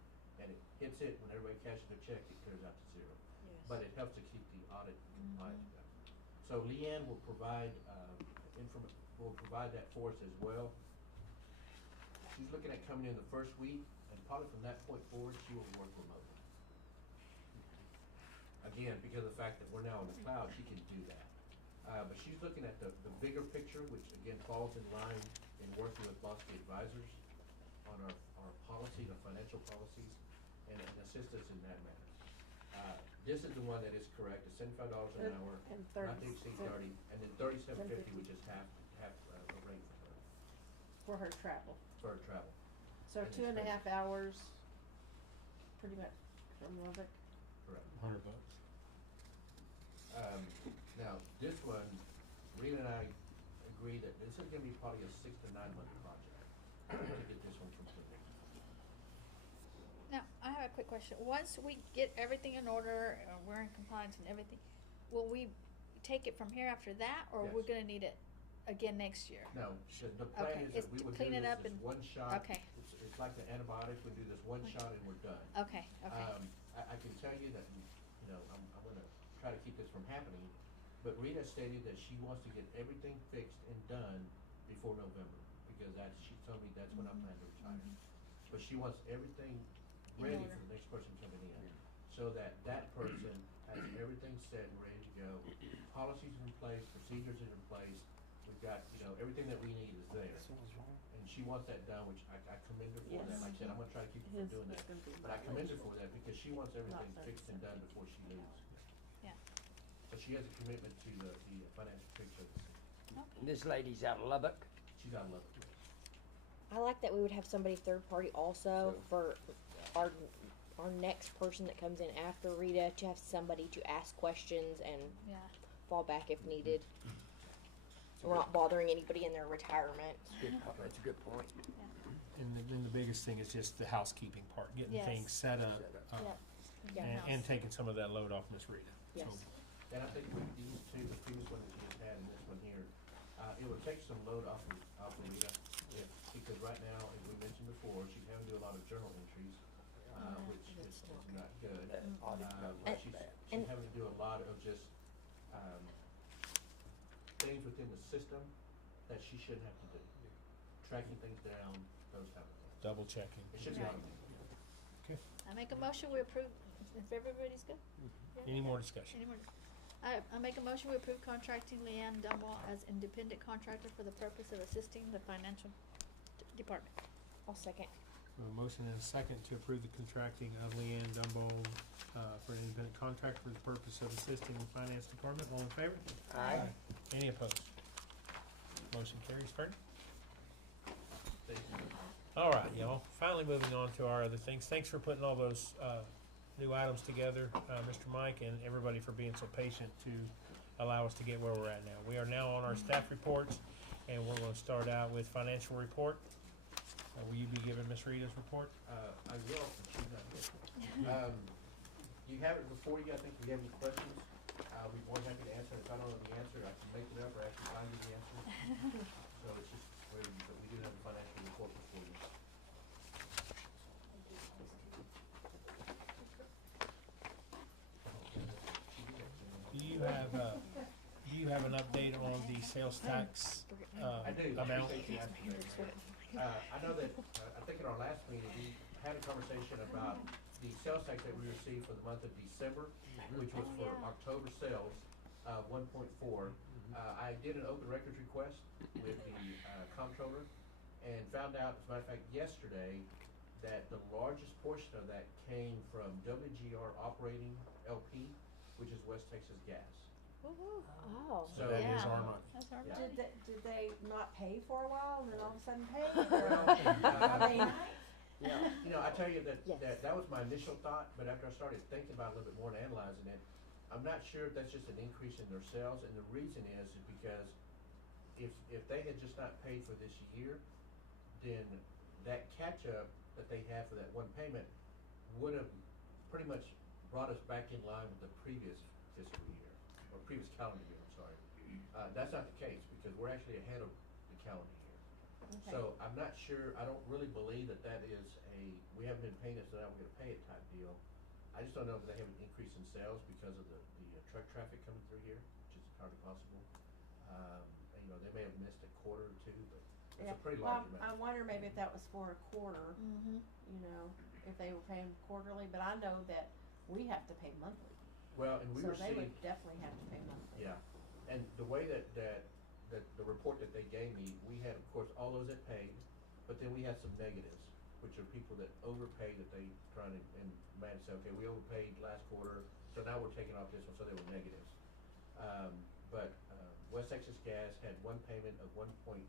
and it hits it when everybody cashes their check, it clears out to 0. Yes. But it helps to keep the audit compliance going. So Leanne will provide that for us as well. She's looking at coming in the first week, and probably from that point forward, she will work remotely. Again, because of the fact that we're now in the cloud, she can do that. But she's looking at the bigger picture, which again falls in line in working with Bosque Advisors on our policy, the financial policies, and assist us in that manner. This is the one that is correct, it's $75 an hour, And not to exceed 30, and then $37.50, which is half a rate for her travel. for her travel. So And 2.5 hours, pretty much from Lubbock. Correct. $100. Now, this one, Rita and I agree that this is gonna be probably a 6 to 9 month project to get this one completed. Now, I have a quick question. Once we get everything in order, we're in compliance and everything, will we take it from here after that, or we're Yes. gonna need it again next year? No, the plan Okay, is it's that we to would do clean it this up as and- one shot. okay. It's like the antibiotics, we do this one shot and we're done. Okay, okay. I can tell you that, I'm gonna try to keep this from happening, but Rita stated that she wants to get everything fixed and done before November, because she told me that's when I plan to retire. But she wants everything ready order. for the next person coming in, so that person has everything set and ready to go. Policies are in place, procedures are in place, we've got, everything that we need is there. And she wants that done, which I commend her for that. Yes. Like I said, I'm gonna try to keep her from doing that. But I commend her for that because she wants everything fixed and done before she leaves. Yeah. So she has a commitment to the financial picture of the city. This lady's out of Lubbock. She's out of Lubbock. I like that we would have somebody third party also for our next person that comes in after Rita, to have somebody to ask questions and Yeah. fall back if needed. So we're not bothering anybody in their retirement. That's a good point. And then the biggest thing is just the housekeeping part, getting Yes. things set up, Yeah. and taking some of that load off Miss Rita. Yes. So, And I think with these two, the previous one that she just had and this one here, It would take some load off of Rita, because right now, as we mentioned before, she's having to do a lot of journal entries, which is not good. But she's having to do a lot of just, things within the system that she shouldn't have to do. Tracking things down, those type of things. Double checking. It should be Right. automated. I make a motion, we approve, if everybody's good? Any more discussion? Any more? I make a motion, we approve contracting Leanne Dunwall as independent contractor for the purpose of assisting the financial department. I'll second. We have a motion and a second to approve the contracting of Leanne Dumbo, for an independent contractor for the purpose of assisting the finance department. All in favor? Aye. Any opposed? Motion carries. Fred? Thank you. All right, y'all. Finally moving on to our other things. Thanks for putting all those new items together, Mr. Mike, and everybody for being so patient to allow us to get where we're at now. We are now on our staff reports, and we're going to start out with financial report. Will you be giving Ms. Rita's report? I will, but she's not here. You have it before you, I think, if you have any questions, I'll be more than happy to answer. If I don't know the answer, I can make it up or actually find you the answer. So it's just, but we do have a financial report before you. Do you have an update on the sales tax I do. amount? Appreciate you asking that. I know that, I think in our last meeting, we had a conversation about the sales tax that we received for the month of December, which was for October sales, 1.4. I did an open records request with the comptroller and found out, as a matter of fact, yesterday, that the largest portion of that came from WGR Operating LP, which is West Texas Gas. Woo-hoo. Oh. So that is Yeah. our money. That's our Yeah. money. Did they not pay for a while and then all of a sudden pay? Well, I mean, yeah, you know, I tell you that, Yes. that was my initial thought, but after I started thinking about it a little bit more and analyzing it, I'm not sure if that's just an increase in their sales, and the reason is because if they had just not paid for this year, then that catch-up that they had for that one payment would have pretty much brought us back in line with the previous fiscal year, or previous calendar year, I'm sorry. That's not the case, because we're actually ahead of the calendar year. okay. So I'm not sure, I don't really believe that that is we haven't been paying it, so now we're gonna pay it type deal. I just don't know if they have an increase in sales because of the truck traffic coming through here, which is entirely possible. And, you know, they may have missed a quarter or two, but it's Yeah. a pretty Well, large I amount. wonder maybe if that was for a quarter, Mm-hmm. you know, if they were paying quarterly, but I know that we have to pay monthly. Well, and we So they received, would definitely have to pay monthly. yeah, and the way that the report that they gave me, we had, of course, all those that paid, but then we had some negatives, which are people that overpaid, that they trying to, and manage to say, okay, we overpaid last quarter, so now we're taking off this one, so they were negatives. But West Texas Gas had one payment of 1.3,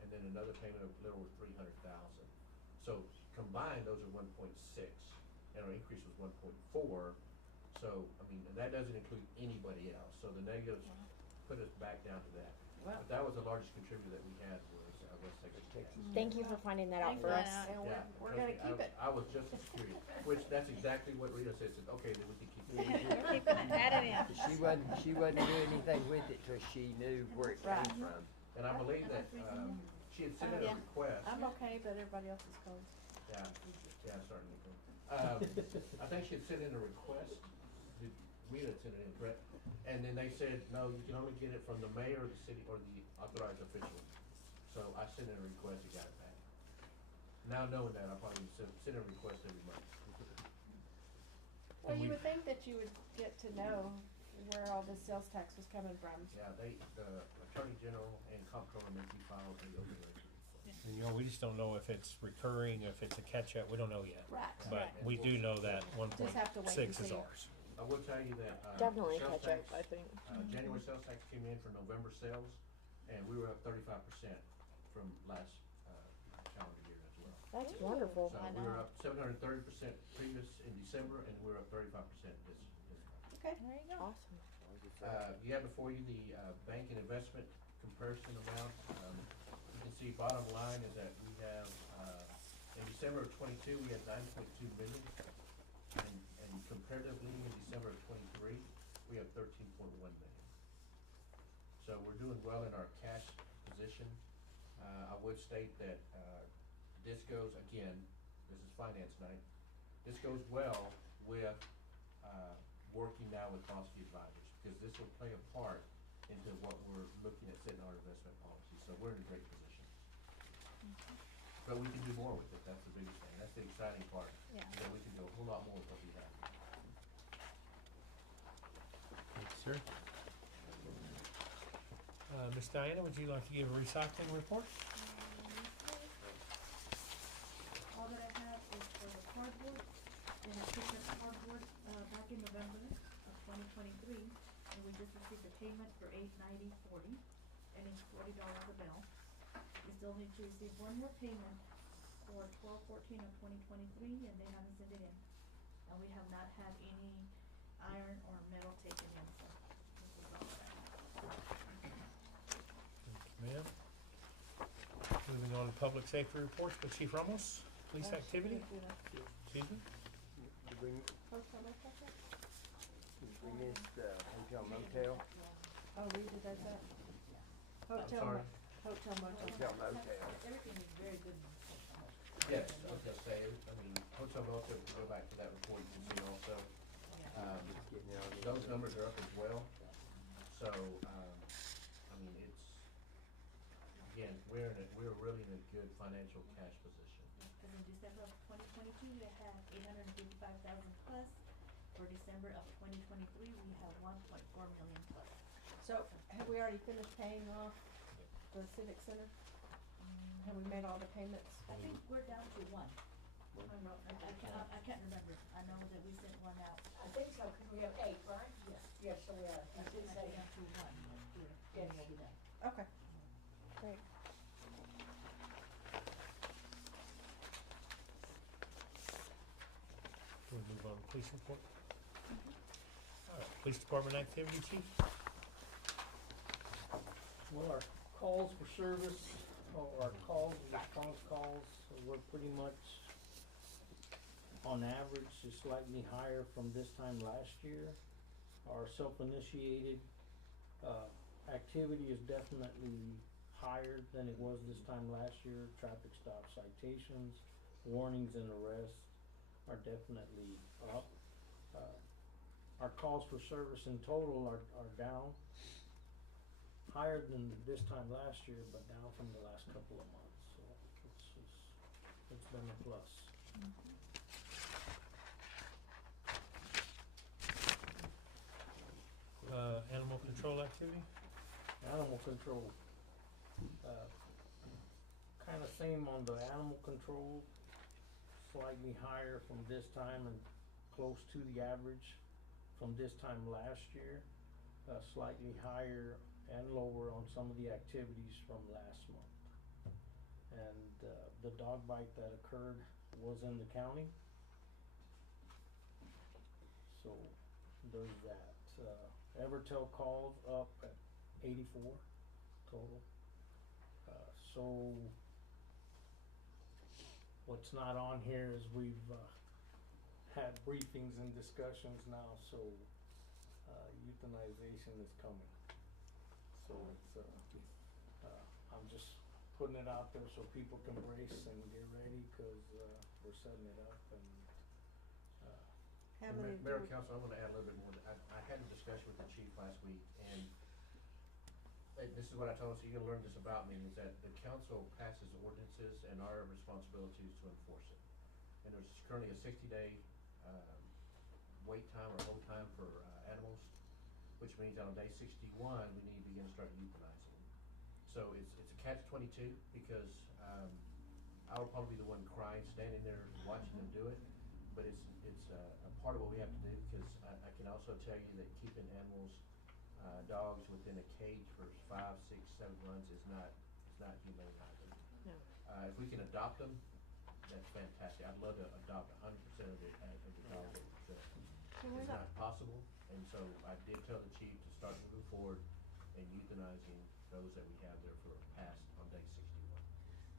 and then another payment of a little over 300,000. So combined, those are 1.6, and our increase was 1.4. So, I mean, and that doesn't include anybody else, so the negatives put us back down to that. Well, But that was the largest contributor that we had was West Texas Gas. Thank you for finding that out Thank for you. us. And Yeah, we're trust gonna me, keep it. I was just as curious, which that's exactly what Rita said, okay, then we can keep it. We're keeping it, add it in. She wasn't doing anything with it till she knew where it Right. came from. And I believe that, she had sent in Yeah. a request. I'm okay, but everybody else is cold. Yeah, yeah, certainly. I think she had sent in a request, Rita had sent it in, correct? And then they said, no, you can only get it from the mayor of the city or the authorized official. So I sent in a request, and got it back. Now knowing that, I'll probably send a request every month. Well, you would think that you would get to know where all this sales tax was coming from. Yeah, the attorney general and comptroller make you file the open records. And, you know, we just don't know if it's recurring, if it's a catch-up, we don't know yet. Right. But Right. we do know that one point Just have to wait and six is see. ours. I will tell you that, Definitely sales catch up, tax, I think. January sales tax came in for November sales, and we were up 35% from last, calendar year as well. That's wonderful. So I we were know. up 730% previous in December, and we're up 35% this month. Okay. There you go. Awesome. You have before you the, bank and investment comparison amount. You can see bottom line is that we have, in December of 22, we had 9.2 million. And comparatively, in December of 23, we have 13.1 million. So we're doing well in our cash position. I would state that, this goes, again, this is finance night, this goes well with, working now with policy advisors, because this will play a part into what we're looking at setting our investment policy, so we're in a great position. But we can do more with it, that's the biggest thing, that's the exciting part. Yeah. That we can do a whole lot more with what we have. Thank you, sir. Ms. Diana, would you like to give a recycling report? All that I have is for the cardboard, and I picked up cardboard, back in November of 2023, and we just received a payment for $890.40, and it's $40 a bill. We still need to receive one more payment for 12/14 of 2023, and they haven't sent it in. And we have not had any iron or metal taken in, so this is all that I have. Thank you, ma'am. Moving on to public safety reports with Chief Ramos. Police activity? Excuse me? Bring this, hotel motel. Oh, we did that. Hotel, sorry? hotel motel. Hotel motel. Everything is very good in this hotel. Yes, I was gonna say, I mean, hotel motel, if you go back to that report, you can see also, those numbers are up as well. So, I mean, it's, again, we're really in a good financial cash position. Because in December of 2022, we had 855,000 plus. For December of 2023, we have 1.4 million plus. So, have we already finished paying off the civic center? Have we made all the payments? I think we're down to one. I can't remember. I know that we sent one out. I think so, because we have 8, right? Yes. Yes, so we are. I think we're down to one here, and we'll be done. Okay, great. We'll move on to police report. All right, police department activity, Chief? Well, our calls for service, or our calls, response calls, we're pretty much on average is slightly higher from this time last year. Our self-initiated, activity is definitely higher than it was this time last year. Traffic stop citations, warnings and arrests are definitely up. Our calls for service in total are down, higher than this time last year, but down from the last couple of months, so it's been a plus. Animal control activity? Animal control, kinda same on the animal control, slightly higher from this time and close to the average from this time last year. Slightly higher and lower on some of the activities from last month. And, the dog bite that occurred was in the county. So, there's that. Evertel calls up at 84 total. So, what's not on here is we've, had briefings and discussions now, so, euthanization is coming. So it's, I'm just putting it out there so people can brace and get ready, cause, we're setting it up and, How many Mayor do and Council, I wanna add a little bit more. I had a discussion with the chief last week, and this is what I told him, so you're gonna learn this about me, is that the council passes ordinances and our responsibility is to enforce it. And there's currently a 60-day, wait time or hold time for, animals, which means on day 61, we need to begin to start euthanizing them. So it's a catch-22, because, I would probably be the one crying, standing there watching them do it, but it's a part of what we have to do, because I can also tell you that keeping animals, dogs within a cage for 5, 6, 7 months is not humane either. No. If we can adopt them, that's fantastic. I'd love to adopt 100% of the dogs. It's not possible, and so I did tell the chief to start moving forward and euthanizing those that we have there for past on day 61.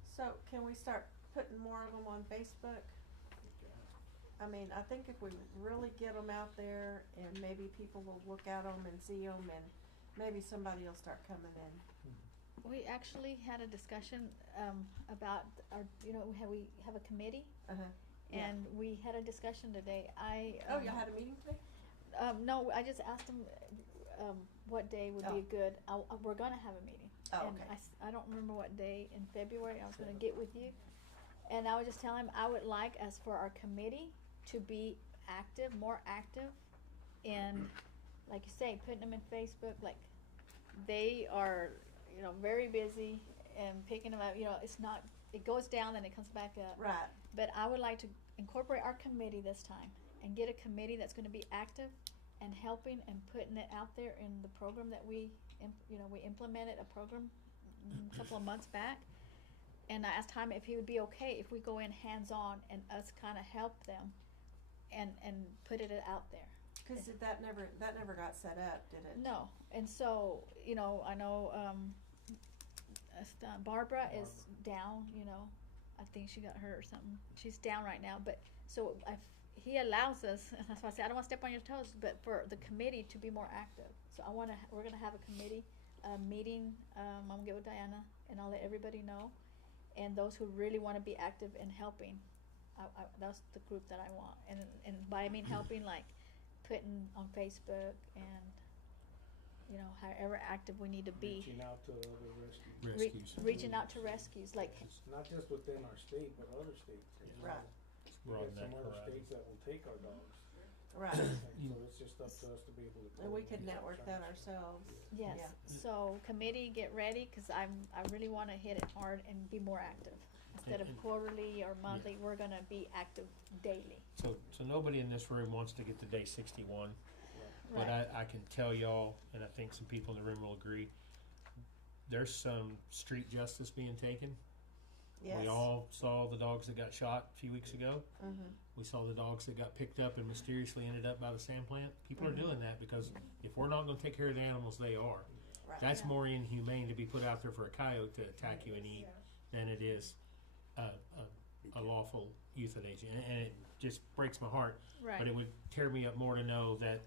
So, can we start putting more of them on Facebook? I mean, I think if we really get them out there and maybe people will look at them and see them and maybe somebody will start coming in. We actually had a discussion, about our, you know, we have a committee, Uh-huh. Yeah. and we had a discussion today. Oh, y'all had a meeting today? No, I just asked them, what day would be good. We're gonna have a meeting. Oh, And okay. I don't remember what day in February I was gonna get with you. And I was just telling him, I would like us for our committee to be active, more active in, like you say, putting them in Facebook, like, they are, you know, very busy and picking them up, you know, it's not, it goes down and it comes back up. Right. But I would like to incorporate our committee this time and get a committee that's gonna be active and helping and putting it out there in the program that we implemented a program a couple of months back. And I asked him if he would be okay if we go in hands-on and us kinda help them and put it out there. Cause that never got set up, did it? No, and so, you know, I know, Barbara is down, you know, I think she got hurt or something, she's down right now, but, so he allows us, and that's why I say, I don't wanna step on your toes, but for the committee to be more active. So we're gonna have a committee, meeting, I'm gonna get with Diana, and I'll let everybody know, and those who really wanna be active in helping, that's the group that I want, and by I mean helping, like, putting on Facebook and, you know, however active we need to be. Reaching out to other rescues. Rescues. Reaching out to rescues, like, Not just within our state, but other states. You know. Right. We Broaden get some that other horizon. states that will take our dogs. Right. And so it's just up to us to be able to. And we could coordinate network that ourselves. yes, Yeah. so committee, get ready, cause I really wanna hit it hard and be more active. Instead of And- quarterly or monthly, we're gonna be active daily. So nobody in this room wants to get to day 61. But Right. I can tell y'all, and I think some people in the room will agree, there's some street justice being taken. Yes. We all saw the dogs that got shot a few weeks ago. Mm-hmm. We saw the dogs that got picked up and mysteriously ended up by the sand plant. People Mhm. are doing that because if we're not going to take care of the animals, they are. Right. That's more inhumane to be put out there for a coyote to attack you and eat than it is a lawful euthanasia. And it just breaks my heart. Right. But it would tear me up more to know that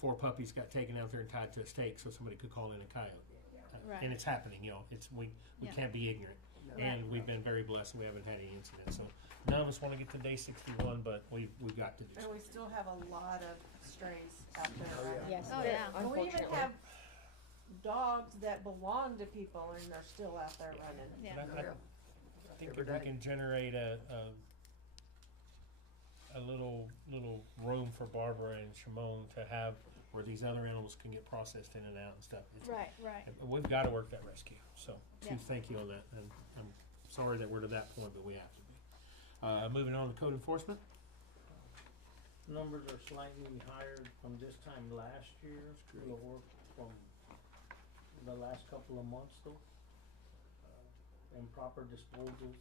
4 puppies got taken out there and tied to a stake so somebody could call in a coyote. Right. And it's happening, y'all. We Yeah. can't be ignorant. No. And we've been very blessed. We haven't had any incidents. So none of us want to get to day 61, but we've got to do And so. we still have a lot of strays out there. Oh, right? yeah. Yes, Oh, there- yeah. And we even unfortunately. have dogs that belong to people and they're still out there running. Yeah. But I think if we can generate a little room for Barbara and Shimon to have where these other animals can get processed in and out and stuff. Right, right. And we've got to work that rescue. So, Yeah. thank you on that. And I'm sorry that we're to that point, but we have to be. Moving on to code enforcement. Numbers are slightly higher from this time last year, lower from the last couple of months though. Improper disposals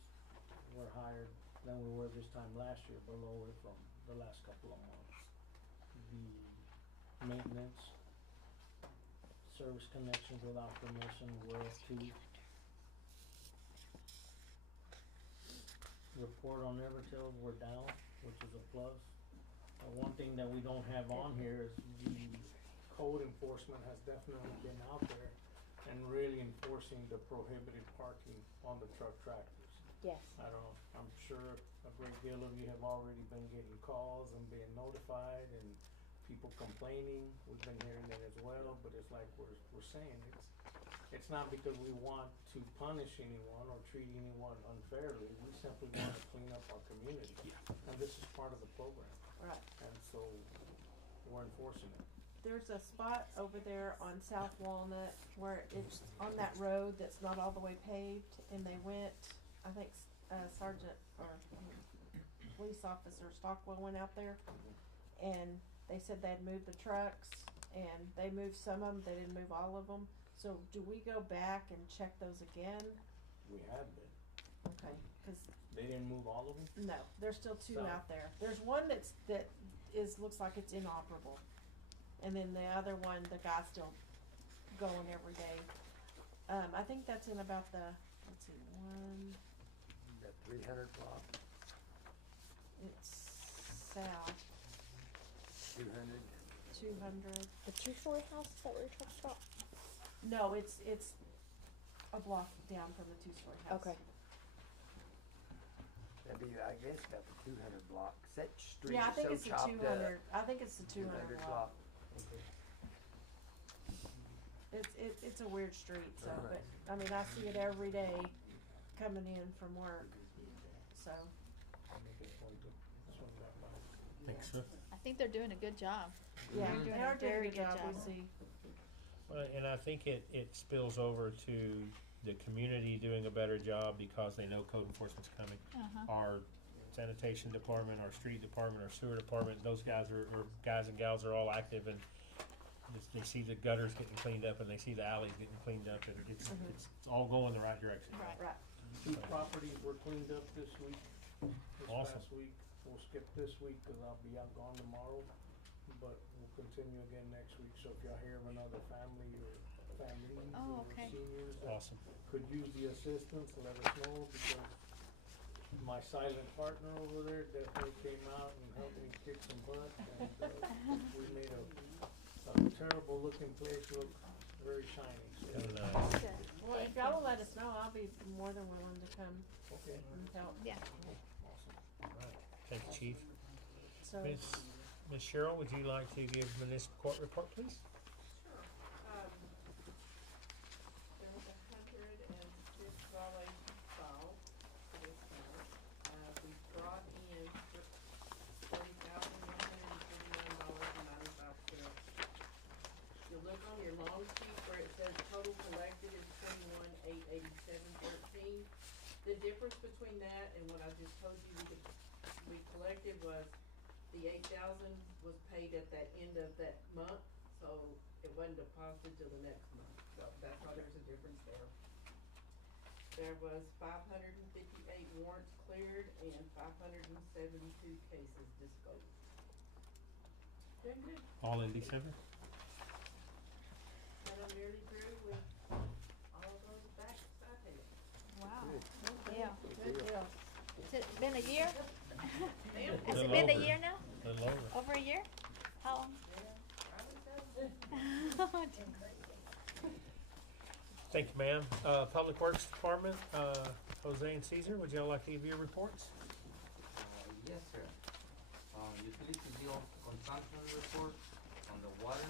were higher than we were this time last year, but lower from the last couple of months. The maintenance, service connections without permission were up too. Report on Evertail were down, which is a plus. One thing that we don't have on here is the code enforcement has definitely been out there and really enforcing the prohibited parking on the truck tractors. Yes. I don't know, I'm sure a great deal of you have already been getting calls and being notified and people complaining. We've been hearing that as well, but it's like we're saying, it's not because we want to punish anyone or treat anyone unfairly. We simply want to clean up our community. And this is part of the program. Right. And so we're enforcing it. There's a spot over there on South Walnut where it's on that road that's not all the way paved, and they went, I think, Sergeant or Police Officer Stockwell went out there, and they said they'd moved the trucks, and they moved some of them, they didn't move all of them. So do we go back and check those again? We have been. Okay, 'cause They didn't move all of them? no, there's still two So- out there. There's one that looks like it's inoperable. And then the other one, the guy's still going every day. I think that's in about the, let's see, That 300 block, it's south, 200. 200. The two-story house, is that what you're talking about? No, it's a block down from the two-story house. Okay. That'd be, I guess, about the 200 block. That street Yeah, I is think so it's the chopped 200, up. I think it's the 200 block. Okay. It's a weird street, so, Alright. but, I mean, I see it every day coming in from work, so. I'll make it a point to swing that by. Thanks, sir. I think they're doing a good job. Yeah, They're doing they a are doing very a good job, we job. see. Well, and I think it spills over to the community doing a better job because they know code enforcement's coming. Uh-huh. Our sanitation department, our street department, our sewer department, those guys are guys and gals are all active, and they see the gutters getting cleaned up and they see the alleys getting cleaned up, and it's all going the right direction. Right. Right. 2 properties were cleaned up this week, this Awesome. past week. We'll skip this week because I'll be out gone tomorrow, but we'll continue again next week. So if y'all hear of another family or families Oh, or okay. seniors that Awesome. could use the assistance, let us know, because my silent partner over there definitely came out and helped me kick some butt, and we made a terrible looking place look very shiny. So, Nice. Good. Well, if y'all will let us know, I'll be more than willing to come okay. and help, Yeah. Thank you, Chief. so. Miss Cheryl, would you like to give municipal court report, please? Sure. There was 106 violations filed this month. We brought in $30,139.95. You look on your long sheet where it says total collected is $21,887.13. The difference between that and what I just told you we collected was the 8,000 was paid at that end of that month, so it wasn't deposited till the next month. So that's why there's a difference there. There was 558 warrants cleared and 572 cases disclosed. Doing good. All in December? And I'm nearly through with all those backs I paid. Wow. Good. Yeah. Good deal. Has it been a year? Ma'am? Has it Little been a over. year now? A little over. Over a year? How long? Thank you, ma'am. Public Works Department, Jose and Caesar, would y'all like to give your reports? Yes, sir. Utility bill consumption report on the water.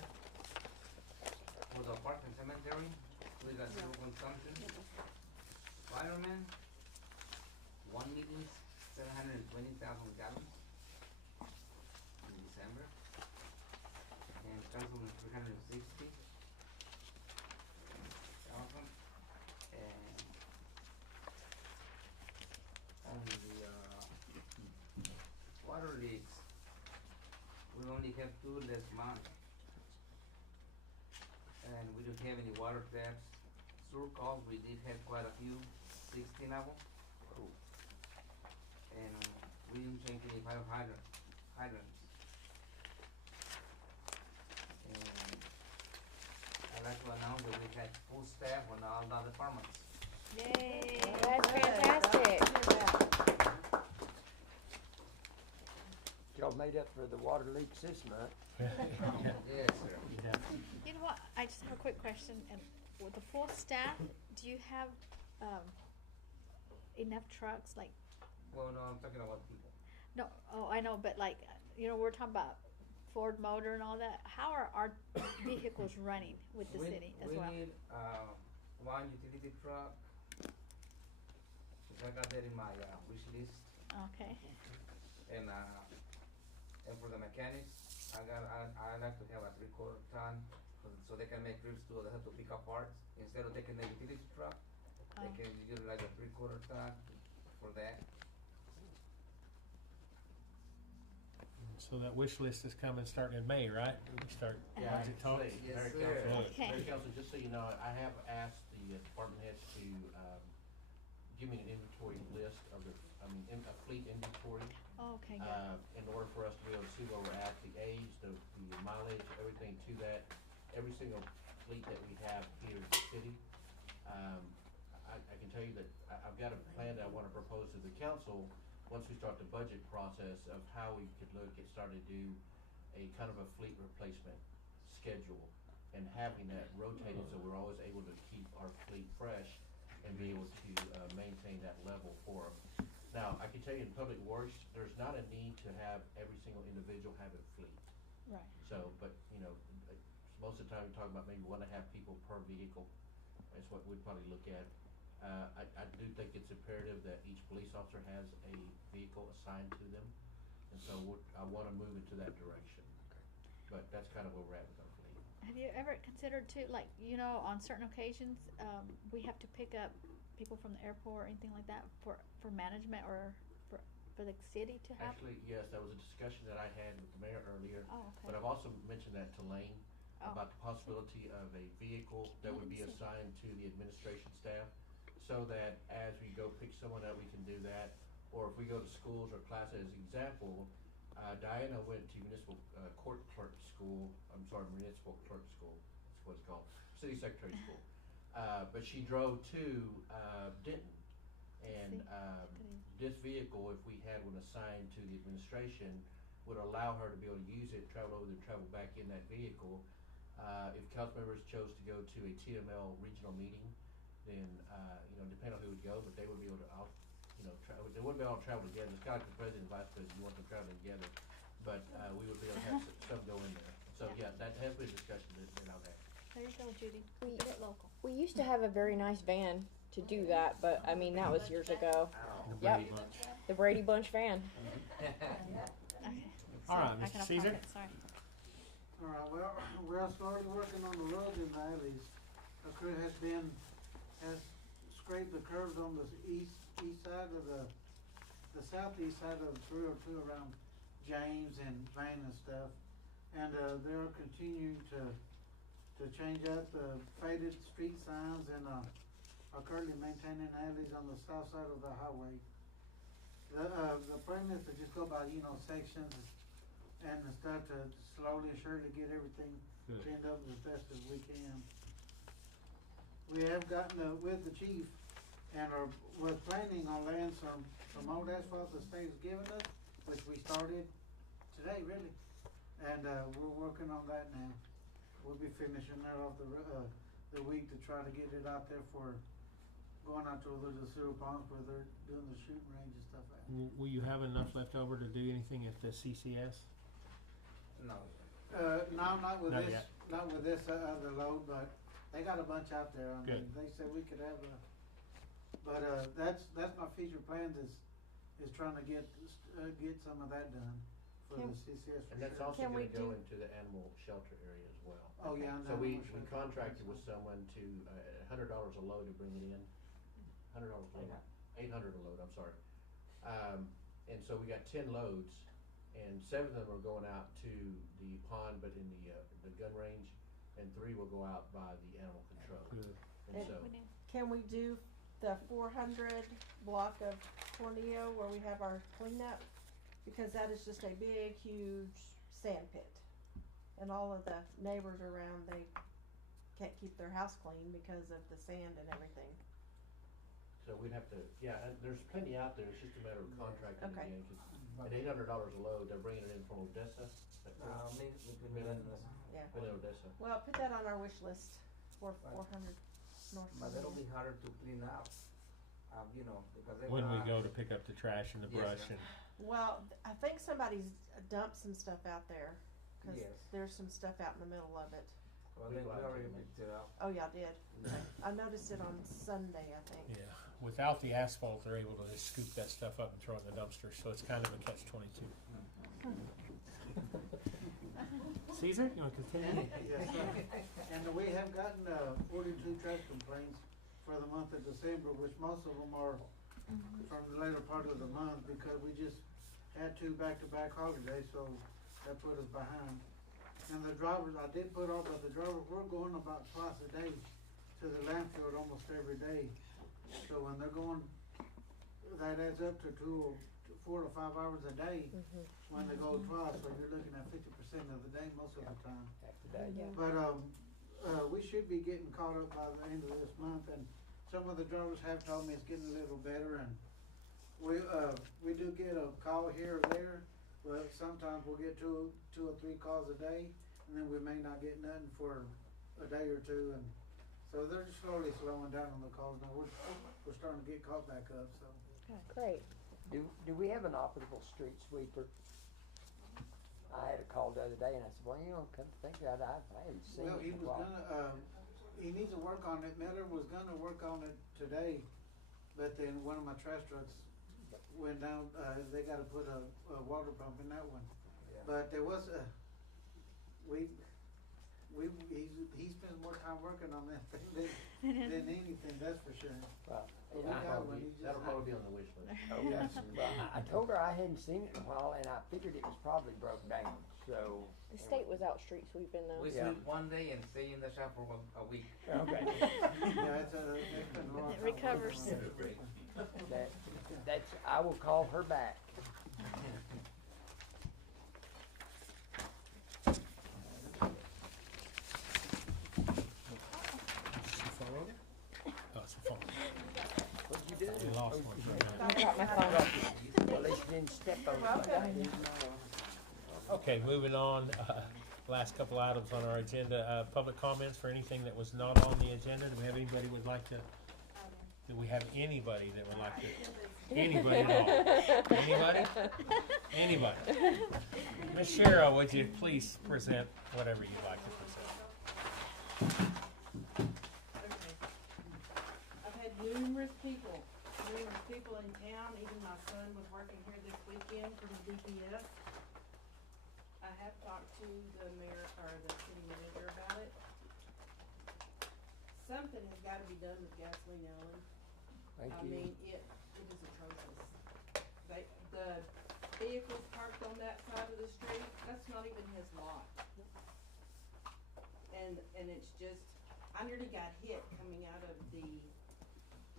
For the park and cemetery, we got zero consumption. Fireman, 1,720,000 gallons in December. And councilman 360,000. And on the water leaks, we only have 2 less months. And we don't have any water taps. Sewer calls, we did have quite a few, 16 of them. And we didn't change any fire hydrants. And I'd like to announce that we had full staff on all the departments. Yay. That's fantastic. Y'all made up for the water leaks this month. Yes, sir. You know what? I just have a quick question. And with the full staff, do you have enough trucks? Like, Well, no, I'm talking about people. no, oh, I know, but like, you know, we're talking about Ford Motor and all that. How are our vehicles running with the city as well? We need, 1 utility truck. Which I got that in my, wish list. Okay. And for the mechanics, I like to have a 3/4 ton, so they can make trips to, they have to pick up parts, instead of taking the utility truck, they Oh. can utilize a 3/4 ton for that. So that wish list is coming starting in May, right? We start budget talks. Yes, Mayor sir. Council, Okay. Mayor Council, just so you know, I have asked the department heads to, give me an inventory list of the, a fleet inventory. Oh, okay, good. In order for us to be able to see where we're at, the age, the mileage, everything to that, every single fleet that we have here in the city. I can tell you that I've got a plan that I wanna propose to the council, once we start the budget process, of how we could look at starting to do a kind of a fleet replacement schedule and having that rotated so we're always able to keep our fleet fresh and be able to maintain that level for them. Now, I can tell you in Public Works, there's not a need to have every single individual have a fleet. Right. So, but, you know, most of the time, you're talking about maybe 1.5 people per vehicle. That's what we'd probably look at. I do think it's imperative that each police officer has a vehicle assigned to them. And so I want to move into that direction. But that's kind of where we're at with our fleet. Have you ever considered too, like, you know, on certain occasions, we have to pick up people from the airport or anything like that for management or for the city to have? Actually, yes, that was a discussion that I had with the mayor earlier. Oh, okay. But I've also mentioned that to Lane Oh. about the possibility of a vehicle that would be assigned to the administration staff, so that as we go pick someone up, we can do that. Or if we go to schools or classes, as an example, Diana went to municipal court clerk school, municipal clerk school, that's what it's called, city secretary school. But she drove to Denton. And this vehicle, if we had one assigned to the administration, would allow her to be able to use it, travel over there, travel back in that vehicle. If council members chose to go to a TML regional meeting, then, you know, depending on who would go, but they would be able to they wouldn't be able to travel together. It's kind of like the president and vice president, you want them traveling together. But we would be able to have some go in there. So, yeah, that has been a discussion that I've had. There you go, Judy. Keep it local. We used to have a very nice van to do that, but I mean that was years ago. The Yep, Brady Bunch. the Brady Bunch van. Okay. All right, I Mr. cannot Caesar? pocket, sorry. Alright, well, we are started working on the roads in the alleys. The crew has scraped the curves on the east side of the southeast side of 302 around James and Vane and stuff. And, they are continuing to change up the faded street signs and, are currently maintaining alleys on the south side of the highway. The plan is to just go by, you know, sections and start to slowly and surely get everything Good. cleaned up as best as we can. We have gotten with the chief and we're planning on laying some old asphalt the state's given us, which we started today, really. And, we're working on that now. We'll be finishing that off the week to try to get it out there for going out to the sewer ponds where they're doing the shooting range and stuff like that. Will you have enough left over to do anything at the CCS? No. No, not with Not this, yet. not with this other load, but they got a bunch out there. I mean, Good. they said we could have but, that's my future plans is trying to get some of that done for the CCS for And that's sure. also Can we gonna go do- into the animal shelter area as well. Oh, yeah, I So know. we contracted with someone to, $100 a load to bring it in, $100 a load, 800 a load, I'm sorry. And so we got 10 loads, and 7 of them are going out to the pond, but in the gun range, and 3 will go out by the animal control. Good. And so, Can we do the 400 block of Tornillo where we have our cleanup? Because that is just a big, huge sand pit. And all of the neighbors around, they can't keep their house clean because of the sand and everything. so we'd have to, yeah, and there's plenty out there, it's just a matter of contracting Okay. again, 'cause at $800 a load, they're bringing it in from Odessa. Yeah. Odessa. Well, put that on our wish list for 400 North But that'll be Tornillo. harder to clean up, you know, because they're When we gonna- go to pick up the trash and the Yes, brush sir. and, Well, I think somebody's dumped some stuff out there. Cause Yes. there's some stuff out in the middle of it. Well, We they go out already to them. picked it up. Oh, yeah, I did. I noticed it on Sunday, I think. yeah, without the asphalt, they're able to just scoop that stuff up and throw it in the dumpster, so it's kind of a catch-22. Caesar, you wanna continue? Yes, sir. And we have gotten 42 trash complaints for the month of December, which most of them are from the later part of the month because we just had 2 back-to-back holidays, so that put us behind. And the drivers, I did put off, but the drivers were going about twice a day to the landfill almost every day. So when they're going, that adds up to 4 to 5 hours a day when they go twice, so you're looking at 50% of the day most of the time. But, we should be getting caught up by the end of this month, and some of the drivers have told me it's getting a little better, and we do get a call here or there, but sometimes we'll get two or three calls a day, and then we may not get nothing for a day or two, and so they're just slowly slowing down on the calls now. We're starting to get caught back up, so. Great. Do we have an operable street sweeper? I had a call the other day and I said, well, you know, come to think of it, I haven't seen Well, it he in a was while. he needs to work on it. Miller was gonna work on it today, but then one of my trash trucks went down, they gotta put a water pump in that one. Yeah. But there was he spends more time working on that thing than anything, that's for sure. Well, But we got one, he just. That'll probably be on the wish list. Oh, yes. Well, I told her I hadn't seen it in a while and I figured it was probably broke down, so. The state was out street sweeping though. We Yeah. sleep one day and stay in the shop for a week. Okay. Yeah, it's been a long It time. recovers. That's, I will call her back. Oh, it's a phone. What'd you do? We lost one for a minute. I got my phone. Well, at least you didn't step over it. Okay, moving on, last couple items on our agenda, public comments for anything that was not on the agenda. Do we have anybody would like to, do we have anybody that would like to, anybody at all? Anybody? Anybody? Ms. Cheryl, would you please present whatever you'd like to present? Okay. I've had numerous people in town, even my son was working here this weekend from the DPS. I have talked to the mayor, or the city manager about it. Something has gotta be done with gasoline, Ellen. Thank I you. mean, it is atrocious. The vehicles parked on that side of the street, that's not even his lot. And it's just, I nearly got hit coming out of the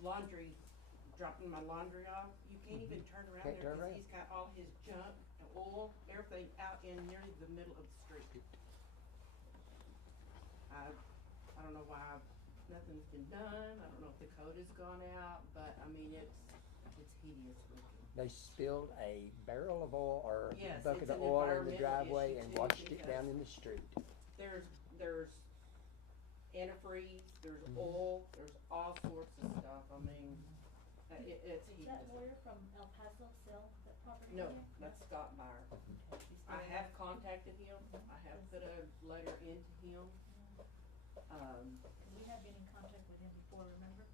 laundry, dropping my laundry off. You can't even turn around Can't there turn because he's got all his junk and oil, everything out in nearly the middle of the street. I don't know why nothing's been done. I don't know if the code has gone out, but I mean, it's hideous looking. They spilled a barrel of oil or Yes, a bucket it's of an oil in the environmental driveway issue and too, washed it because down in the street. There's antifreeze, there's oil, there's all sorts of stuff. I mean, it's Did that hideous. lawyer from El Paso sell that property? No, to you? that's Scott Meyer. I have contacted him. I have put a letter into him. We have been in contact with him before, remember?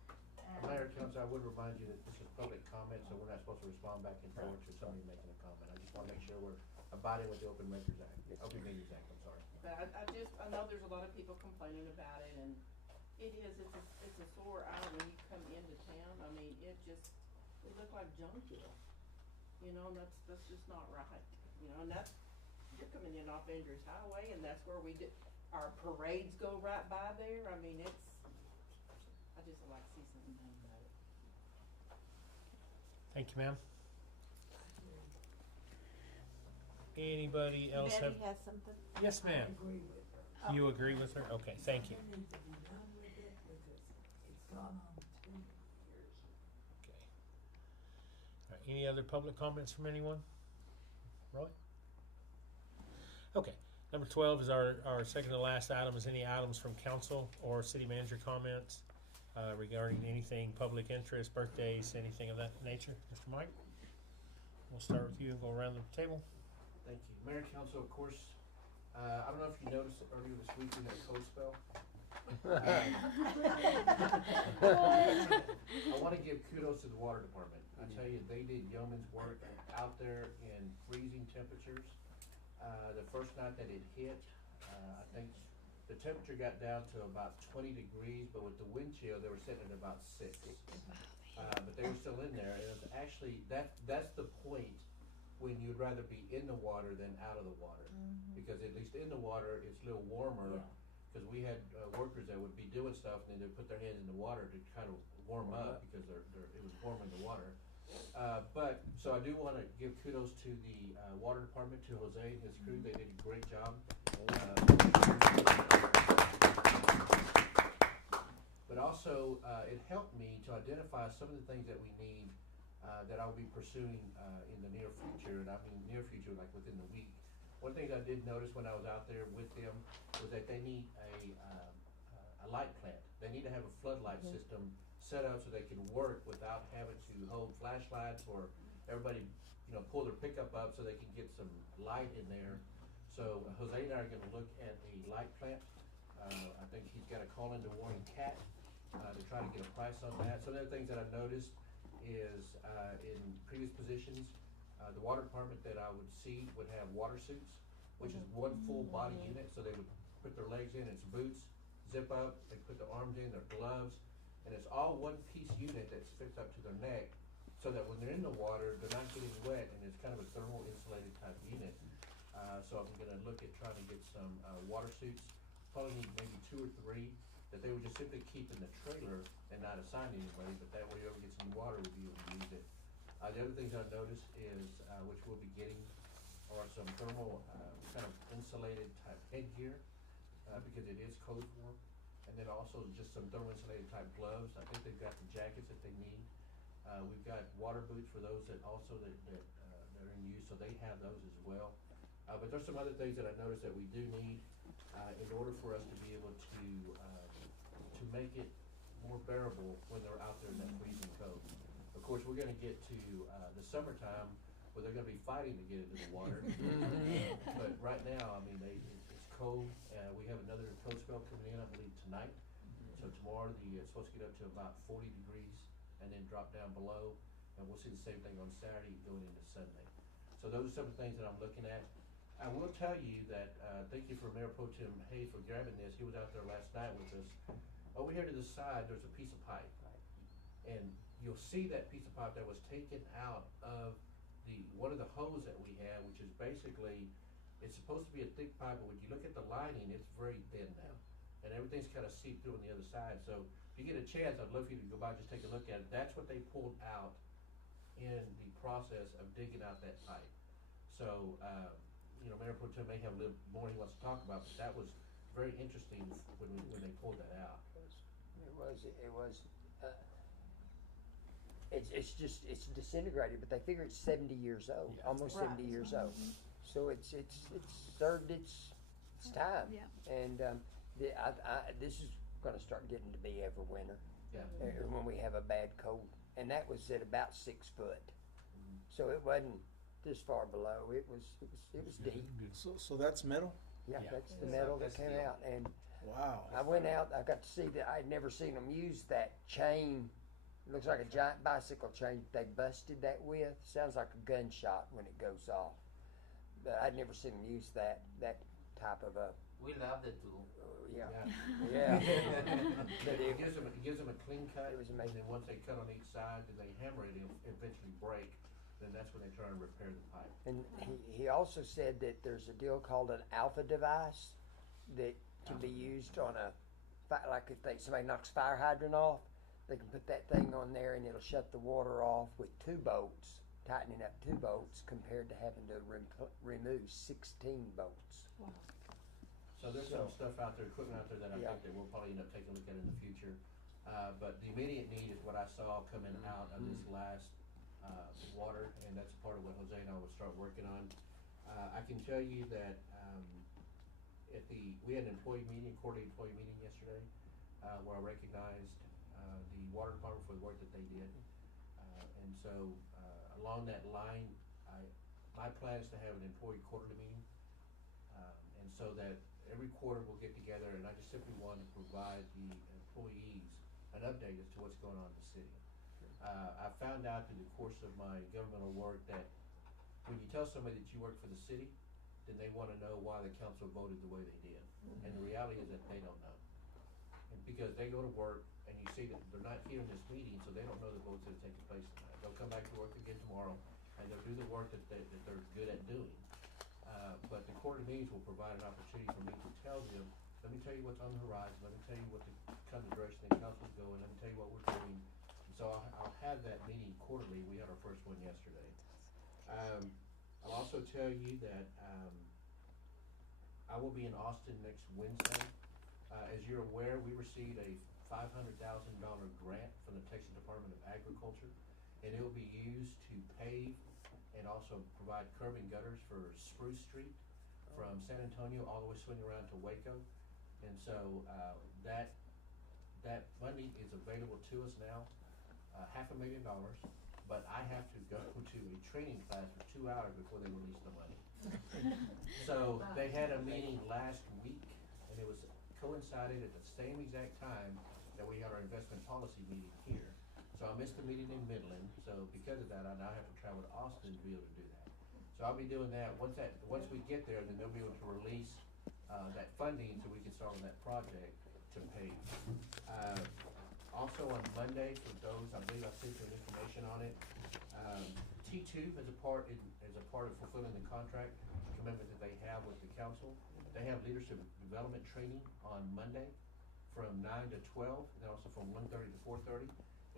And Mayor and Council, I would remind you that this is public comment, so we're not supposed to respond back and forth to somebody making a comment. I just wanna make sure we're abiding with the Open Records Act, Open Meetings Act, I'm sorry. But I know there's a lot of people complaining about it, and it's a sore eye when you come into town. I mean, it looked like junk here. You know, and that's just not right. You know, and you're coming in off Andrews Highway, and that's where our parades go right by there. I mean, I just would like to see something done about it. Thank you, ma'am. Anybody else have? Betty has something. Yes, ma'am. You agree with her? Okay, thank you. Okay. All right, any other public comments from anyone? Roy? Okay, number 12 is our second to last item. Is any items from council or city manager comments regarding anything public interest, birthdays, anything of that nature? Mr. Mike? We'll start with you and go around the table. Thank you. Mayor and Council, of course, I don't know if you noticed earlier this week we had a code spell. I want to give kudos to the water department. I tell you, they did yeoman's work out there in freezing temperatures. The first night that it hit, I think the temperature got down to about 20 degrees, but with the wind chill, they were sitting at about 6. But they were still in there. And it was actually, that's the point when you'd rather be in the water than out of the water. Because at least in the water, it's a little warmer. Because we had workers that would be doing stuff and then they'd put their hands in the water to kind of warm up because it was warm in the water. So I do want to give kudos to the water department, to Jose and his crew. They did a great job. But also, it helped me to identify some of the things that we need that I'll be pursuing in the near future, and I mean near future, like within the week. One thing I did notice when I was out there with them was that they need a a light plant. They need to have a floodlight system set up so they can work without having to hold flashlights or everybody, pull their pickup up so they can get some light in there. So Jose and I are gonna look at a light plant. I think he's got a call into Warren Cat, to try to get a price on that. Some of the things that I've noticed is, in previous positions, the water department that I would see would have water suits, which is one full body unit, so they would put their legs in, it's boots, zip up, they put their arms in, their gloves, and it's all one piece unit that fits up to their neck, so that when they're in the water, they're not getting wet, and it's kind of a thermal insulated type unit. So I'm gonna look at trying to get some, water suits, probably need maybe 2 or 3, that they would just simply keep in the trailer and not assign to anybody, but that way whoever gets in the water would be able to use it. The other things I've noticed is, which we'll be getting, are some thermal, kind of insulated type headgear, because it is code for, and then also just some thermal insulated type gloves. I think they've got the jackets that they need. We've got water boots for those that also that are in use, so they have those as well. But there's some other things that I noticed that we do need, in order for us to be able to make it more bearable when they're out there in that freezing cold. Of course, we're gonna get to, the summertime, where they're gonna be fighting to get into the water. But right now, I mean, it's cold, we have another cold spell coming in, I believe, tonight. So tomorrow, it's supposed to get up to about 40 degrees, and then drop down below, and we'll see the same thing on Saturday going into Sunday. So those are some of the things that I'm looking at. I will tell you that, thank you for Mayor Pro Tem Hayes for grabbing this, he was out there last night with us. Over here to the side, there's a piece of pipe. And you'll see that piece of pipe that was taken out of one of the hose that we have, which is basically, it's supposed to be a thick pipe, but when you look at the lining, it's very thin now. And everything's kind of seeped through on the other side, so if you get a chance, I'd love for you to go by and just take a look at it. That's what they pulled out in the process of digging out that pipe. So, Mayor Pro Tem may have a little more he wants to talk about, but that was very interesting when they pulled that out. It's disintegrated, but they figure it's 70 years old, almost 70 years old. So it's served its time. Yeah. And this is gonna start getting to be every winter. Yeah. When we have a bad cold, and that was at about 6 foot. So it wasn't this far below. It was deep. So that's metal? Yeah, that's the metal that came out. And wow. I went out, I got to see that. I'd never seen them use that chain. It looks like a giant bicycle chain they busted that with. Sounds like a gunshot when it goes off. But I'd never seen them use that type of a. We loved it too. Yeah. But it gives them a clean cut. It was amazing. And then once they cut on each side, and they hammer it, it'll eventually break. Then that's when they try and repair the pipe. And he also said that there's a deal called an alpha device that can be used on like if somebody knocks a fire hydrant off, they can put that thing on there and it'll shut the water off with 2 bolts, tightening up 2 bolts compared to having to remove 16 bolts. Wow. So there's some stuff out there, equipment out there that I think that we'll probably end up taking a look at in the future. But the immediate need is what I saw coming out of this last water, and that's part of what Jose and I will start working on. I can tell you that we had an quarterly employee meeting yesterday, where I recognized the water department for the work that they did. And so along that line, my plan is to have an employee quarterly meeting, and so that every quarter we'll get together, and I just simply want to provide the employees an update as to what's going on in the city. I found out through the course of my governmental work that when you tell somebody that you work for the city, then they want to know why the council voted the way they did. And the reality is that they don't know. And because they go to work and you see that they're not here in this meeting, so they don't know the votes that are taking place tonight. They'll come back to work again tomorrow and they'll do the work that they're good at doing. But the quarter meetings will provide an opportunity for me to tell them, let me tell you what's on the horizon, let me tell you what the kind of direction the council's going, let me tell you what we're doing. So I'll have that meeting quarterly. We had our first one yesterday. I'll also tell you that I will be in Austin next Wednesday. As you're aware, we received a $500,000 grant from the Texas Department of Agriculture, and it will be used to pave and also provide curb and gutters for Spruce Street from San Antonio all the way swing around to Waco. And so that that funding is available to us now, $500,000, but I have to go to a training class for 2 hours before they release the money. So they had a meeting last week, and it was coincided at the same exact time that we had our investment policy meeting here. So I missed the meeting in Midland, so because of that, I now have to travel to Austin to be able to do that. So I'll be doing that, once we get there, then they'll be able to release, that funding so we can start on that project to pay. Also on Monday, for those, I believe I sent you information on it, T2 is a part of fulfilling the contract commitment that they have with the council. They have leadership development training on Monday from 9 to 12, and also from 1:30 to 4:30.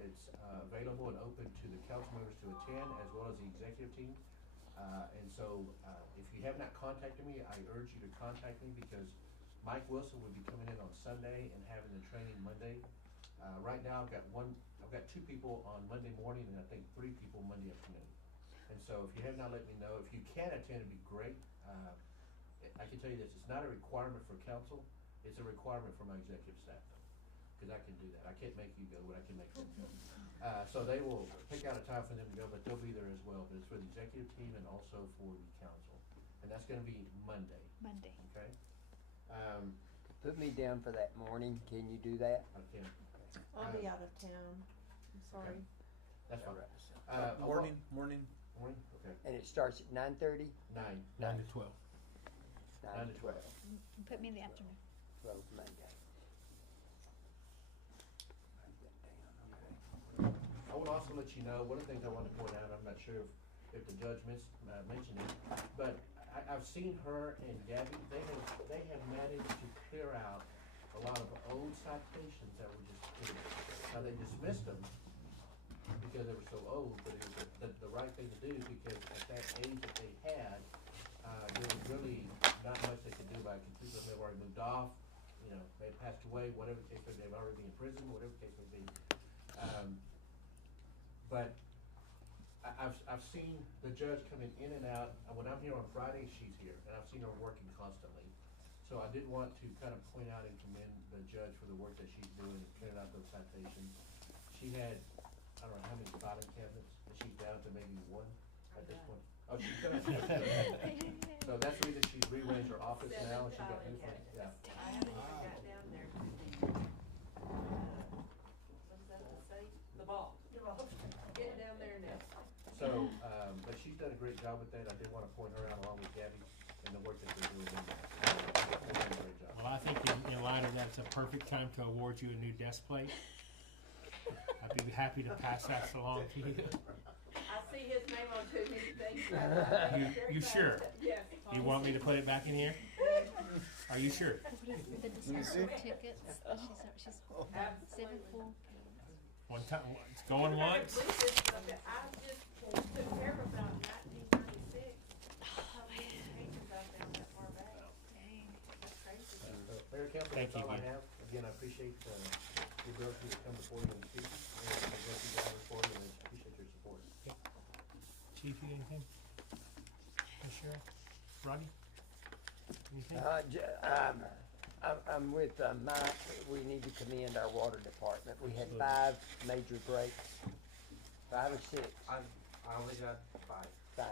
It's available and open to the council members to attend, as well as the executive team. And so, if you have not contacted me, I urge you to contact me, because Mike Wilson will be coming in on Sunday and having the training Monday. Right now, I've got 2 people on Monday morning, and I think 3 people Monday afternoon. And so, if you have not let me know, if you can attend, it'd be great. I can tell you this, it's not a requirement for council, it's a requirement for my executive staff, though, because I can do that. I can't make you go, but I can make them go. So they will pick out a time for them to go, but they'll be there as well. But it's for the executive team and also for the council. And that's gonna be Monday, Monday. okay? Put me down for that morning, can you do that? I can. I'll be out of town, I'm sorry. That's fine. Morning. Morning, okay. And it starts at 9:30? 9. 9 to 12. 9 to 12. Put me in the afternoon. 12 Monday. I would also let you know, one of the things I want to point out, I'm not sure if the judge mentioned it, but I've seen her and Gabby, they have managed to clear out a lot of old citations that were just clear. Now, they dismissed them because they were so old, but it was the right thing to do, because at that age that they had, there was really not much they could do about it, because people have already moved off, you know, they passed away, whatever the case may be, they've already been in prison, whatever the case may be. But I've seen the judge coming in and out, and when I'm here on Friday, she's here, and I've seen her working constantly. So I did want to kind of point out and commend the judge for the work that she's doing and clearing out those citations. She had, I don't know how many filing cabinets, and she's down to maybe 1 at this point. Oh, she's done. So that's the reason she's rearranged her office now, and she got new things, yeah. I haven't even got down there to the, what does that say? The vault. Get down there now. So, but she's done a great job with that. I did want to point her out along with Gabby and the work that they're doing in there. They're doing a great job. Well, I think in light of that, it's a perfect time to award you a new desk plate. I'd be happy to pass that along to you. I see his name on too many things. You sure? Yes. You want me to put it back in here? Are you sure? The December tickets, she's 7 full. One time, it's going once. I just took care of about 1996. How many pages I've found that far back? Dang. That's crazy. Mayor Council, Thank that's all you I again. have. Again, I appreciate the ability to come before you and speak, and I thank you guys for it, and I appreciate your support. Chief, you anything? Sheriff? Rodney? Anything? I'm with Mike. We need to commend our water department. We had 5 major breaks, 5 or 6. I only got 5. 5.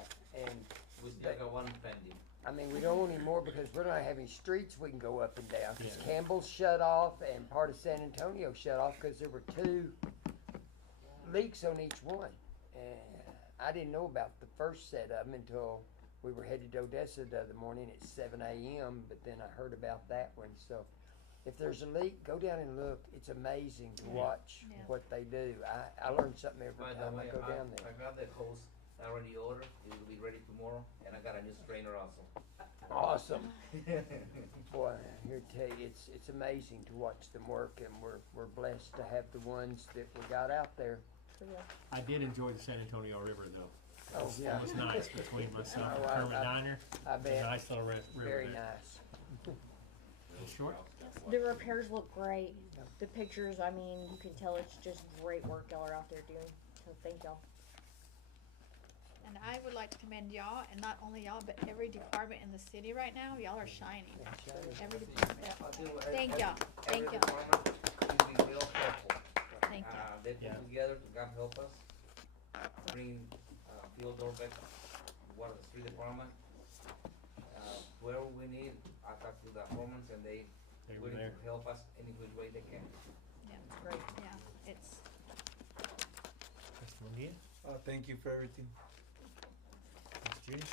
And We still got 1 pending. I mean, we don't want any more because we're not having streets we can go up and down. Because Yeah. Campbell's shut off and part of San Antonio shut off because there were 2 leaks on each one. And I didn't know about the first set of them until we were headed to Odessa the other morning at 7 a.m. But then I heard about that one. So if there's a leak, go down and look. It's amazing to watch Yeah. what they do. I learn something every By the time I way, go down there. I got the hose already ordered. It will be ready tomorrow, and I got a new strainer also. Awesome. Boy, here to tell you, it's amazing to watch them work, and we're blessed to have the ones that we got out there. I did enjoy the San Antonio River, though. Oh, yeah. It was nice between myself and Oh, Kermit Diner. I It was bet. a nice little river Very there. nice. Short? The repairs look great. The pictures, I mean, you can tell it's just great work y'all are out there doing. So thank y'all. And I would like to commend y'all, and not only y'all, but every department in the city right now. Y'all are shining. Every department. Thank y'all. Thank y'all. Every department is real helpful. Thank you. They put Yeah. together to God help us, bring, Field Dorbeck, what, the street department. Wherever we need, I talk to the foremen and they They were willing there. to help us any which way they can. Yeah, Great. yeah, it's, Mr. Munguia, Thank you for everything. Ms. Judy?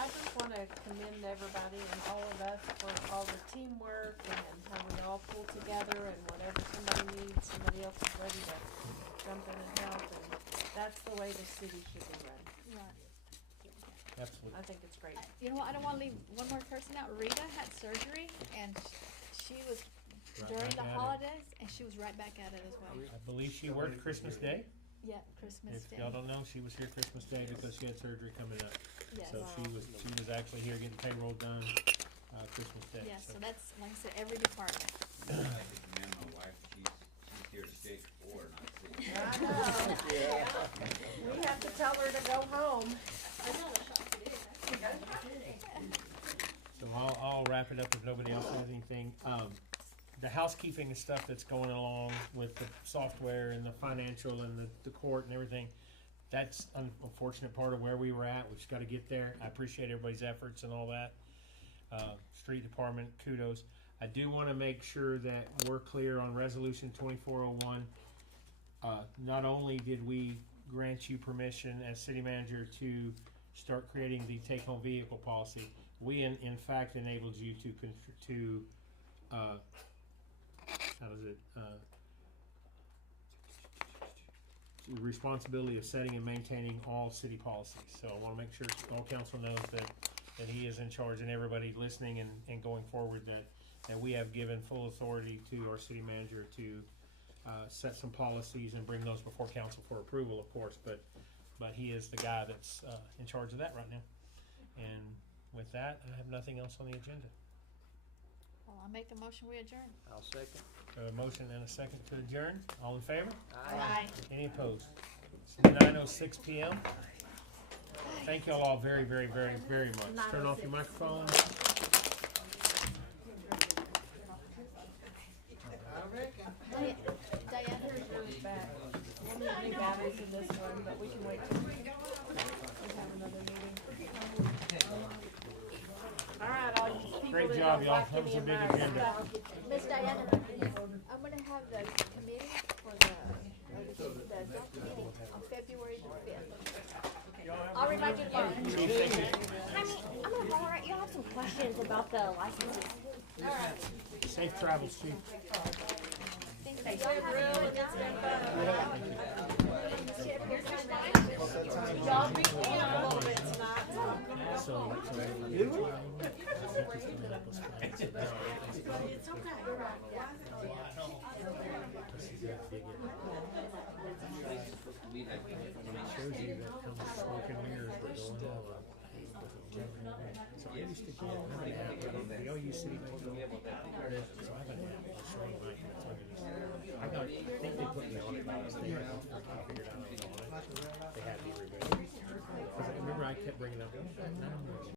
I just wanna commend everybody and all of us for all the teamwork and how we all pull together, and whatever somebody needs, somebody else is ready to jump in and help, and that's the way the city should be run. right. Absolutely. I think it's great. You know what, I don't wanna leave one more person out. Rita had surgery and she was Right during back the at it. holidays and she was right back at it as well. I believe she worked Christmas Day. Yeah, Christmas If Day. y'all don't know, she was here Christmas Day because she had surgery coming up. Yes. So she was actually here getting payroll done, Christmas Day. Yeah, so that's, like I said, every department. I think, man, my wife, she's here to stay or not stay. I know. We have to tell her to go home. So I'll wrap it up if nobody else has anything. The housekeeping and stuff that's going along with the software and the financial and the court and everything, that's an unfortunate part of where we were at. We just gotta get there. I appreciate everybody's efforts and all that. Street department, kudos. I do wanna make sure that we're clear on resolution 2401. Not only did we grant you permission as city manager to start creating the take-home vehicle policy, we in fact enabled you to how does it, the responsibility of setting and maintaining all city policies. So I wanna make sure all council knows that he is in charge, and everybody listening and going forward, that we have given full authority to our city manager to set some policies and bring those before council for approval, of course, but he is the guy that's in charge of that right now. And with that, I have nothing else on the agenda. Well, I'll make a motion, we adjourn. I'll second. A motion and a second to adjourn. All in favor? Aye. Any opposed? It's 9:06 p.m. Thank you all very, very, very, very much. Turn off your microphone. Diana, Yours back. We'll need new batteries in this one, but we can wait till we have another meeting. All right, all you people Great that job, don't y'all. like That was any a of big my agenda. stuff, Miss Diana, I'm gonna have the committee for the job committee on February the 5th. I'll remind you tomorrow. Chief, thank you. I mean, I'm gonna holler at you. I have some questions about the licenses. Safe travels, Chief. Thank you. Hey, so really, it's been fun. Y'all beat me up a little bit tonight, so I'm gonna So, go home. It's okay. Shows you that comes smoke and mirrors were going on. So I used to get, we all use city bank. So I have an app, it's showing my, I think they put me on it last day, I figured out, they had me removed. Cause I remember I kept bringing up,